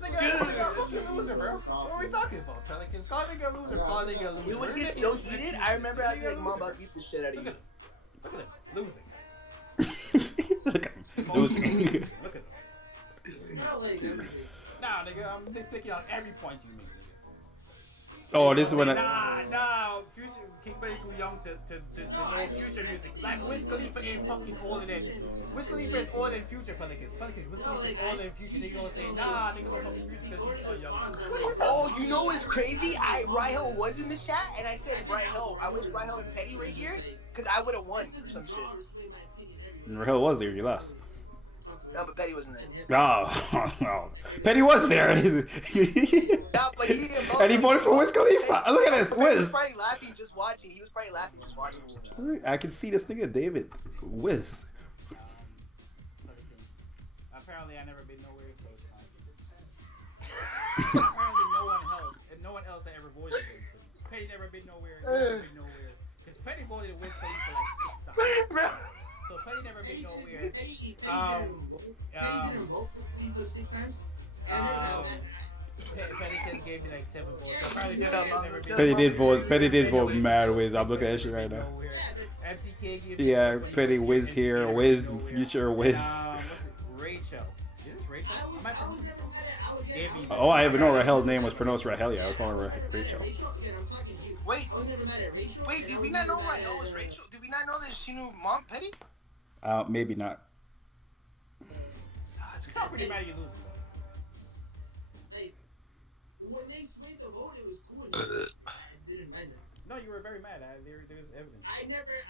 Nigga a fucking loser, bro. What are we talking about? Pelicans. Call nigga a loser. Call nigga a loser. You would get so heated. I remember I was like, Mom, I'll beat the shit out of you. Look at him. Losing. Look at him. Losing. Look at him. Nah, nigga. I'm thinking on every point you make. Oh, this is when Nah, Future King Benny too young to know Future music. Like Wiz Khalifa ain't fucking older than Wiz Khalifa is older than Future Pelicans. Wiz Khalifa is older than Future. Nigga gonna say nah, nigga gonna fucking Future because he's so young. Oh, you know what's crazy? Rahel was in the chat and I said Rahel. I wish Rahel and Petty were here because I would have won or some shit. Rahel was there. You lost. No, but Petty wasn't there. No. Petty was there. No, but he didn't vote. And he voted for Wiz Khalifa. Look at this, He was Wiz. probably laughing just watching. He was probably laughing just watching. I can see this nigga David Wiz. Apparently, I never been nowhere, so it's fine. Apparently, no one else that ever voted for him. Petty never been nowhere. Because Petty voted Wiz Khalifa like 6 times. So Petty never been nowhere. Petty didn't vote this Cleveland 6 times. Petty gave me like 7 votes. So Petty did vote mad Wiz. I'm looking at that shit right now. Yeah, Petty Wiz here, Wiz Future Wiz. Rachel. Is this Rachel? Oh, I even know Rahel's name was pronounced Rahel. Yeah, I was calling her Rachel. Wait, did we not know Rahel was Rachel? Did we not know that she knew Mom Petty? Maybe not. It's not pretty mad you lose. Like, when they swayed the vote, it was cool. I didn't mind that. No, you were very mad. There's evidence. I never.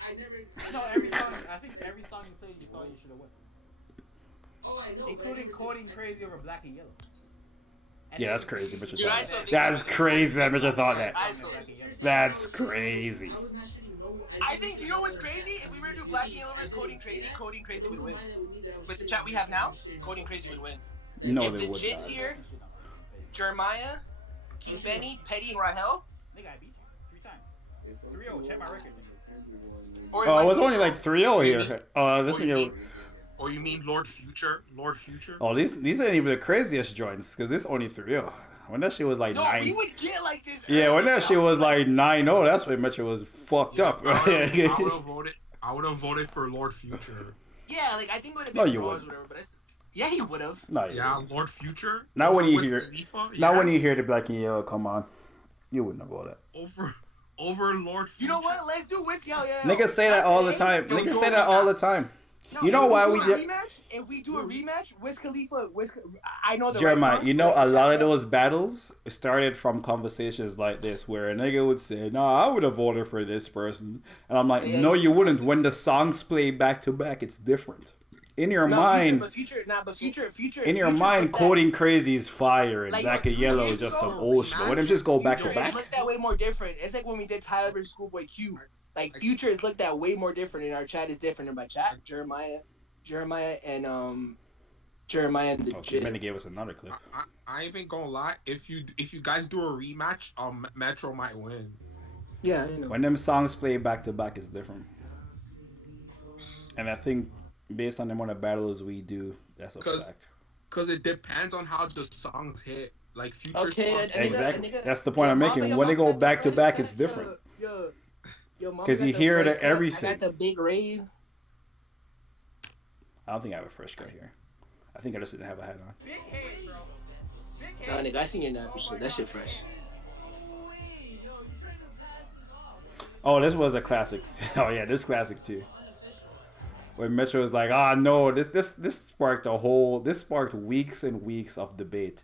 No, every song. I think every song you played, you thought you should have won. Oh, I know. Including Coding Crazy over Black and Yellow. And Yeah, that's crazy. Mitchell thought that. That's crazy that Mitchell thought that. That's crazy. I think, you know what's crazy? If we were to do Black and Yellow versus Coding Crazy would win. With the chat we have now, Coding Crazy would win. No, if they the would Jits not. here, Jeremiah, King Benny, Petty, and Rahel. Nigga, I beat you 3 times. 3-0. Check my record. Oh, it was only like 3-0 here. This nigga. Or you mean Lord Future? Oh, these ain't even the craziest joints because this only 3-0. When that shit was like 9. We would get like this. Yeah, when that shit was like 9-0, that's when Metro was fucked up. I would have voted for Lord Future. Yeah, like I think it would have No, been you draws wouldn't. or whatever, but yeah, he would have. No, Yeah, Lord Future. Not when you Wiz hear. Khalifa? Not when Yes. you hear the Black and Yellow. Come on, you wouldn't have voted. Over Lord Future. You know what? Let's do Whiskey. Yeah. Niggas say that all the time. Niggas say that all the time. No, You know why we did? If we do a rematch, Wiz Khalifa, I know the Jeremiah, right you know a lot of those battles started from conversations like this where a nigga would say, "Nah, I would have voted for this person," and I'm like, "No, you wouldn't." When the songs play back to back, it's different. In your mind, in your mind, Coding Crazy is fire and Like, Black and Yellow is just some old shit. Why don't just go back to back? It looked that way more different. It's like when we did Tyler vs. Schoolboy Q. Like Future is looked that way more different, and our chat is different. In my chat, Jeremiah, and the Okay, Benny gave us another clip. I ain't even gonna lie. If you guys do a rematch, Metro might win. Yeah, I know. When them songs play back to back, it's different. And I think based on the amount of battles we do, that's a fact. Because it depends on how the songs hit. Like Future songs. Exactly. That's the point I'm making. When they go back to back, it's different. Because you hear it at everything. I got the big rave. I don't think I have a fresh cut here. I think I just didn't have a hat on. Big head, bro. Big head. Nah, nigga, I seen your nappy shit. That shit fresh. Oh, this was a classic. Oh yeah, this classic too. When Metro was like, "Ah, no, this sparked weeks and weeks of debate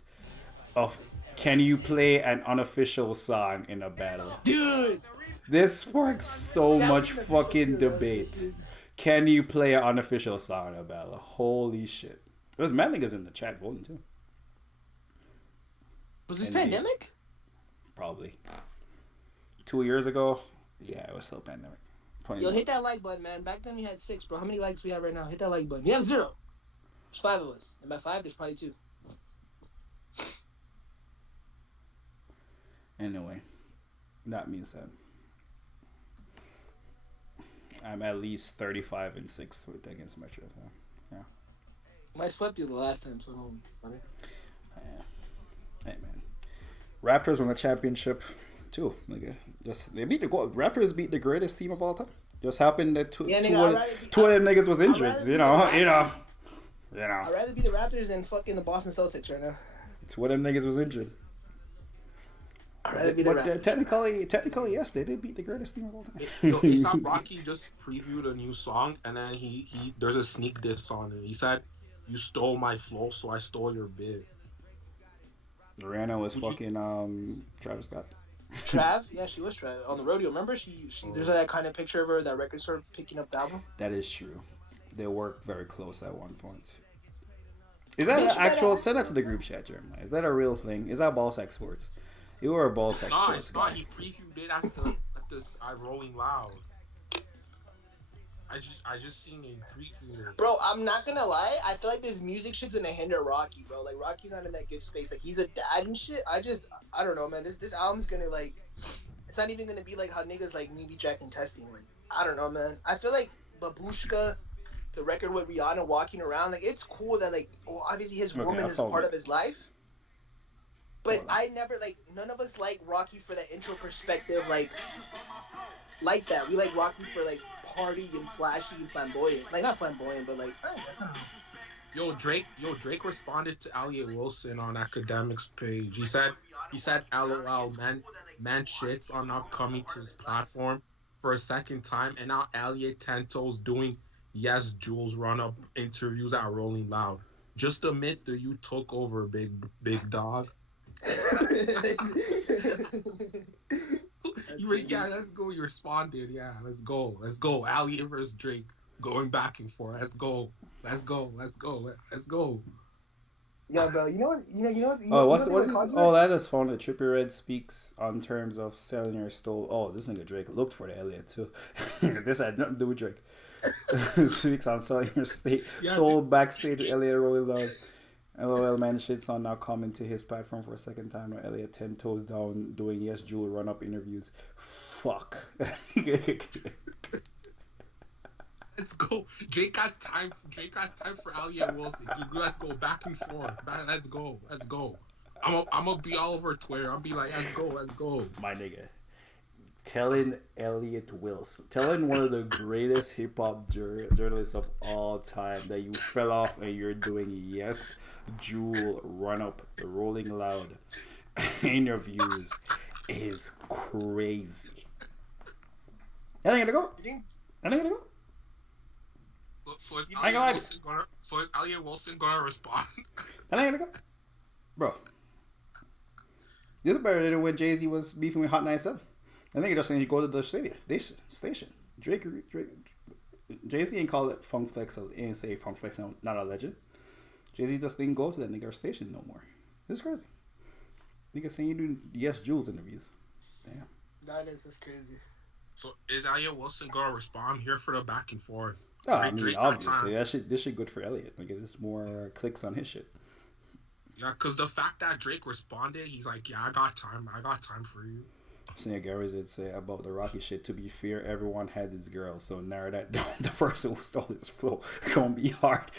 of can you play an unofficial song in a battle, dude." This sparked so much fucking debate. Can you play an unofficial song in a battle? Holy shit! There was mad niggas in the chat voting too. Was this pandemic? Probably 2 years ago. Yeah, it was still pandemic. Yo, hit that like button, man. Back then we had 6, bro. How many likes we have right now? Hit that like button. We have 0. There's 5 of us. And by 5, there's probably 2. Anyway, that being said, I'm at least 35-6 against Metro. So, yeah. I swept you the last time, so no funny. Yeah. Hey man, Raptors won the championship too. Nigga, they beat the Raptors beat the greatest team of all time. Just happened that two of them niggas was injured. You know. I'd rather be the Raptors than fucking the Boston Celtics right now. Two of them niggas was injured. I'd rather be the Raptors. Technically, yes, they did beat the greatest team of all time. Yo, A$AP Rocky just previewed a new song, and then he there's a sneak diss on it. He said, "You stole my flow, so I stole your bid." Rihanna was fucking Travis Scott. Trav? Yeah, she was Trav. On the rodeo, remember? She there's that kind of picture of her, that record store picking up the album. That is true. They worked very close at one point. Is that an actual... Send that to the group chat, Jeremiah. Is that a real thing? Is that ball sack sports? You were a ball sack sports It's not. He previewed it at the Rolling Loud. I just seen a preview. Bro, I'm not gonna lie. I feel like there's music shit's gonna hinder Rocky, bro. Like Rocky's not in that good space. Like he's a dad and shit. I don't know, man. This album's gonna like. It's not even gonna be like how niggas like me be jacking testing. Like I don't know, man. I feel like Babushka, the record with Rihanna walking around, like it's cool that like obviously his woman is part of his life. But I never like none of us like Rocky for that intro perspective like that. We like Rocky for like party and flashy and flamboyant. Like not flamboyant, but like that's not. Yo, Drake responded to Elliot Wilson on Academics page. He said, LOL, man shits on not coming to his platform for a second time, and now Elliot Tento's doing Yes Jules run-up interviews at Rolling Loud. Just admit that you took over, big dog. Yeah, let's go. You responded. Yeah, let's go. Elliot versus Drake going back and forth. Let's go. Yeah, bro. You know what? That is fun. The Trippie Redd speaks on terms of selling your stole. Oh, this nigga Drake looked for the Elliot too. This had nothing to do with Drake. Speaks on selling your soul backstage. Elliot Rolling Loud. LOL man shits on now coming to his platform for a second time. Now Elliot 10 toes down doing Yes Jewel run up interviews. Fuck. Let's go. Drake has time for Elliot Wilson. Let's go back and forth. Let's go. I'm gonna be all over Twitter. I'll be like, let's go. My nigga. Telling Elliot Wilson, telling one of the greatest hip hop journalists of all time that you fell off and you're doing Yes Jewel run up the Rolling Loud interviews is crazy. That ain't gonna go. So is Elliot Wilson gonna respond? That ain't gonna go, bro. This is better than when Jay-Z was beefing with Hot 97. I think just saying you go to the station. Drake, Jay-Z ain't call it Funk Flex. He ain't say Funk Flex not a legend. Jay-Z just didn't go to that nigga station no more. This is crazy. Nigga saying you do Yes Jules interviews. Damn. That's crazy. So is Elliot Wilson gonna respond here for the back and forth? Oh, I mean, obviously this shit good for Elliot. Like there's more clicks on his shit. Yeah, because the fact that Drake responded, he's like, yeah, I got time for you. Senior Gary did say about the Rocky shit. To be fair, everyone had his girl, so narrow that down. The person who stole his flow gonna be hard.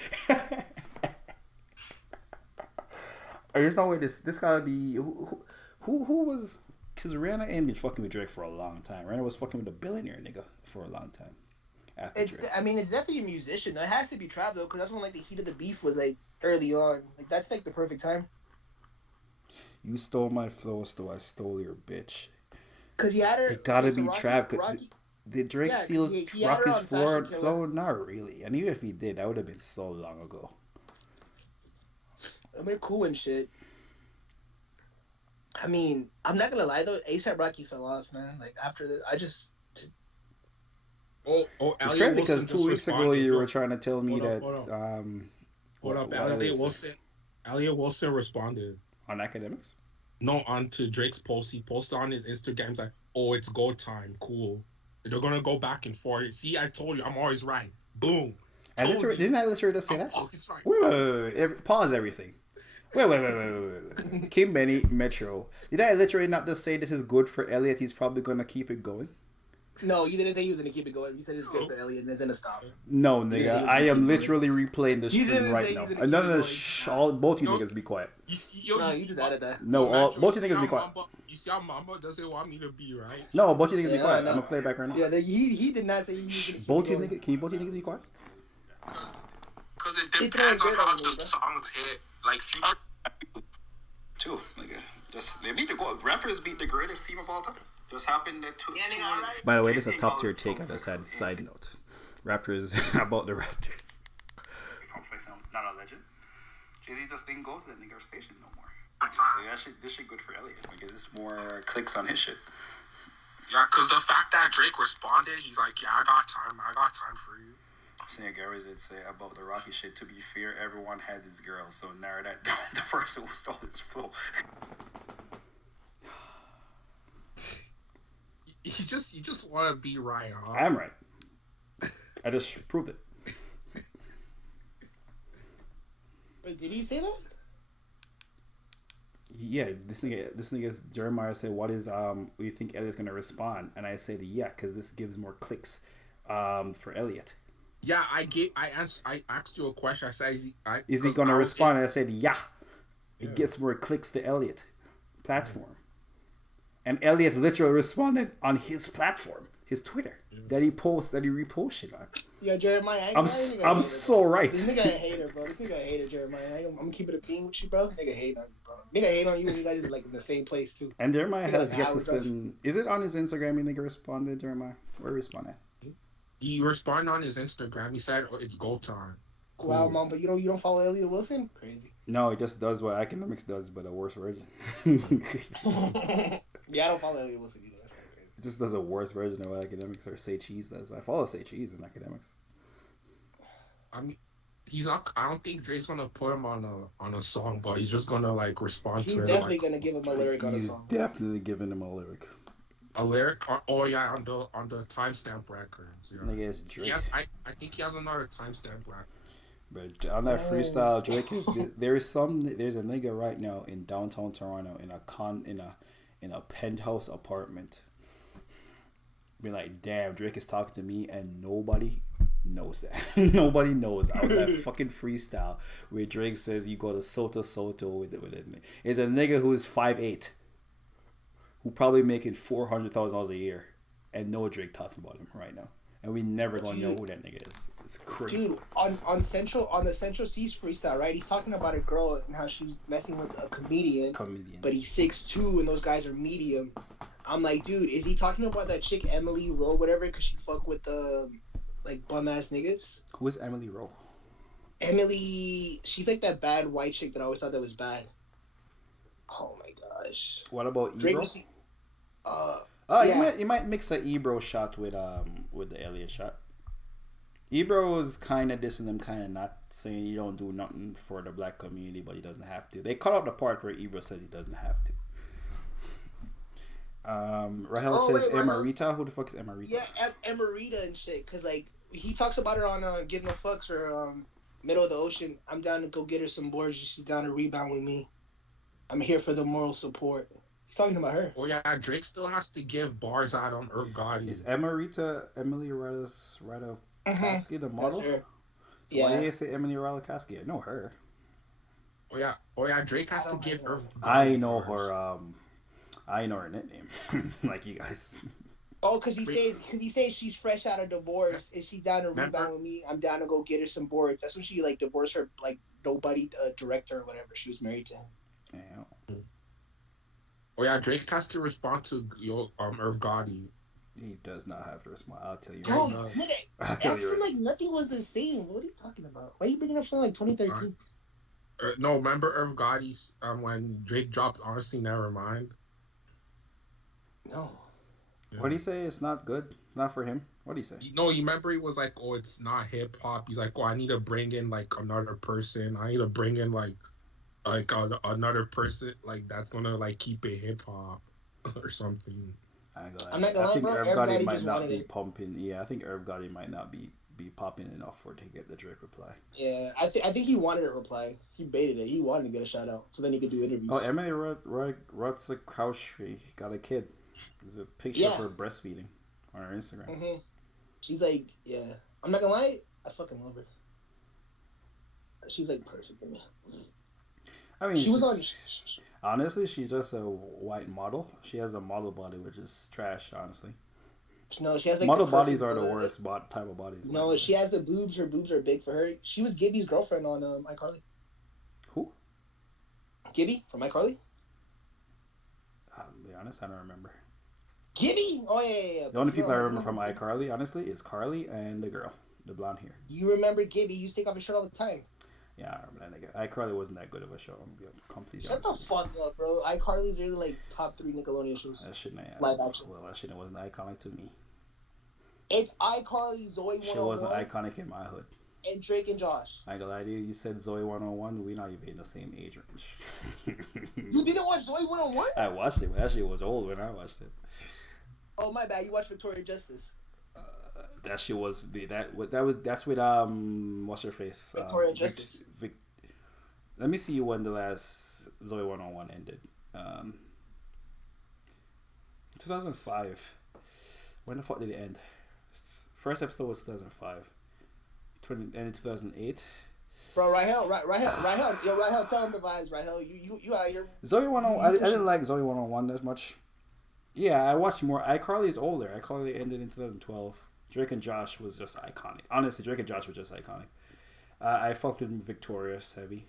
There's no way this gotta be who was, because Rihanna ain't been fucking with Drake for a long time. Rihanna was fucking with a billionaire nigga for a long time. It's definitely a musician though. It has to be Trav though, because that's when like the heat of the beef was like early on. Like that's like the perfect time. You stole my flow, so I stole your bitch. Cause he had her. It gotta okay, so be Trav. Rocky, Did Drake yeah, steal he had rock her his on Fashion Killer. flow? Not really. And even if he did, that would have been so long ago. I mean, cool and shit. I mean, I'm not gonna lie though. ASAP Rocky fell off, man. Like after the, I just. Oh, It's Elliot crazy because Wilson 2 just weeks ago responded. you No, were trying to tell me hold up, that hold up. what Elliot Wilson responded. on academics. No, onto Drake's post. He posted on his Instagram like, "Oh, it's go time. Cool. They're gonna go back and forth. See, I told you, I'm always right. Boom. Didn't I literally just say I'm that? always right. Wait. Pause everything. Wait. Kim Benny, Metro. Did I literally not just say this is good for Elliot? He's probably gonna keep it going. No, you didn't say he was gonna keep it going. You said it was good for Elliot and it's gonna stop. No, nigga. I am literally replaying the stream right now. Both you No. niggas be quiet. You just added that. No, both you niggas be quiet. You see how Mamba doesn't want me to be right? No, both you niggas be Yeah, quiet. I know. I'm gonna play it back right now. Yeah, he did not say he was gonna keep Both it you going. niggas, can you both you niggas be quiet? Because it He depends throwing on dirt how on me, the bro. songs hit. Like Future. Two, nigga. They beat the rappers beat the greatest team of all time. Just happened that two. By the way, this is a top tier take I just had. Side note, Raptors about the Raptors. Not a legend. JZ this thing goes to that nigga station no more. So this shit good for Elliot. We get this more clicks on his shit. Yeah, because the fact that Drake responded, he's like, "Yeah, I got time for you." Senior Gary did say about the Rocky shit. To be fair, everyone had his girl, so narrow that down. The person who stole his flow. You just want to be right, huh? I'm right. I just proved it. Wait, did he say that? Yeah, this nigga Jeremiah said, "What is you think Elliot's gonna respond?" And I said, "Yeah, because this gives more clicks for Elliot." Yeah, I asked you a question. I said, "Is he gonna respond?" And I said, "Yeah, it gets more clicks to Elliot platform." And Elliot literally responded on his platform, his Twitter, that he reposted on. Yeah, Jeremiah. I'm so right. This nigga a hater, bro. This nigga a hater, Jeremiah. I'm gonna keep it a bean with you, bro. Nigga hate on you, bro. Nigga hate on you when you guys are like in the same place too. And Jeremiah has yet to send. Is it on his Instagram? You nigga responded, Jeremiah. Where responded? He responded on his Instagram. He said, "Oh, it's go time." Cool. Wow, mom, but you don't follow Elliot Wilson? Crazy. No, it just does what academics does, but a worse version. Yeah, I don't follow Elliot Wilson either. That's kind of crazy. It just does a worse version of what academics or Say Cheese does. I follow Say Cheese in academics. I mean, he's not. I don't think Drake's gonna put him on a song, but he's just gonna like respond He's to it. definitely Like, gonna give him a lyric on a He's song. definitely giving him a lyric. a lyric. Oh yeah, on the timestamp records. Yeah. Nigga, it's Drake. Yes, I think he has another timestamp record. But on that freestyle, Drake is there's a nigga right now in downtown Toronto in a penthouse apartment. Be like, damn, Drake is talking to me, and nobody knows that. Nobody knows out that fucking freestyle where Drake says you go to Soto with it. It's a nigga who is 5'8", who probably making $400,000 a year, and no Drake talking about him right now, and we never gonna know who that nigga is. It's crazy. Dude, on the Central Seas freestyle, right? He's talking about a girl and how she was messing with a comedian. But he's 6'2", and those guys are medium. I'm like, dude, is he talking about that chick Emily Rowe, whatever? Because she fuck with the like bum ass niggas. Who is Emily Rowe? Emily, she's like that bad white chick that I always thought that was bad. Oh my gosh. What about Drake? Yeah. You might mix a Ebro shot with the Elliot shot. Ebro is kind of dissing them, kind of not, saying you don't do nothing for the black community, but he doesn't have to. They cut out the part where Ebro says he doesn't have to. Rahel says Emarita. Who the fuck is Emarita? Yeah, Emarita and shit. Cause like he talks about her on Give No Fucks or Middle of the Ocean. I'm down to go get her some boards. She's down to rebound with me. I'm here for the moral support. He's talking about her. Oh yeah, Drake still has to give bars out on Earth God. Is Emarita Emily Ratajkowski the model? So yeah. why do you say Emily Ratajkowski? I know her. Oh yeah, Drake has to give her. I know her. I know her nickname, like you guys. Oh, because he says she's fresh out of divorce. If she's down to rebound with me, I'm down to go get her some boards. That's when she like divorced her like nobody director or whatever. She was married to him. Yeah. Oh yeah, Drake has to respond to Irv Gotti. He does not have to respond. I'll tell you. Bro, Right now. nigga, I'll tell that's you. from Right. like nothing was the same. What are you talking about? Why are you bringing up from like 2013? No, remember Irv Gotti's when Drake dropped Honestly Nevermind? No. Yeah. What did he say? It's not good. Not for him. What did he say? No, you remember he was like, "Oh, it's not hip hop." He's like, "Oh, I need to bring in like another person. I need to bring in like another person like that's gonna like keep it hip hop or something." I'm not gonna lie, think bro. Irv Everybody Gotti might just not wanted be it. pumping. Yeah, I think Irv Gotti might not be popping enough to get the Drake reply. Yeah, I think he wanted a reply. He baited it. He wanted to get a shout out so then he could do interviews. Oh, Emily Ratajkowski got a kid. There's a picture of her breastfeeding on her Instagram. Mm-hmm. She's like, yeah. I'm not gonna lie, I fucking love her. She's like perfect for me. I mean, she was on. Honestly, she's just a white model. She has a model body, which is trash. Honestly, no, she has like model bodies are the worst type of bodies. No, she has the boobs. Her boobs are big for her. She was Gibby's girlfriend on iCarly. Who? Gibby from iCarly. To be honest, I don't remember. Gibby? Oh yeah. The only people I remember from iCarly, honestly, is Carly and the girl, the blonde hair. You remember Gibby? You used to take off his shirt all the time. Yeah, I remember that nigga. iCarly wasn't that good of a show. I'm gonna be completely Shut the fuck up, bro. iCarly's really like top 3 Nickelodeon shows. That shit, live action. Well, that shit wasn't iconic to me. It's iCarly, Zoe 101. Shit wasn't iconic in my hood. And Drake and Josh. I ain't gonna lie to you. You said Zoe 101. We not even in the same age range. You didn't watch Zoe 101? I watched it. That shit was old when I watched it. Oh my bad. You watched Victoria Justice. That shit was that's with what's her face? Victoria Justice. Let me see when the last Zoe 101 ended. 2005. When the fuck did it end? First episode was 2005. Ended 2008. Bro, Rahel, yo, Rahel, tell him the vibes, Rahel. You out here. Zoe 101. I didn't like Zoe 101 as much. Yeah, I watched more. iCarly is older. iCarly ended in 2012. Drake and Josh was just iconic. Honestly, Drake and Josh were just iconic. I fucked with Victorious heavy.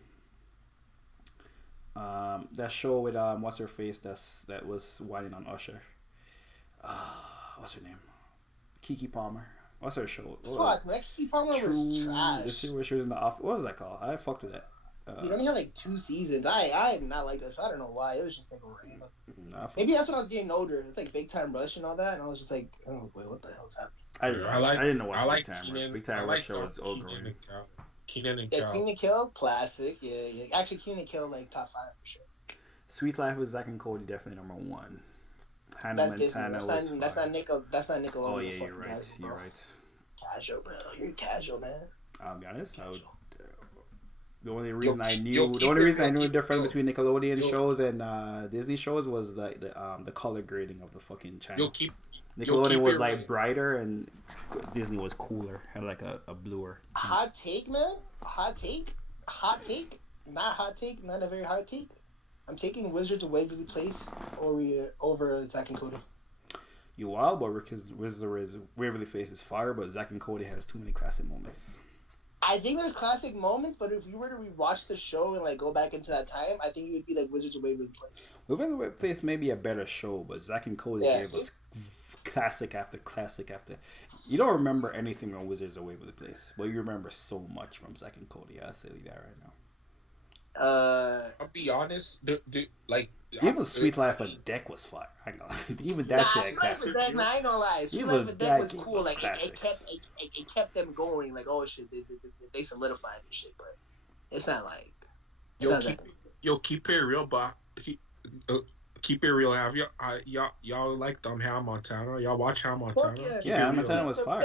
That show with what's her face that was whining on Usher. What's her name? Kiki Palmer. What's her show? Fuck, man, Kiki Palmer was trash. The shit where she was in the office. What was that called? I fucked with that. It only had like 2 seasons. I did not like that show. I don't know why. It was just like random. Maybe that's when I was getting older. It's like Big Time Rush and all that, and I was just like, oh wait, what the hell's happening? I didn't know what Big Time Keenan, Rush. Big Time Rush show was old. Kenan and Yeah, Kel. Kenan and Kel, classic. Yeah. Actually, Kenan and Kel, like top 5 for sure. Sweet Life with Zack and Cody, definitely number 1. Hannah Montana was that's not Nickelodeon. Oh yeah, you're right. You're right. Casual, bro. You're casual, man. I'll be honest. The only reason I knew the difference between Nickelodeon shows and Disney shows was like the color grading of the fucking channel. Nickelodeon was like brighter and Disney was cooler, had like a bluer. Hot take, man. Hot take. Not hot take. Not a very hot take. I'm taking Wizards of Waverly Place over Zack and Cody. You wild, but because Wizards of Waverly Place is fire, but Zack and Cody has too many classic moments. I think there's classic moments, but if you were to rewatch the show and like go back into that time, I think it would be like Wizards of Waverly Place. Wizards of Waverly Place may be a better show, but Zack and Cody gave us classic after classic after. You don't remember anything on Wizards of Waverly Place, but you remember so much from Zack and Cody. I'll say that right now. I'll be honest. Even Sweet Life of Deck was fire. I know. Even that shit had classic. I ain't gonna lie. Sweet Life of Deck was cool. Like it kept them going. Like oh shit, they solidified this shit. But it's not like. Keep it real, but keep it real. Have y'all like Hannah Montana? Y'all watch Hannah Montana? Yeah, Hannah Montana was fire.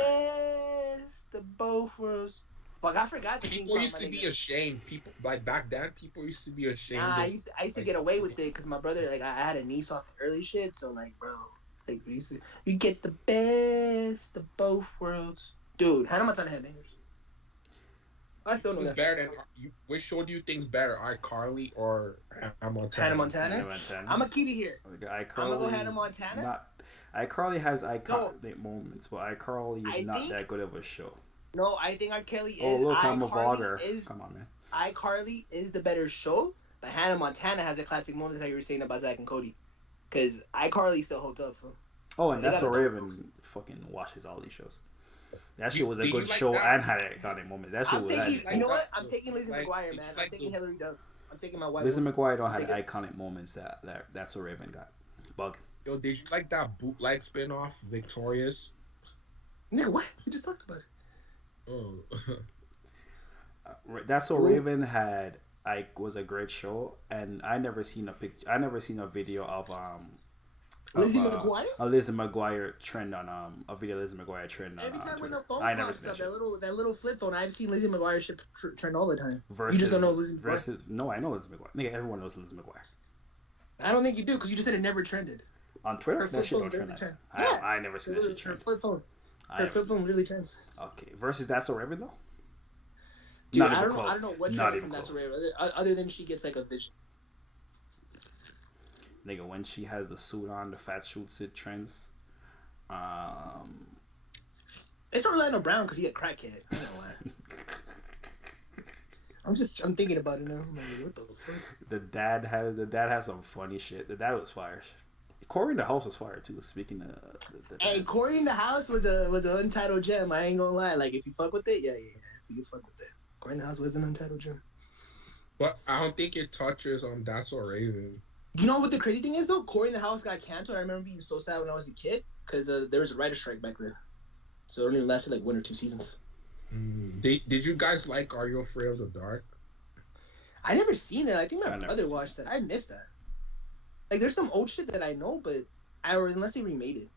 The both was. Fuck, I forgot the people used to be ashamed. People like back then, people used to be ashamed. Nah, I used to get away with it because my brother, like, I had a niece off the early shit, so like, bro, like, you get the best of both worlds, dude. Hannah Montana had bangers. I still know that. Better than which show do you think's better, iCarly or Hannah Montana? Hannah Montana. I'm gonna keep it here. I'm gonna go Hannah Montana. iCarly has iconic moments, but iCarly is not that good of a show. No, I think iCarly is. Oh look, I'm a vlogger. Come on, man. iCarly is the better show, but Hannah Montana has the classic moments that you were saying about Zack and Cody. Because iCarly still holds up. Oh, and They That's So got a- Raven fucking watches all these shows. That shit was a Do you good like show that? and had an iconic moment. That shit I'm was taking. that. You know like what? I'm the- taking Lizzie like, McGuire, did man. you I'm like taking the- Hilary Duff. I'm taking my wife. Lizzie McGuire don't have Take it. iconic moments that That's So Raven got. Bug. Yo, did you like that bootleg spinoff, Victorious? Nigga, what? We just talked about it. Oh. That's So Raven had was a great show, and I never seen a picture. I never seen a video of Lizzie McGuire? A Lizzie McGuire trend on a video. Lizzie McGuire trend on Every time when Twitter. the phone I never pops seen up, that shit. that little flip phone, I've seen Lizzie McGuire shit trend all the time. Versus, you just don't know Lizzie McGuire. No, I know Lizzie McGuire. Nigga, everyone knows Lizzie McGuire. I don't think you do because you just said it never trended. On Twitter, Her that flip shit phone don't trend. literally trend. I never seen that shit Her trend. flip phone. I Her never flip seen- phone really trends. Okay, versus That's So Raven though. Dude, Not I even don't know. I close. don't know what Not trended even from That's close. Rare other than she gets like a vision. Nigga, when she has the suit on, the fat suits it trends. It's Orlando Brown because he a crackhead. I don't know why. I'm thinking about it now. I'm like, what the fuck? The dad has some funny shit. The dad was fire. Corey in the House was fire too. Speaking of the Hey, dad. Corey in the House was an untitled gem. I ain't gonna lie. Like if you fuck with it, yeah. You can fuck with it. Corey in the House was an untitled gem. But I don't think it touches on That's So Raven. You know what the crazy thing is though? Corey in the House got canceled. I remember being so sad when I was a kid because there was a writer strike back then. So it only lasted like 1 or 2 seasons. Did you guys like Are You Afraid of the Dark? I never seen it. I think I my never brother seen watched that. I missed that. Like there's some old shit that I know, but unless they remade it.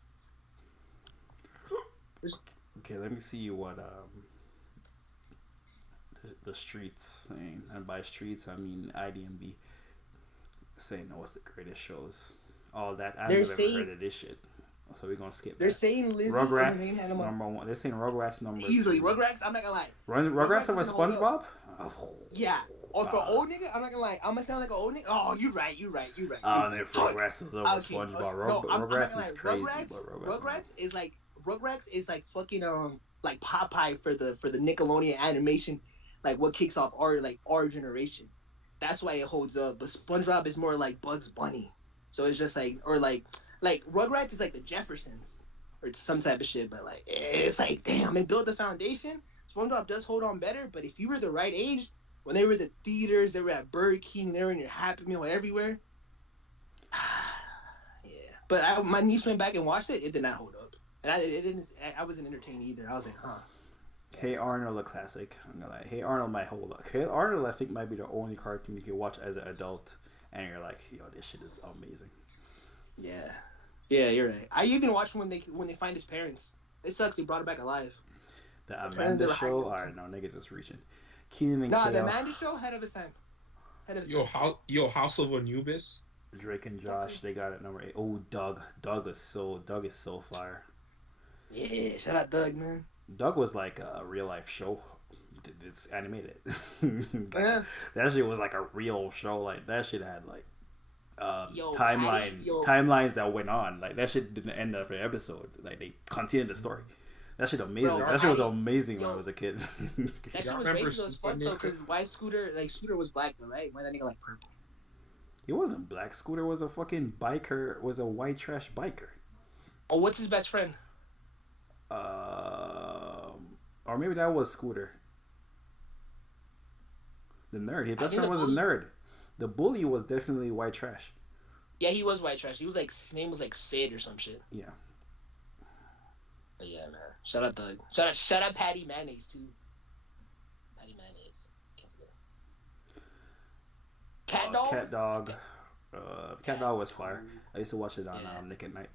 Okay, let me see what the streets saying. And by streets, I mean IDMB saying what's the greatest shows. All that I've They're never saying- heard of this shit. So we're gonna skip. They're that. saying Lizzie Rugrats and the main animals. number 1. They're saying Rugrats number Easily, 2. Rugrats. I'm not gonna lie. Rugrats over doesn't hold SpongeBob. Oh. Yeah. Or for old nigga, I'm not gonna lie. I'm gonna sound like an old nigga. Oh, you right. Oh, then Rugrats is over Okay, SpongeBob. no, I'm not Rugrats gonna is lie. crazy. Rugrats is like fucking like Popeye for the Nickelodeon animation, like what kicks off our generation. That's why it holds up. But SpongeBob is more like Bugs Bunny, so it's just like Rugrats is like the Jeffersons or some type of shit. But like it's like damn, it built the foundation. SpongeBob does hold on better, but if you were the right age, when they were at the theaters, they were at Burger King, they were in your Happy Meal everywhere. Yeah, but my niece went back and watched it. It did not hold up, and I wasn't entertained either. I was like, huh. Hey Arnold, a classic. I'm gonna lie. Hey Arnold might hold up. Hey Arnold, I think might be the only cartoon you can watch as an adult, and you're like, yo, this shit is amazing. Yeah, you're right. I even watched when they find his parents. It sucks. They brought it back alive. The Apparently Amanda they were Show. hiding Alright, no niggas just reaching. Keenan and Nah, the Kel, Amanda Show, ahead of his time. House of Anubis. Drake and Josh, they got it number 8. Oh, Doug is so fire. Yeah, shout out Doug, man. Doug was like a real life show. It's animated. Yeah. That shit was like a real show. Like that shit had like Yo, timelines that went on. Like that shit didn't end after the episode. Like they continued the story. That shit amazing. Bro, that shit was amazing when I was a kid. That shit was racist as fuck though, because why Scooter was black though, right? Why that nigga like purple? He wasn't black. Scooter was a fucking biker. Was a white trash biker. Oh, what's his best friend? Or maybe that was Scooter. The nerd. His best think friend the was a bully- nerd. The bully was definitely white trash. Yeah, he was white trash. He was like his name was like Sid or some shit. Yeah. But yeah, man. Shout out Doug. Shout out Patty Mayonnaise too. Patty Mayonnaise. Can't forget. Cat Dog. Cat Dog. Cat Dog was fire. I used to watch it on Nick at Night.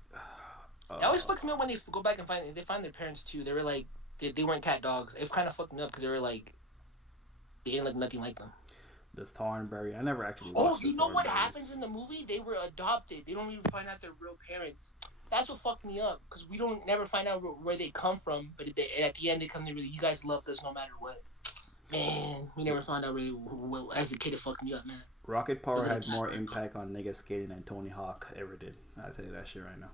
It always fucks me up when they go back and find their parents too. They were like they weren't cat dogs. It kind of fucked me up because they were like they didn't look nothing like them. The Thornberry. I never actually Oh, watched you the know what Thornberrys. happens in the movie? They were adopted. They don't even find out their real parents. That's what fucked me up because we don't never find out where they come from. But at the end, they come to really, you guys loved us no matter what. Man, we never found out really. As a kid, it fucked me up, man. Rocket Power had more impact on nigga skating than Tony Hawk ever did. I'll tell you that shit right now.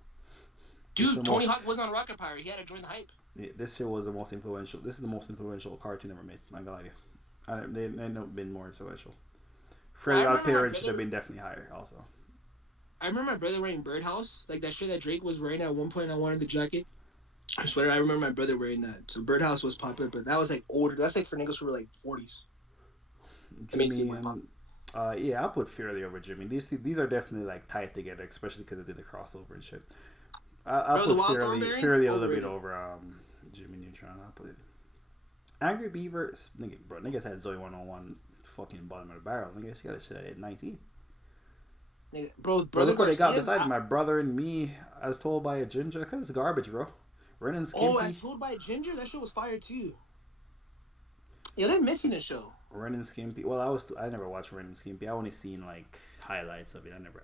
Dude, Tony Hawk wasn't on Rocket Power. He had to join the hype. Yeah, this shit was the most influential. This is the most influential cartoon ever made. I'm not gonna lie to you. They never been more influential. Fairly Odd Parents should have been definitely higher also. I remember my brother wearing Birdhouse, like that shirt that Drake was wearing at one point. I wanted the jacket. I swear, I remember my brother wearing that. So Birdhouse was popular, but that was like older. That's like for niggas who were like 40s. Jimmy and yeah, I'll put Fairly over Jimmy. These are definitely like tied together, especially because they did the crossover and shit. I'll put Fairly a little bit over Jimmy Neutron. I'll put it. Angry Beavers, niggas had Zoe 101 fucking bottom of the barrel. Niggas got shit at 19. Bro, look what they got beside my brother and me, as told by a ginger. Cause it's garbage, bro. Ren and Skimpy. Oh, as told by a ginger, that show was fire too. Yeah, they're missing a show. Ren and Skimpy. Well, I never watched Ren and Skimpy. I only seen like highlights of it. I never.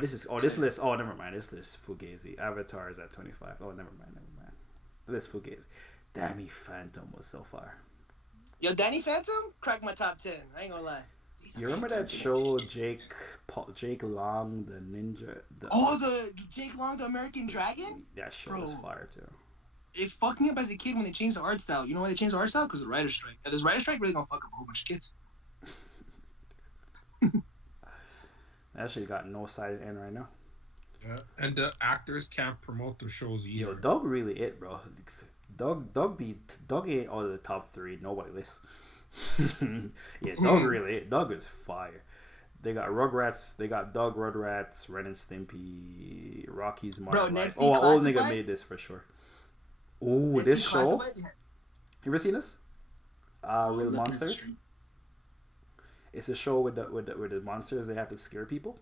This list. Oh, never mind. This list Fugazi. Avatar is at 25. Oh, never mind. This Fugazi. Danny Phantom was so far. Yo, Danny Phantom cracked my top 10. I ain't gonna lie. You remember that show, Jake Long, the ninja? The Jake Long, the American Dragon? That show was fire too. It fucked me up as a kid when they changed the art style. You know why they changed the art style? Because of the writer's strike. This writer's strike really gonna fuck up a whole bunch of kids. That shit got no side end right now. Yeah, and the actors can't promote the shows either. Yo, Doug really it, bro. Doug ain't out of the top 3. Nobody lists. Yeah, Doug really it. Doug is fire. They got Rugrats. They got Doug, Rugrats, Ren and Stimpy, Rocky's Modern Life. Oh, an old nigga made this for sure. Oh, this show. You ever seen this? Real Monsters. It's a show with the monsters. They have to scare people.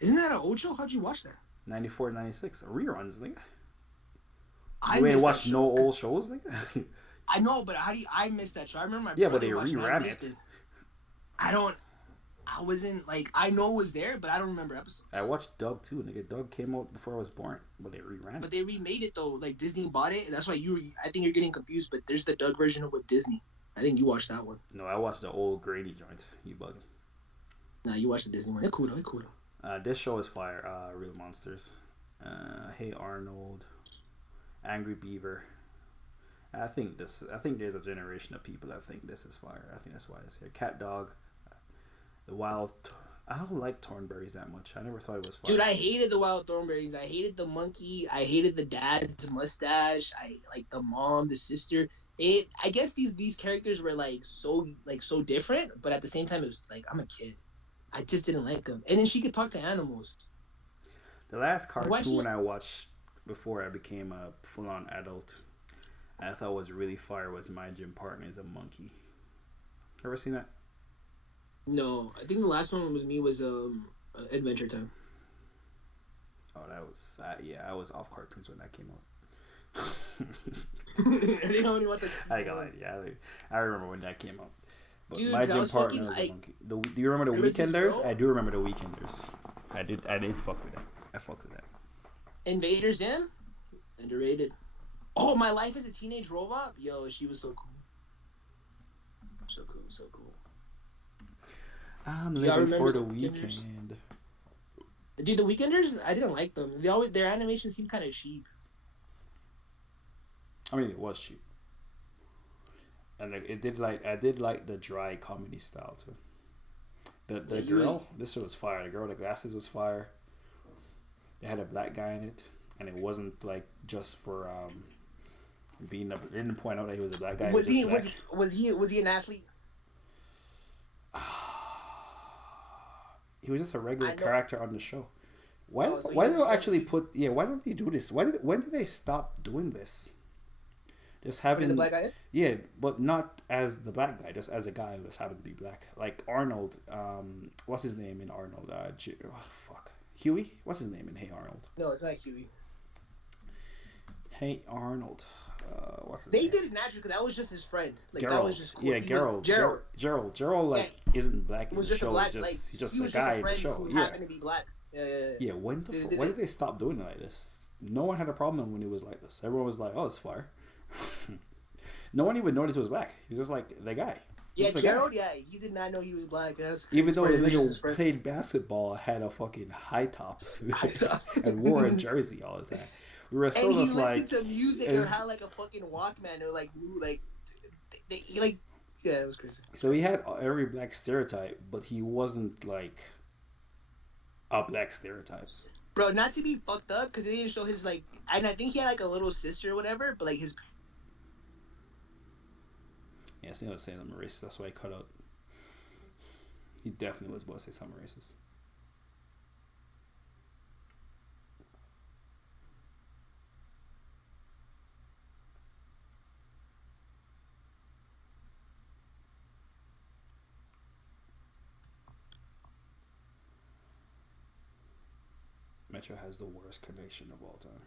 Isn't that an old show? How'd you watch that? 94, 96. Reruns, nigga. You ain't watched no old shows, nigga? I know, but I missed that show? I remember my brother but they reran it. I wasn't, like, I know it was there, but I don't remember episodes. I watched Doug, too, nigga. Doug came out before I was born, but they reran it. But they remade it, though. Like, Disney bought it. That's why I think you're getting confused, but there's the Doug version with Disney. I think you watched that one. No, I watched the old Grady joint. You bugging. Nah, you watched the Disney one. It's cool, though. This show is fire. Real Monsters. Hey Arnold. Angry Beaver. I think there's a generation of people that think this is fire. I think that's why it's here. Cat Dog. The Wild. I don't like Thornberries that much. I never thought it was fire. Dude, I hated the Wild Thornberries. I hated the monkey. I hated the dad's mustache. I like the mom, the sister. I guess these characters were so different, but at the same time it was like, I'm a kid. I just didn't like them. And then she could talk to animals. The last cartoon I watched before I became a full-on adult, I thought was really fire, was My Gym Partner is a Monkey. Ever seen that? No, I think the last one was Adventure Time. Oh, that was I was off cartoons when that came out. I got it. Yeah, I remember when that came out. But dude, My Gym Partner was a Monkey. Do you remember the Weekenders? I do remember the Weekenders. I did fuck with that. I fucked with that. Invader Zim? Underrated. Oh, My Life as a Teenage Robot? Yo, she was so cool. So cool. I'm living for the weekend. Dude, the Weekenders, I didn't like them. Their animation seemed kind of cheap. I mean, it was cheap. And I did like the dry comedy style too. The girl, this was fire. The girl with the glasses was fire. They had a black guy in it, and it wasn't like just for being. They didn't point out that he was a black guy. Was he an athlete? He was just a regular character on the show. Why don't they do this? When did they stop doing this? Just having the black guy? Yeah, but not as the black guy, just as a guy who just happened to be black. Like Arnold, what's his name in Arnold? Huey? What's his name in Hey Arnold? No, it's not Huey. Hey Arnold. What's his name? They did it naturally because that was just his friend. Like Gerald. That was just cool. Yeah, Gerald. Gerald isn't black in the show. Black, he's just a guy in the show. Who happened to be black. Yeah, when did they stop doing it like this? No one had a problem when it was like this. Everyone was like, "Oh, it's fire." No one even noticed he was black. He's just like the guy. Yeah, Gerald. Yeah, you did not know he was black. Even though the nigga played basketball, had a fucking high top and wore a jersey all the time. We were still just listened to music or had like a fucking Walkman or yeah, it was crazy. So he had every black stereotype, but he wasn't like a black stereotype. Bro, not to be fucked up, because they didn't show his, like, and I think he had, like, a little sister or whatever, but, like, his... Yeah, I think I was saying I'm racist. That's why I cut out. He definitely was about to say something racist. Metro has the worst connection of all time.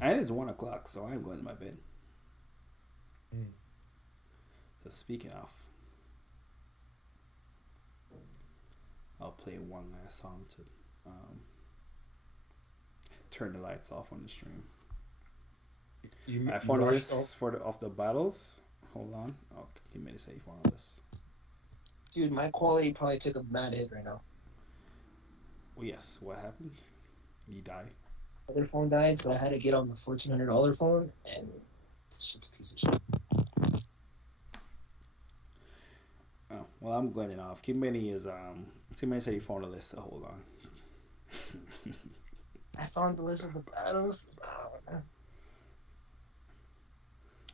And it's 1 o'clock, so I'm going to my bed. So speaking of, I'll play one last song to turn the lights off on the stream. I found a list of the battles. Hold on. Oh, give me to say you found a list. Dude, my quality probably took a mad hit right now. Well, yes. What happened? You died. Other phone died, but I had to get on the $1,400 phone, and it's just a piece of shit. Oh, well, I'm going it off. Kim Benny is Kim Benny said he found a list, so hold on. I found the list of the battles. Oh, man.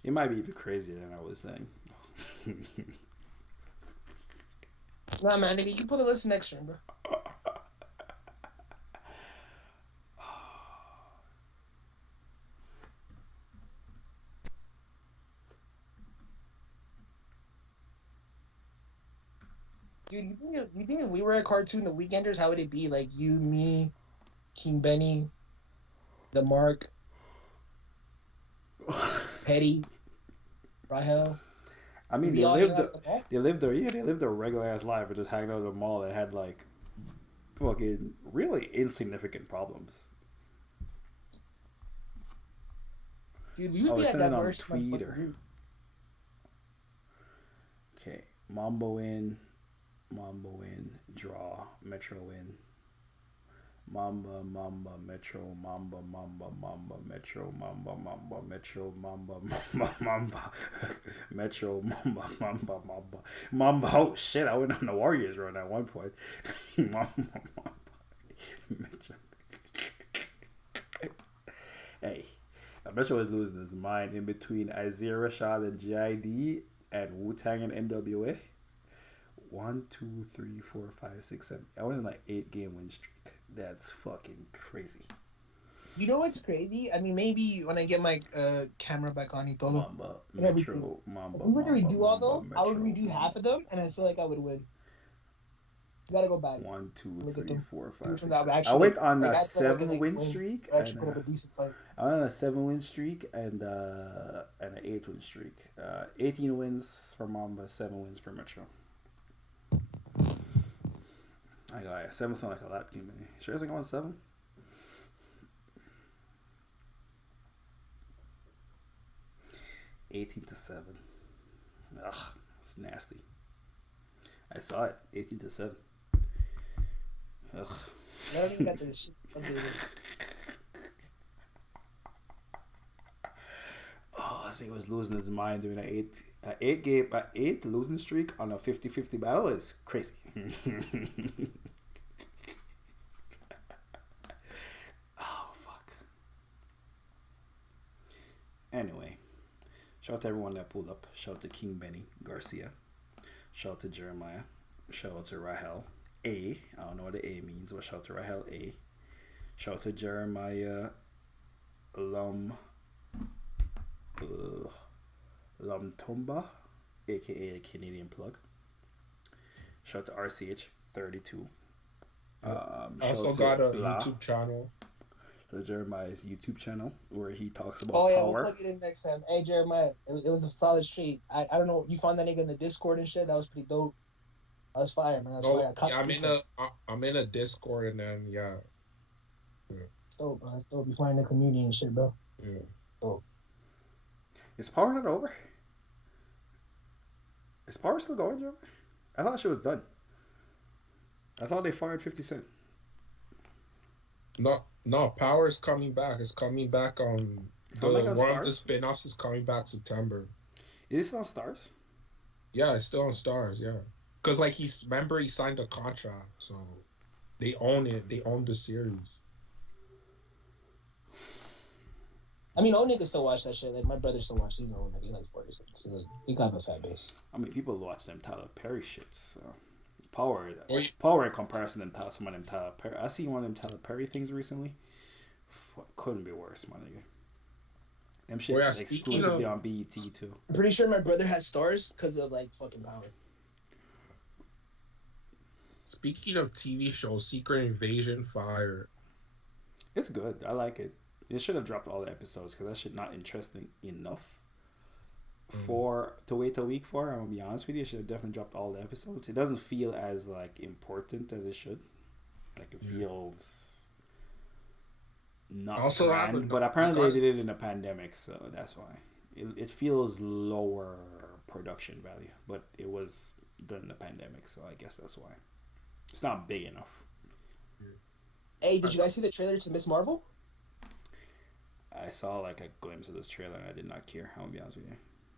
It might be even crazier than I was saying. Nah, man, you can put the list next stream, bro. Dude, you think if we were a cartoon, the Weekenders, how would it be? Like you, me, King Benny, the Mark, Petty, Rahel. I mean, they lived their regular ass life of just hanging out at the mall that had like fucking really insignificant problems. Dude, we would be at diverse Twitter. Okay, Mambo in, draw, Metro in, Mamba, Metro, Mamba, Metro, Mamba, Metro, Mamba, Metro, Mamba. Oh shit! I went on the Warriors run at one point. Metro. Hey, Metro was losing his mind in between Isaiah Rashad and GID and Wu-Tang and NWA. 1, 2, 3, 4, 5, 6, 7. I went in like 8-game win streak. That's fucking crazy. You know what's crazy? I mean, maybe when I get my camera back on, y todo. Mamba, Metro, Mamba. If I'm going to redo all those, I would redo half of them, and I feel like I would win. You gotta go back. 1, 2, 3, 4, 5, 6. Actually, I went on a like, 7-win streak. I actually put up a decent fight. I went on a 7-win streak and an 8-win streak. 18 wins for Mamba, 7 wins for Metro. I got 7 sound like a lot team. Sure, isn't going 7? (18-7). Ugh, it's nasty. I saw it. 18-7. Ugh. I don't even got this shit updated. Oh, I think he was losing his mind doing an 8 losing streak on a 50-50 battle is crazy. Oh fuck. Anyway, shout out to everyone that pulled up. Shout out to King Benny Garcia. Shout out to Jeremiah. Shout out to Rahel A. I don't know what the A means, but shout out to Rahel A. Shout out to Jeremiah Lumtumba, aka a Canadian plug. Shout out to RCH32. Also got a YouTube channel. So Jeremiah's YouTube channel where he talks about power. We'll plug it in next time. Hey Jeremiah, it was a solid streak. I don't know, you found that nigga in the Discord and shit. That was pretty dope. That was fire, man. I'm in a Discord and then yeah. Dope, bro. That's dope. You find the community and shit, bro. Yeah. Dope. Is Power not over? Is Power still going, Jeremiah? I thought she was done. I thought they fired 50 Cent. No, Power's coming back. It's coming back on one of the spin-offs is coming back September. Is it still on Stars? Yeah, it's still on Stars, yeah. Cause like he signed a contract, so They own it. They own the series. I mean, old niggas still watch that shit. Like my brother still watches. He's an old nigga. He like 40 something. So like, he got a fat base. I mean, people watch them Tyler Perry shits. So. Power in comparison to some of them Tyler Perry. I seen one of them Tyler Perry things recently. Couldn't be worse, my nigga. Them shit's exclusively on BET too. I'm pretty sure my brother has stars because of like fucking Power. Speaking of TV shows, Secret Invasion fire. It's good. I like it. It should have dropped all the episodes because that shit not interesting enough to wait a week for. I'm gonna be honest with you. It should have definitely dropped all the episodes. It doesn't feel as like important as it should. Like it feels not also grand, but apparently they did it in a pandemic, so that's why it feels lower production value. But it was done in the pandemic, so I guess that's why it's not big enough. Hey, did you guys see the trailer to Miss Marvel? I saw like a glimpse of this trailer and I did not care. I'm gonna be honest with you.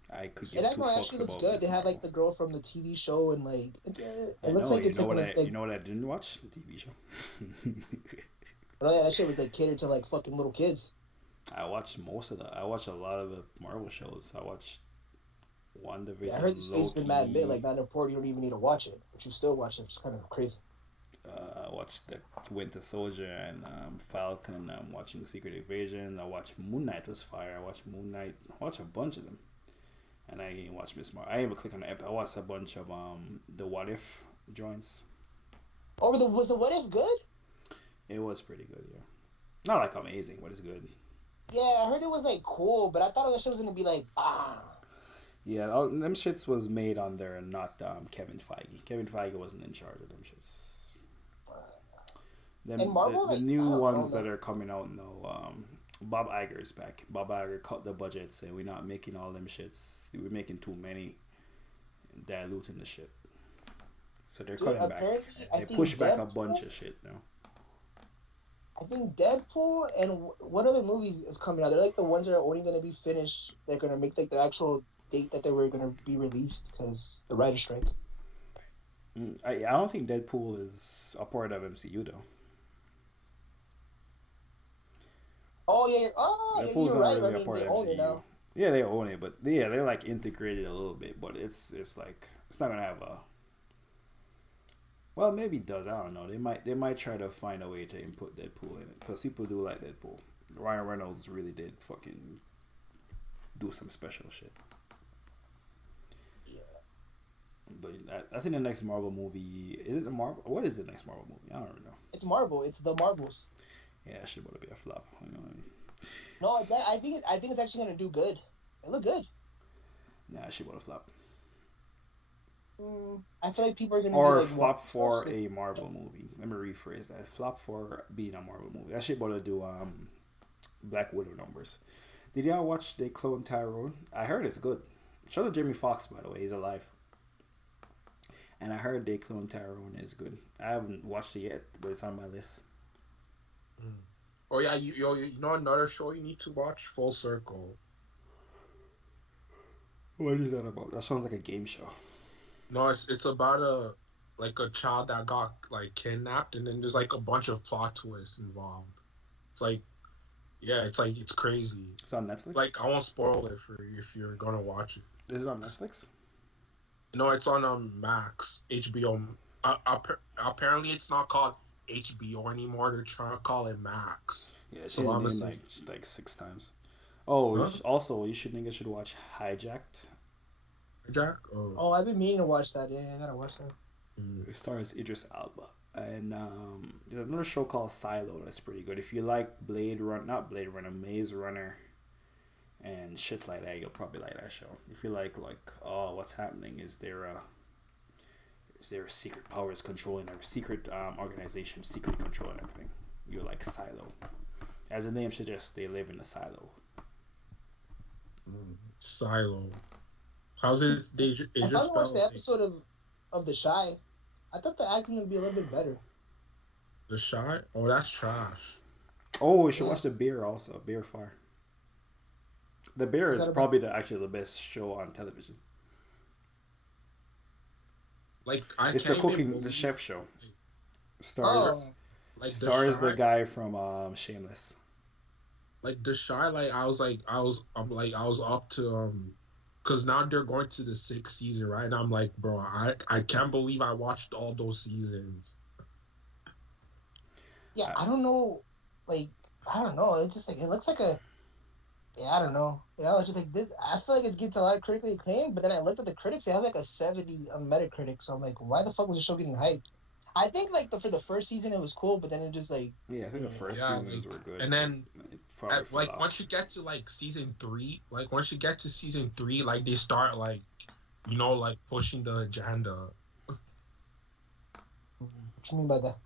I could get two fucks actually looks good. They have like the girl from the TV show and like it looks like it's like you know what I didn't watch? The TV show. Oh yeah, that shit was like catered to like fucking little kids. I watched most of that. I watched a lot of the Marvel shows. I watched WandaVision. Yeah, I heard the space been mad big, like not important. You don't even need to watch it, but you still watch it, which is kind of crazy. I watched the Winter Soldier and Falcon. I'm watching Secret Invasion. I watched Moon Knight was fire. I watched Moon Knight. I watched a bunch of them. And I didn't watch Miss Marvel. I didn't even click on the app. I watched a bunch of the What If joints. Oh, was the What If good? It was pretty good, yeah. Not like amazing, but it's good. Yeah, I heard it was like cool, but I thought that shit was gonna be like Yeah, them shits was made under not Kevin Feige. Kevin Feige wasn't in charge of them shits. Them, Marvel, the new ones that are coming out now, Bob Iger's back. Bob Iger cut the budget, saying we're not making all them shits. We're making too many, diluting the shit. So they're cutting back. They push back a bunch of shit now. I think Deadpool and what other movies is coming out? They're like the ones that are only going to be finished. They're going to make like the actual date that they were going to be released because the writer's strike. I don't think Deadpool is a part of MCU though. Oh yeah, Deadpool's you're right. Really they own it now. Yeah, they own it, but yeah, they're like integrated a little bit, but it's like it's not gonna have a. Well, maybe it does. I don't know. They might try to find a way to input Deadpool in it because people do like Deadpool. Ryan Reynolds really did fucking do some special shit. Yeah. But I think the next Marvel movie is it the Marvel? What is the next Marvel movie? I don't even know. It's Marvel. It's the Marvels. Yeah, that shit would be a flop. You know what I mean? No, I think it's actually gonna do good. It look good. Nah, that shit would have flop. I feel like people are gonna or be like, flop for a Marvel movie. Let me rephrase that. Flop for being a Marvel movie. That shit would have do Black Widow numbers. Did y'all watch They Clone Tyrone? I heard it's good. Shout out to Jamie Foxx, by the way. He's alive. And I heard They Clone Tyrone is good. I haven't watched it yet, but it's on my list. Oh yeah, you know another show you need to watch? Full Circle. What is that about? That sounds like a game show. No, it's about a child that got like kidnapped, and then there's like a bunch of plot twists involved. It's like, yeah, it's crazy. It's on Netflix. Like I won't spoil it for you if you're gonna watch it. Is it on Netflix? No, it's on Max, HBO. Apparently, it's not called HBO anymore. They're trying to call it Max. Yeah, it's named like 6 times. Oh, huh? Also, niggas should watch Hijacked. Hijack? Oh, I've been meaning to watch that. Yeah, I gotta watch that. It stars Idris Elba. And there's another show called Silo that's pretty good. If you like Maze Runner, and shit like that, you'll probably like that show. If you like what's happening? Is there a secret powers controlling a secret organization, secretly controlling everything? You like Silo. As the name suggests, they live in a silo. Silo. How's it? I finally watched the episode of The Shy. I thought the acting would be a little bit better. The Shy? Oh, that's trash. Oh, you should watch The Bear also. Bear Fire. The Bear is probably the best show on television. Like it's the chef show. Stars. Like Stars the the guy from Shameless. Like the Shy, like I was up to because now they're going to the 6th season, right? And I'm like, bro, I can't believe I watched all those seasons. Yeah, I don't know. Like, I don't know. It's just like it looks like a. Yeah, I don't know. Yeah, I was just like this. I feel like it gets a lot of critically acclaimed, but then I looked at the critics. It has like a 70 on Metacritic. So I'm like, why the fuck was the show getting hyped? I think like for the first season it was cool, but then it just like I think the first seasons were good, and then like once you get to like season 3, like once you get to season 3, like they start like like pushing the agenda. What you mean by that?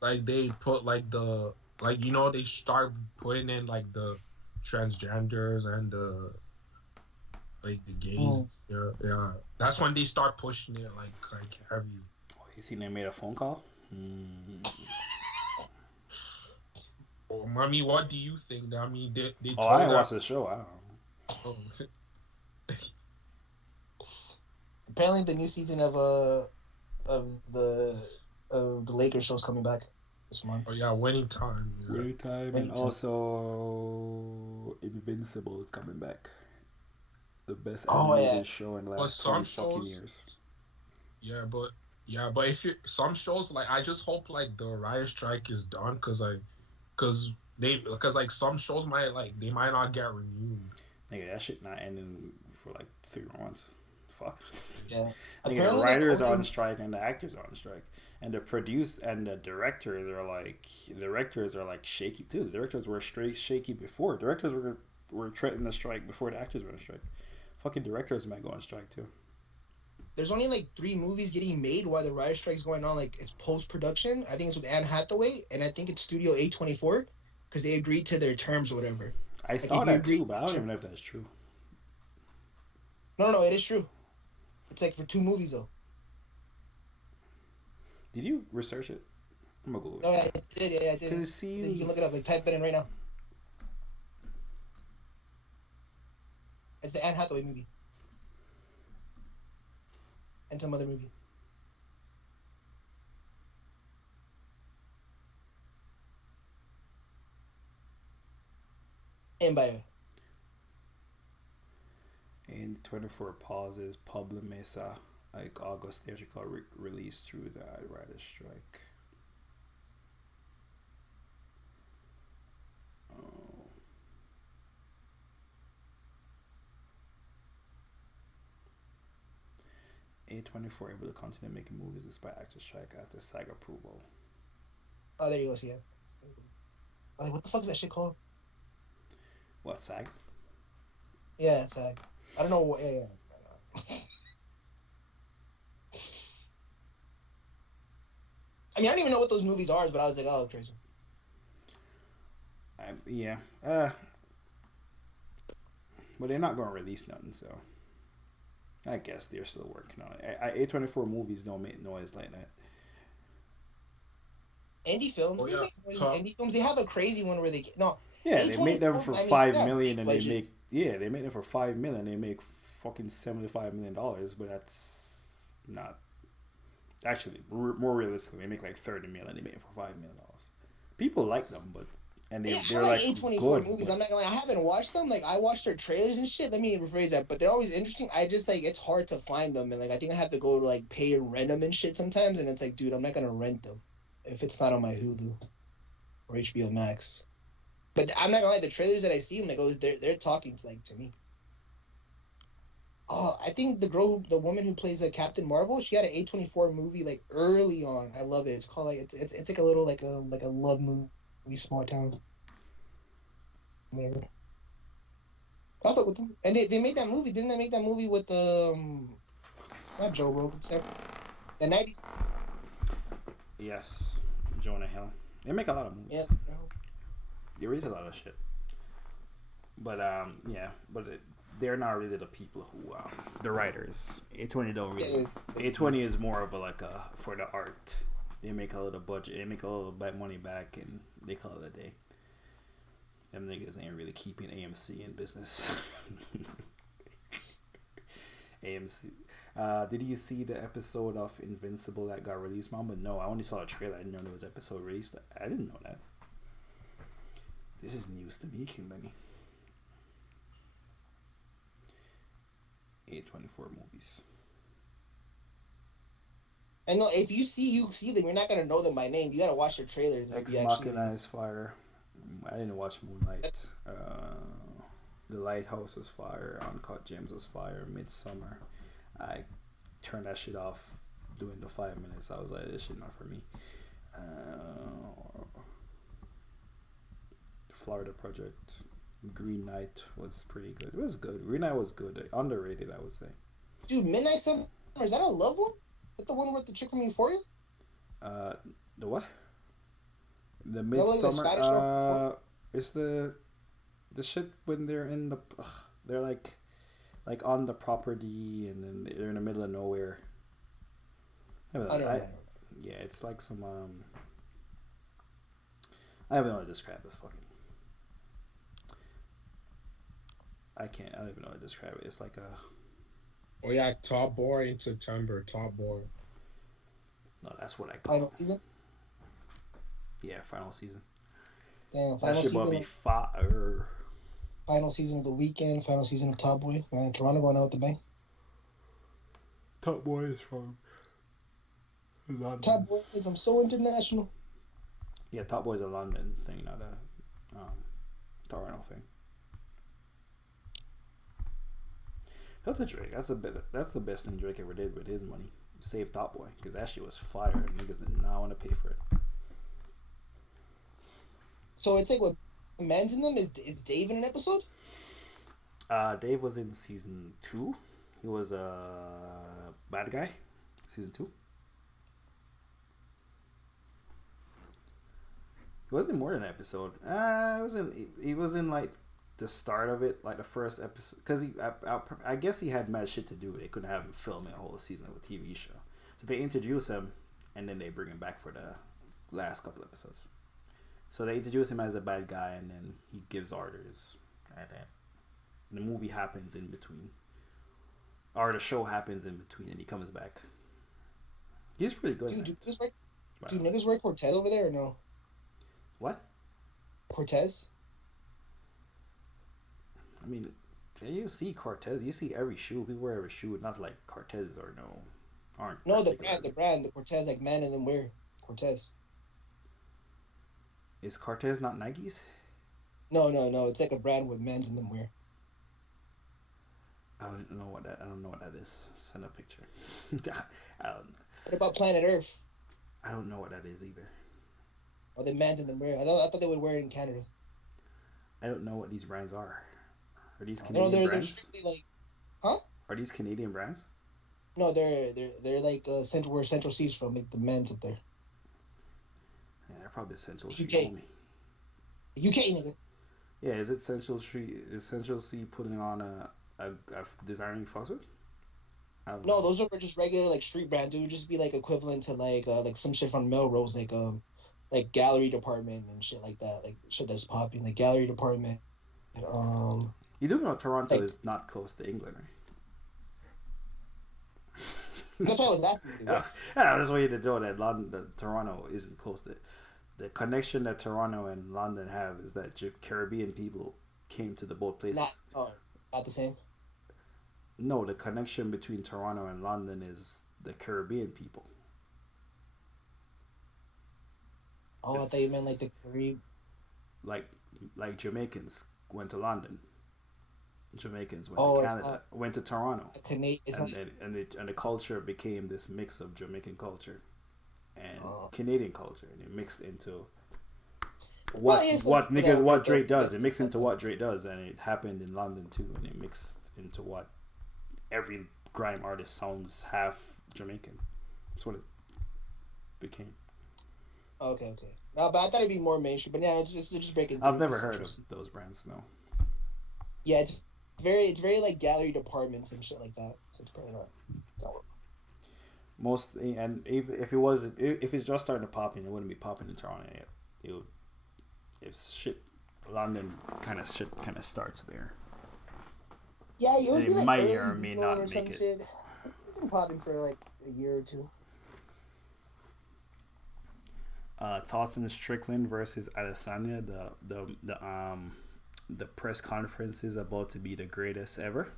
Like they put like they start putting in like the transgenders and the like the gays. Yeah. That's when they start pushing it like heavy. You think they made a phone call? Well, mommy, what do you think? I mean, they told I didn't watch the show. I don't know. Apparently, the new season of the Lakers show's coming back this month. Oh yeah, Winning Time. Yeah. Winning Time, and also Invincible is coming back. The best animated show in the last 20 fucking years. Yeah, but if some shows like I just hope like the riot strike is done because some shows might not get renewed. Nigga, that shit not ending for like 3 more months. Fuck. Yeah. Nigga, the writers are on strike and the actors are on strike, and the directors are like shaky too. The directors were straight shaky before. Directors were threatening to strike before the actors were on strike. Fucking directors might go on strike too. There's only like 3 movies getting made while the writer strike's going on. Like it's post production. I think it's with Anne Hathaway, and I think it's Studio A24 because they agreed to their terms or whatever. I saw that too, but I don't even know if that's true. No, it is true. It's like for 2 movies though. Did you research it? I'm gonna Google it. Oh yeah, I did. Yeah, I did. It seems... You can look it up. Like type it in right now. It's the Anne Hathaway movie. And some other movie. And by in 24 pauses, Pablo Mesa, like August theatrical release through the writer's strike. A24 able to continue making movies despite actor strike after SAG approval. Oh, there you go. See, yeah. Like, what the fuck is that shit called? What, SAG? Yeah, SAG. I don't know what. Yeah. I mean, I don't even know what those movies are, but I was like, oh, crazy. Yeah. But they're not going to release nothing, so I guess they're still working on it. A24 movies don't make noise like that. Indie films, indie films, they have a crazy one where they get they make them for $5 million, and they make them for $5 million. They make fucking $75 million, but that's not actually more realistically. They make like $30 million. They make it for $5 million. People like them, but they're like A24 good, movies. but... I'm not gonna lie, I haven't watched them. Like I watched their trailers and shit. Let me rephrase that, but they're always interesting. I just like it's hard to find them, and like I think I have to go to like pay and rent them and shit sometimes. And it's like, dude, I'm not gonna rent them if it's not on my Hulu or HBO Max. But I'm not gonna lie, the trailers that I see, I'm like, oh, they're talking to me. Oh, I think the woman who plays Captain Marvel, she had an A24 movie like early on. I love it. It's called like it's like a little like a love movie, small town. Whatever. I thought with them, and they made that movie. Didn't they make that movie with not Joe Rogan, the 90s? Yes, Jonah Hill. They make a lot of movies. Yes. They release a lot of shit. But they're not really the people who the writers. A20 don't really. A20 is more of a for the art. They make a little budget. They make a little bit money back, and they call it a day. Them niggas ain't really keeping AMC in business. AMC. Did you see the episode of Invincible that got released, Mom? But no, I only saw a trailer. I didn't know there was an episode released. I didn't know that. This is news to me, King Benny. A24 movies. I know if you see them, you're not gonna know them by name. You gotta watch their trailer. Ex Machina is fire. I didn't watch Moonlight. The Lighthouse was fire. Uncut Gems was fire. Midsummer. I turned that shit off doing the 5 minutes. I was like, this shit not for me. Florida Project. Green Knight was pretty good. It was good. Green Knight was good. Underrated, I would say. Dude, Midnight Summer, is that a love one? Is that the one with the chick from Euphoria? The what? The Midsummer. It's the shit when they're in the they're like on the property and then they're in the middle of nowhere. Yeah, it's like some I don't know how to describe this fucking. I don't even know how to describe it. It's like a. Oh yeah, Top Boy in September. Top Boy. No, that's what I call Final season. Yeah, final season. Damn, final season. Final season of The Weeknd. Final season of Top Boy. Man, Toronto going out with the bang. Top Boy is from London. Top Boy is I'm so international. Yeah, Top Boy is a London thing, not a Toronto thing. Shout to Drake. That's the best thing Drake ever did with his money. Save Top Boy, because that shit was fire and niggas did not want to pay for it. So it's like what Man's in them is Dave in an episode? Dave was in season 2. He was a bad guy. Season 2. He wasn't more than an episode. He was in like the start of it, like the first episode, because I guess he had mad shit to do. They couldn't have him filming a whole season of a TV show, so they introduce him and then they bring him back for the last couple episodes. So they introduce him as a bad guy and then he gives orders. And the movie happens in between, or the show happens in between, and he comes back. He's pretty good. Do niggas wear Cortez over there or no? What? Cortez? I mean, you see Cortez. You see every shoe. People wear every shoe. Not like Cortez aren't. No, the brand, the Cortez, like Man and them wear Cortez. Is Cortez not Nikes? No. It's like a brand with Men's and them wear. I don't know what that is. Send a picture. I don't know. What about Planet Earth? I don't know what that is either. Or the Men's and them wear. I thought they would wear it in Canada. I don't know what these brands are. Are these Canadian brands? Like, huh? Are these Canadian brands? No, they're like where Central C's from, like the Men's up there. Yeah, they're probably Central UK. Street. UK nigga. Yeah, is it Central Street? Is Central C putting on a designer you fucks with? No, those are just regular like street brands. It would just be like equivalent to like some shit from Melrose, like gallery department and shit like that, like shit that's popping, like gallery department. You do know Toronto is not close to England, right? That's what I was asking you. I just want you to know that Toronto isn't close to. The connection that Toronto and London have is that Caribbean people came to the both places. Not the same. No, the connection between Toronto and London is the Caribbean people. Oh, I thought you meant like the Caribbean. Like Jamaicans went to London. Jamaicans went to Canada, went to Toronto, and the culture became this mix of Jamaican culture and Canadian culture, and it mixed into what Drake does. It mixed into what Drake does, and it happened in London too, and it mixed into what every grime artist sounds half Jamaican. That's what it became. Okay. No, but I thought it'd be more mainstream. But yeah, it's just breaking. I've never heard of those brands. No. Yeah, it's very like gallery departments and shit like that. So it's probably not. Mostly, and if it's just starting to pop in, it wouldn't be popping in Toronto yet. It would. London kind of starts there. Yeah, it would be like might early or may not make it. Shit. been popping for like a year or two. Thoughts on Strickland versus Adesanya. The press conference is about to be the greatest ever.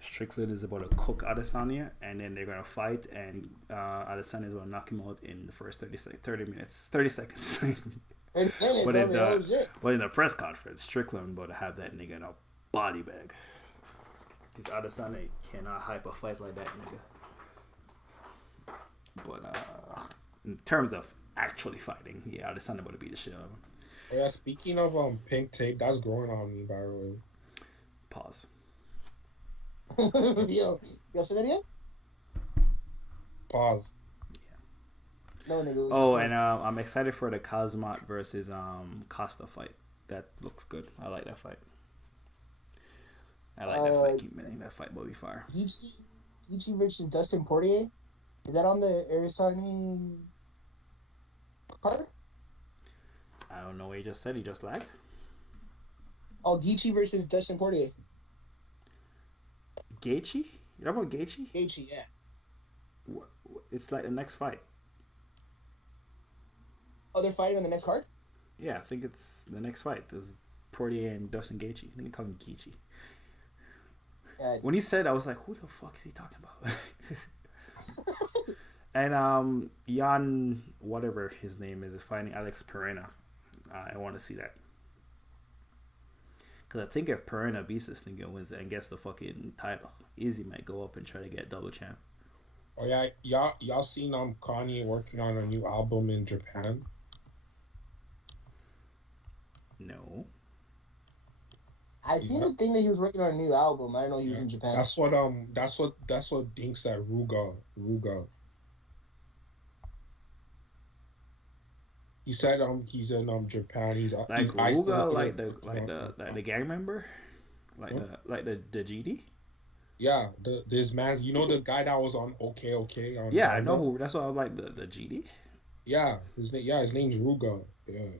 Strickland is about to cook Adesanya, and then they're gonna fight, and Adesanya is gonna knock him out in the first 30 seconds. 30 seconds. but in the press conference, Strickland about to have that nigga in a body bag. Because Adesanya cannot hype a fight like that nigga. But in terms of actually fighting, yeah, Adesanya about to beat the shit out of him. Oh, yeah, speaking of pink tape, that's growing on me, by the way. Pause. Yo, say that again? Pause. Yeah. No, nigga. Oh, and I'm excited for the Kazmat versus Costa fight. That looks good. I like that fight. That fight. Keep making that fight will be fire. Gaethje versus Dustin Poirier. Is that on the Arizona card? I don't know what he just said. He just lagged. Oh, Gaethje versus Dustin Poirier. Gaethje? You know about Gaethje? Gaethje, yeah. It's like the next fight. Oh, they're fighting on the next card? Yeah, I think it's the next fight. There's Poirier and Dustin Gaethje. I think they call him Gaethje. When he said, I was like, who the fuck is he talking about? And Jan, whatever his name is fighting Alex Pereira. I want to see that. Because I think if Pereira beats this nigga and wins and gets the fucking title, Izzy might go up and try to get double champ. Oh yeah, y'all seen Kanye working on a new album in Japan? No. I seen the thing that he was working on a new album. I don't know he was in Japan. That's what Dink said. Ruga. He said he's in Japan. He's Ruga, like the gang member, like the GD. Yeah, this man, you know the guy that was on OK. Yeah, I know who. That's why I like the GD. Yeah, his name's Ruga. Yeah.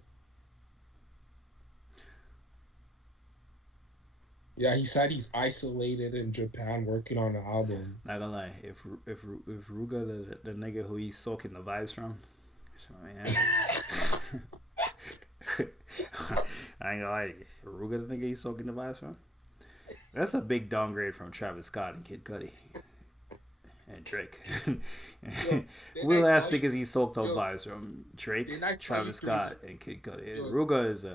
Yeah, he said he's isolated in Japan working on an album. Not gonna lie, if Ruga the nigga who he's soaking the vibes from, I ain't gonna lie, Ruga's the nigga he's soaking the vibes from. That's a big downgrade from Travis Scott and Kid Cudi and Drake. Real ass niggas he soaked those vibes from Drake, Travis Scott, and Kid Cudi. Ruga is a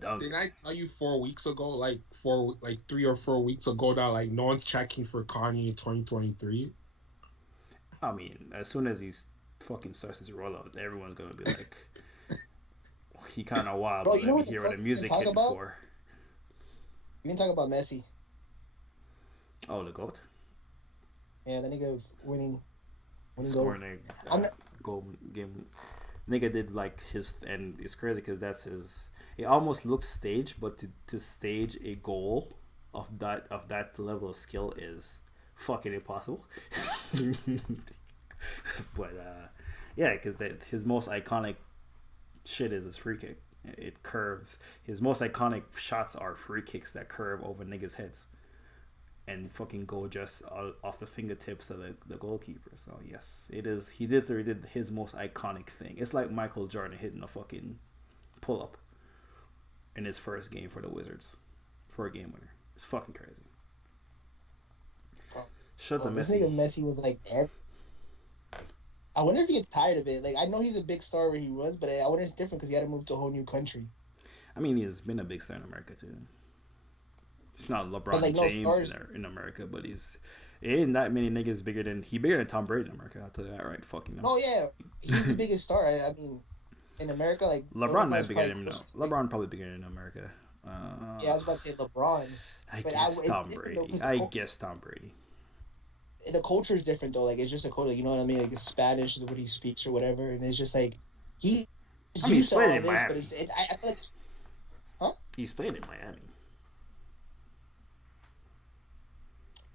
downgrade. Didn't I tell you 4 weeks ago, like 3 or 4 weeks ago, that like no one's checking for Kanye in 2023? I mean, as soon as he fucking starts his rollout, everyone's gonna be like, he kind of wild. Bro, but you know let what me hear the what the music fuck hitting about? for. We can talk about Messi. Oh, the GOAT? Yeah, the nigga was winning Scoring a goal game. Nigga did like his, and it's crazy because that's his. It almost looks staged, but to stage a goal of that level of skill is fucking impossible. But yeah, because his most iconic shit is his free kick. It curves. His most iconic shots are free kicks that curve over niggas' heads and fucking go just off the fingertips of the goalkeeper. So yes, it is. He did his most iconic thing. It's like Michael Jordan hitting a fucking pull up in his first game for the Wizards for a game winner. It's fucking crazy. Shut the Messi. Messi. This nigga Messi was like, I wonder if he gets tired of it. Like, I know he's a big star where he was, but I wonder if it's different because he had to move to a whole new country. I mean, he's been a big star in America too. It's not LeBron But, like, James in America, but he ain't that many niggas bigger than Tom Brady in America. I'll tell you that right fucking now. Oh yeah, he's the biggest star. I mean, in America, like LeBron might be bigger than LeBron probably bigger than America. Yeah, I was about to say LeBron. I guess Tom Brady. The culture is different though. Like it's just a culture. You know what I mean? Like it's Spanish is what he speaks or whatever, and it's just like he's used to all this, Miami. but I feel like, huh? He's played in Miami.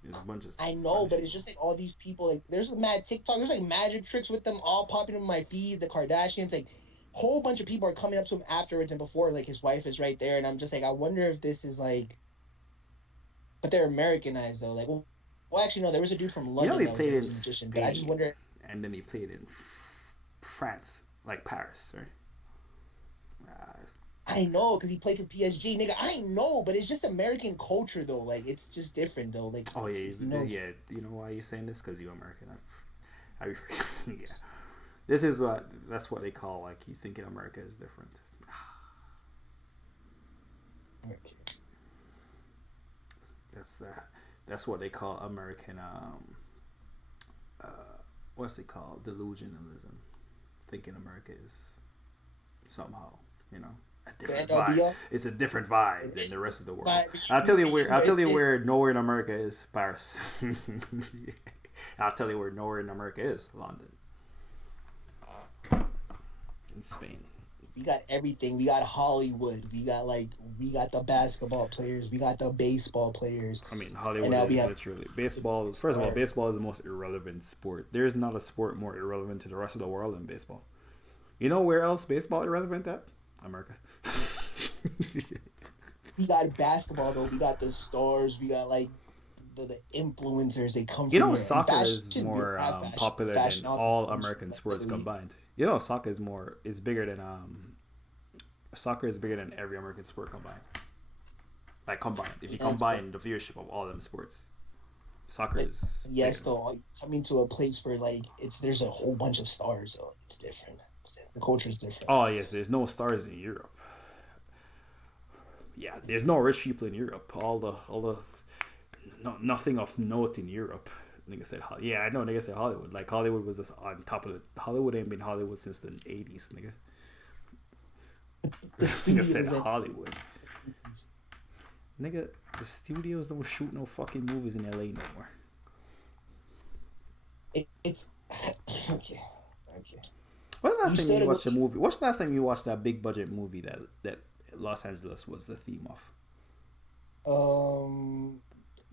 There's a bunch of I know, but it's just like all these people. Like there's mad TikTok. There's like magic tricks with them all popping in my feed. The Kardashians, like whole bunch of people are coming up to him afterwards and before. Like his wife is right there, and I'm just like, I wonder if this is like, but they're Americanized though. Like, well, Well, actually, no. There was a dude from You London know, he that was played a in magician, but I just Spain, wonder. and then he played in France, like Paris, right? I know, because he played for PSG, nigga. I know, but it's just American culture, though. Like, it's just different, though. Like, Oh yeah, yeah. You know why you're saying this? Because you're American. Yeah. This is that's what they call like you thinking America is different. Okay. That's what they call American. What's it called? Delusionalism. Thinking America is somehow, a different vibe. It's a different vibe than the rest of the world. I'll tell you where nowhere in America is Paris. I'll tell you where nowhere in America is London. In Spain. We got everything. We got Hollywood. We got the basketball players. We got the baseball players. I mean, Hollywood is literally baseball. First of all, baseball is the most irrelevant sport. There is not a sport more irrelevant to the rest of the world than baseball. You know where else baseball is irrelevant at? America. We got basketball though. We got the stars. We got the influencers. They come. Soccer is more popular than all American sports combined. Soccer is bigger than soccer is bigger than every American sport combined. Like combined, if you combine the viewership of all them sports, soccer is. Yes, though coming to a place where there's a whole bunch of stars, so it's different. The culture is different. Oh yes, there's no stars in Europe. Yeah, there's no rich people in Europe. Nothing of note in Europe. Nigga said, yeah, I know. Nigga said Hollywood. Like Hollywood was just on top of it. Hollywood ain't been Hollywood since the 80s, nigga. Nigga said Hollywood. Nigga, the studios don't shoot no fucking movies in LA no more. It's okay. When's the last time you watched a movie? What's the last time you watched that big budget movie that Los Angeles was the theme of?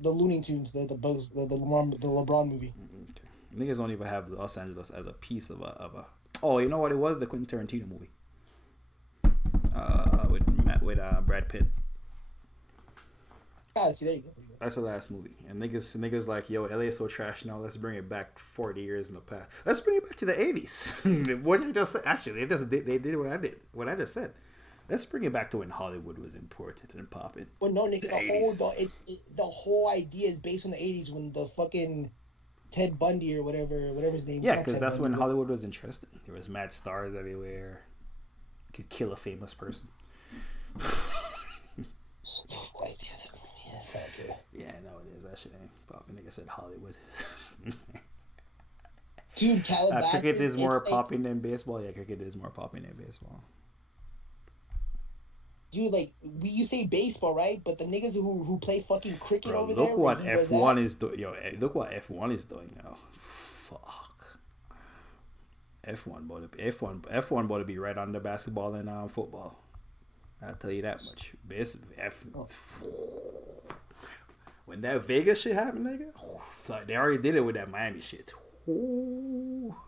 The Looney Tunes, the LeBron movie. Okay. Niggas don't even have Los Angeles as a piece of a. Oh, you know what it was? The Quentin Tarantino movie. With Brad Pitt. Ah, see, there you go. That's the last movie, and niggas like, yo, LA is so trash now. Let's bring it back 40 years in the past. Let's bring it back to the 80s. What you just said, actually, they did what I just said. Let's bring it back to when Hollywood was important and popping. Well, no, nigga, the whole idea is based on the 80s when the fucking Ted Bundy or whatever his name. Yeah, because that's when Hollywood was interesting. There was mad stars everywhere. You could kill a famous person. Yeah, no, it is. That shit ain't popping. Nigga said Hollywood. Dude, Calabasas. Cricket is more popping than baseball. Yeah, cricket is more popping than baseball. Dude, you say baseball, right? But the niggas who play fucking cricket over there. Look what F1 is doing. Yo, look what F1 is doing now. Fuck. F1 about to be right under basketball and football. I'll tell you that much. When that Vegas shit happened, nigga, they already did it with that Miami shit.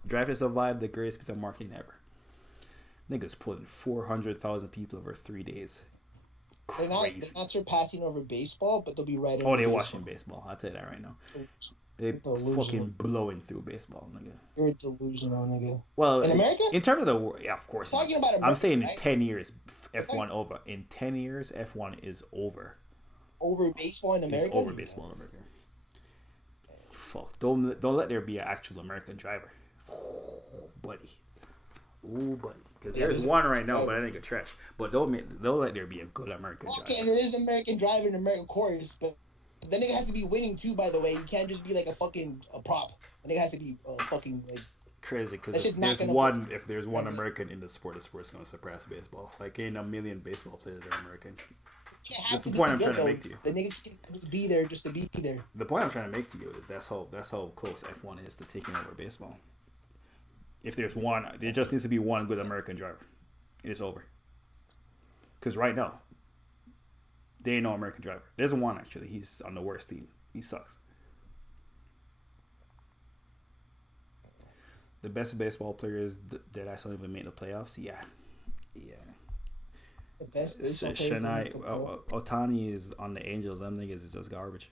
Drive to Survive, the greatest piece of marketing ever. Niggas pulling 400,000 people over 3 days. They're not surpassing over baseball, but they'll be right. Oh, they're watching baseball. I'll tell you that right now. They're fucking blowing through baseball, nigga. You're delusional, nigga. Well, in America, in terms of the world, yeah, of course. Talking about America, I'm saying in 10 years, F1 over. In 10 years, F1 is over. Over baseball in America. It's over baseball in America. Fuck! Don't let there be an actual American driver, buddy. Ooh, buddy. Because there's one right now, but I think it's trash. But don't let there be a good American driver. Okay, there's an American driver in American course, but the nigga has to be winning too. By the way, you can't just be like a prop. The nigga has to be fucking crazy. Because if there's one American in the sport's gonna surpass baseball. Like ain't a million baseball players that are American. That's the point I'm trying to make to you. The nigga can't just be there just to be there. The point I'm trying to make to you is that's how close F1 is to taking over baseball. If there's one, there just needs to be one good American driver. It's over. Because right now, there ain't no American driver. There's one, actually. He's on the worst team. He sucks. The best baseball players that I saw even make the playoffs? Yeah. The best baseball player. Otani is on the Angels. Them niggas is just garbage.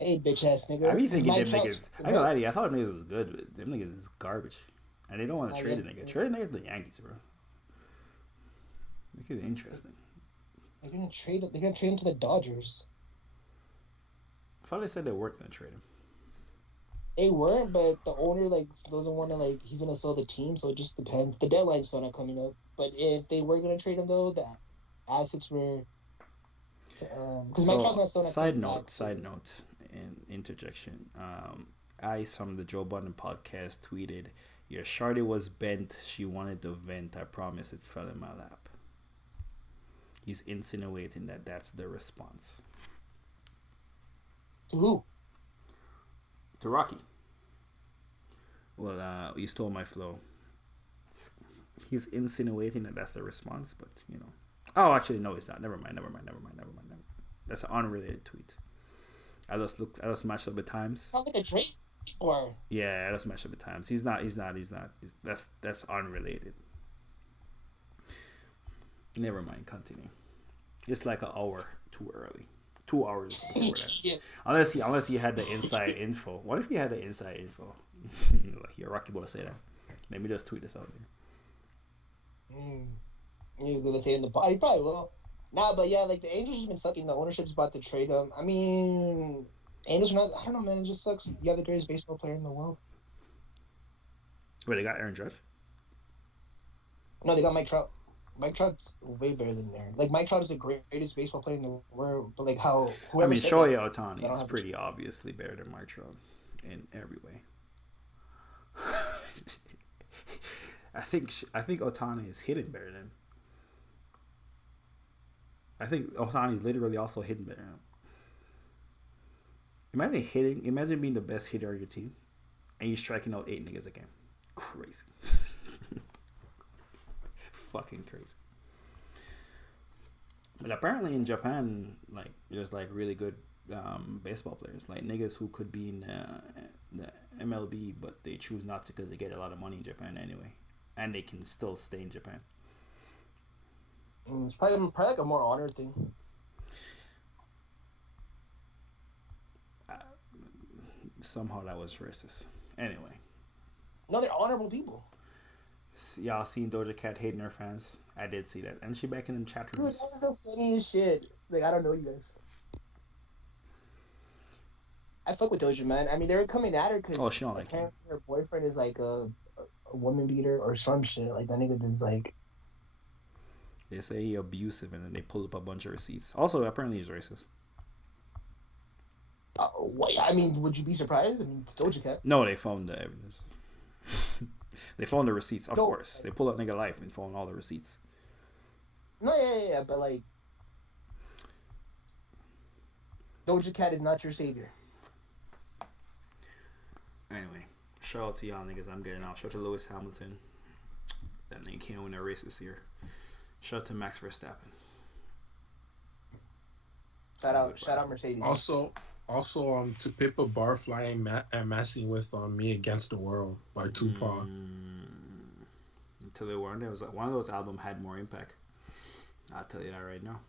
Hey, bitch ass nigga. I be thinking Mike them Trout's niggas. fucking I ain't gonna hurt. lie to you. I thought them niggas was good, but them niggas is garbage, and they don't want to trade the nigga. Trade the nigga to the Yankees, bro. Make it interesting. They're gonna trade him to the Dodgers. I thought they said they weren't gonna trade him. They weren't, but the owner like doesn't want to like. He's gonna sell the team, so it just depends. The deadline's still not coming up, but if they were gonna trade him though, the assets were. Because Mike Trout's not still not. Side note, and interjection. I from the Joe Budden podcast tweeted, "Your shorty was bent. She wanted to vent. I promise it fell in my lap." He's insinuating that that's the response. To who? To Rocky. Well, you stole my flow. He's insinuating that that's the response, but you know. Oh, actually, no, it's not. Never mind. That's an unrelated tweet. I just matched up the times. Sounds like a Drake or. Yeah, I just matched up the times. He's not. That's unrelated. Never mind. Continue. It's like an hour too early. 2 hours before that. Yeah. Unless he had the inside info. What if he had the inside info? Like, you're Rocky boy to say that. Let me just tweet this out there. He was gonna say it in the pod. He probably will. Nah, but yeah, like the Angels just been sucking. The ownership's about to trade him. I mean, Angels are not. I don't know, man. It just sucks. You have the greatest baseball player in the world. Wait, they got Aaron Judge? No, they got Mike Trout. Mike Trout's way better than Aaron. Like Mike Trout is the greatest baseball player in the world. But like how whoever. I mean, Shohei Ohtani is pretty obviously better than Mike Trout in every way. I think Ohtani is hitting better than. I think Ohtani is literally also hitting better than him. Imagine being the best hitter of your team, and you're striking out 8 niggas a game. Crazy. Fucking crazy. But apparently in Japan, like there's like really good baseball players, like niggas who could be in the MLB, but they choose not to because they get a lot of money in Japan anyway, and they can still stay in Japan. It's probably like a more honor thing. Somehow that was racist. Anyway. No, they're honorable people. Y'all seen Doja Cat hating her fans? I did see that. And she back in them chat rooms. Dude, that was the funniest shit. Like, I don't know you guys. I fuck with Doja, man. I mean, they were coming at her because she don't like him. Her boyfriend is like a woman beater or some shit. Like, that nigga is like... They say he abusive, and then they pull up a bunch of receipts. Also, apparently he's racist. Wait, I mean, would you be surprised? I mean, it's Doja Cat. No, they found the evidence. They found the receipts, of course. They pulled up nigga life and found all the receipts. No, yeah, but like... Doja Cat is not your savior. Anyway, shout out to y'all niggas. I'm getting off. Shout out to Lewis Hamilton. That nigga can't win a race this year. Shout out to Max Verstappen. Shout out Mercedes. Also, to Pippa Barfly and messing with Me Against the World by Tupac. Until they weren't. It was like one of those albums had more impact. I'll tell you that right now.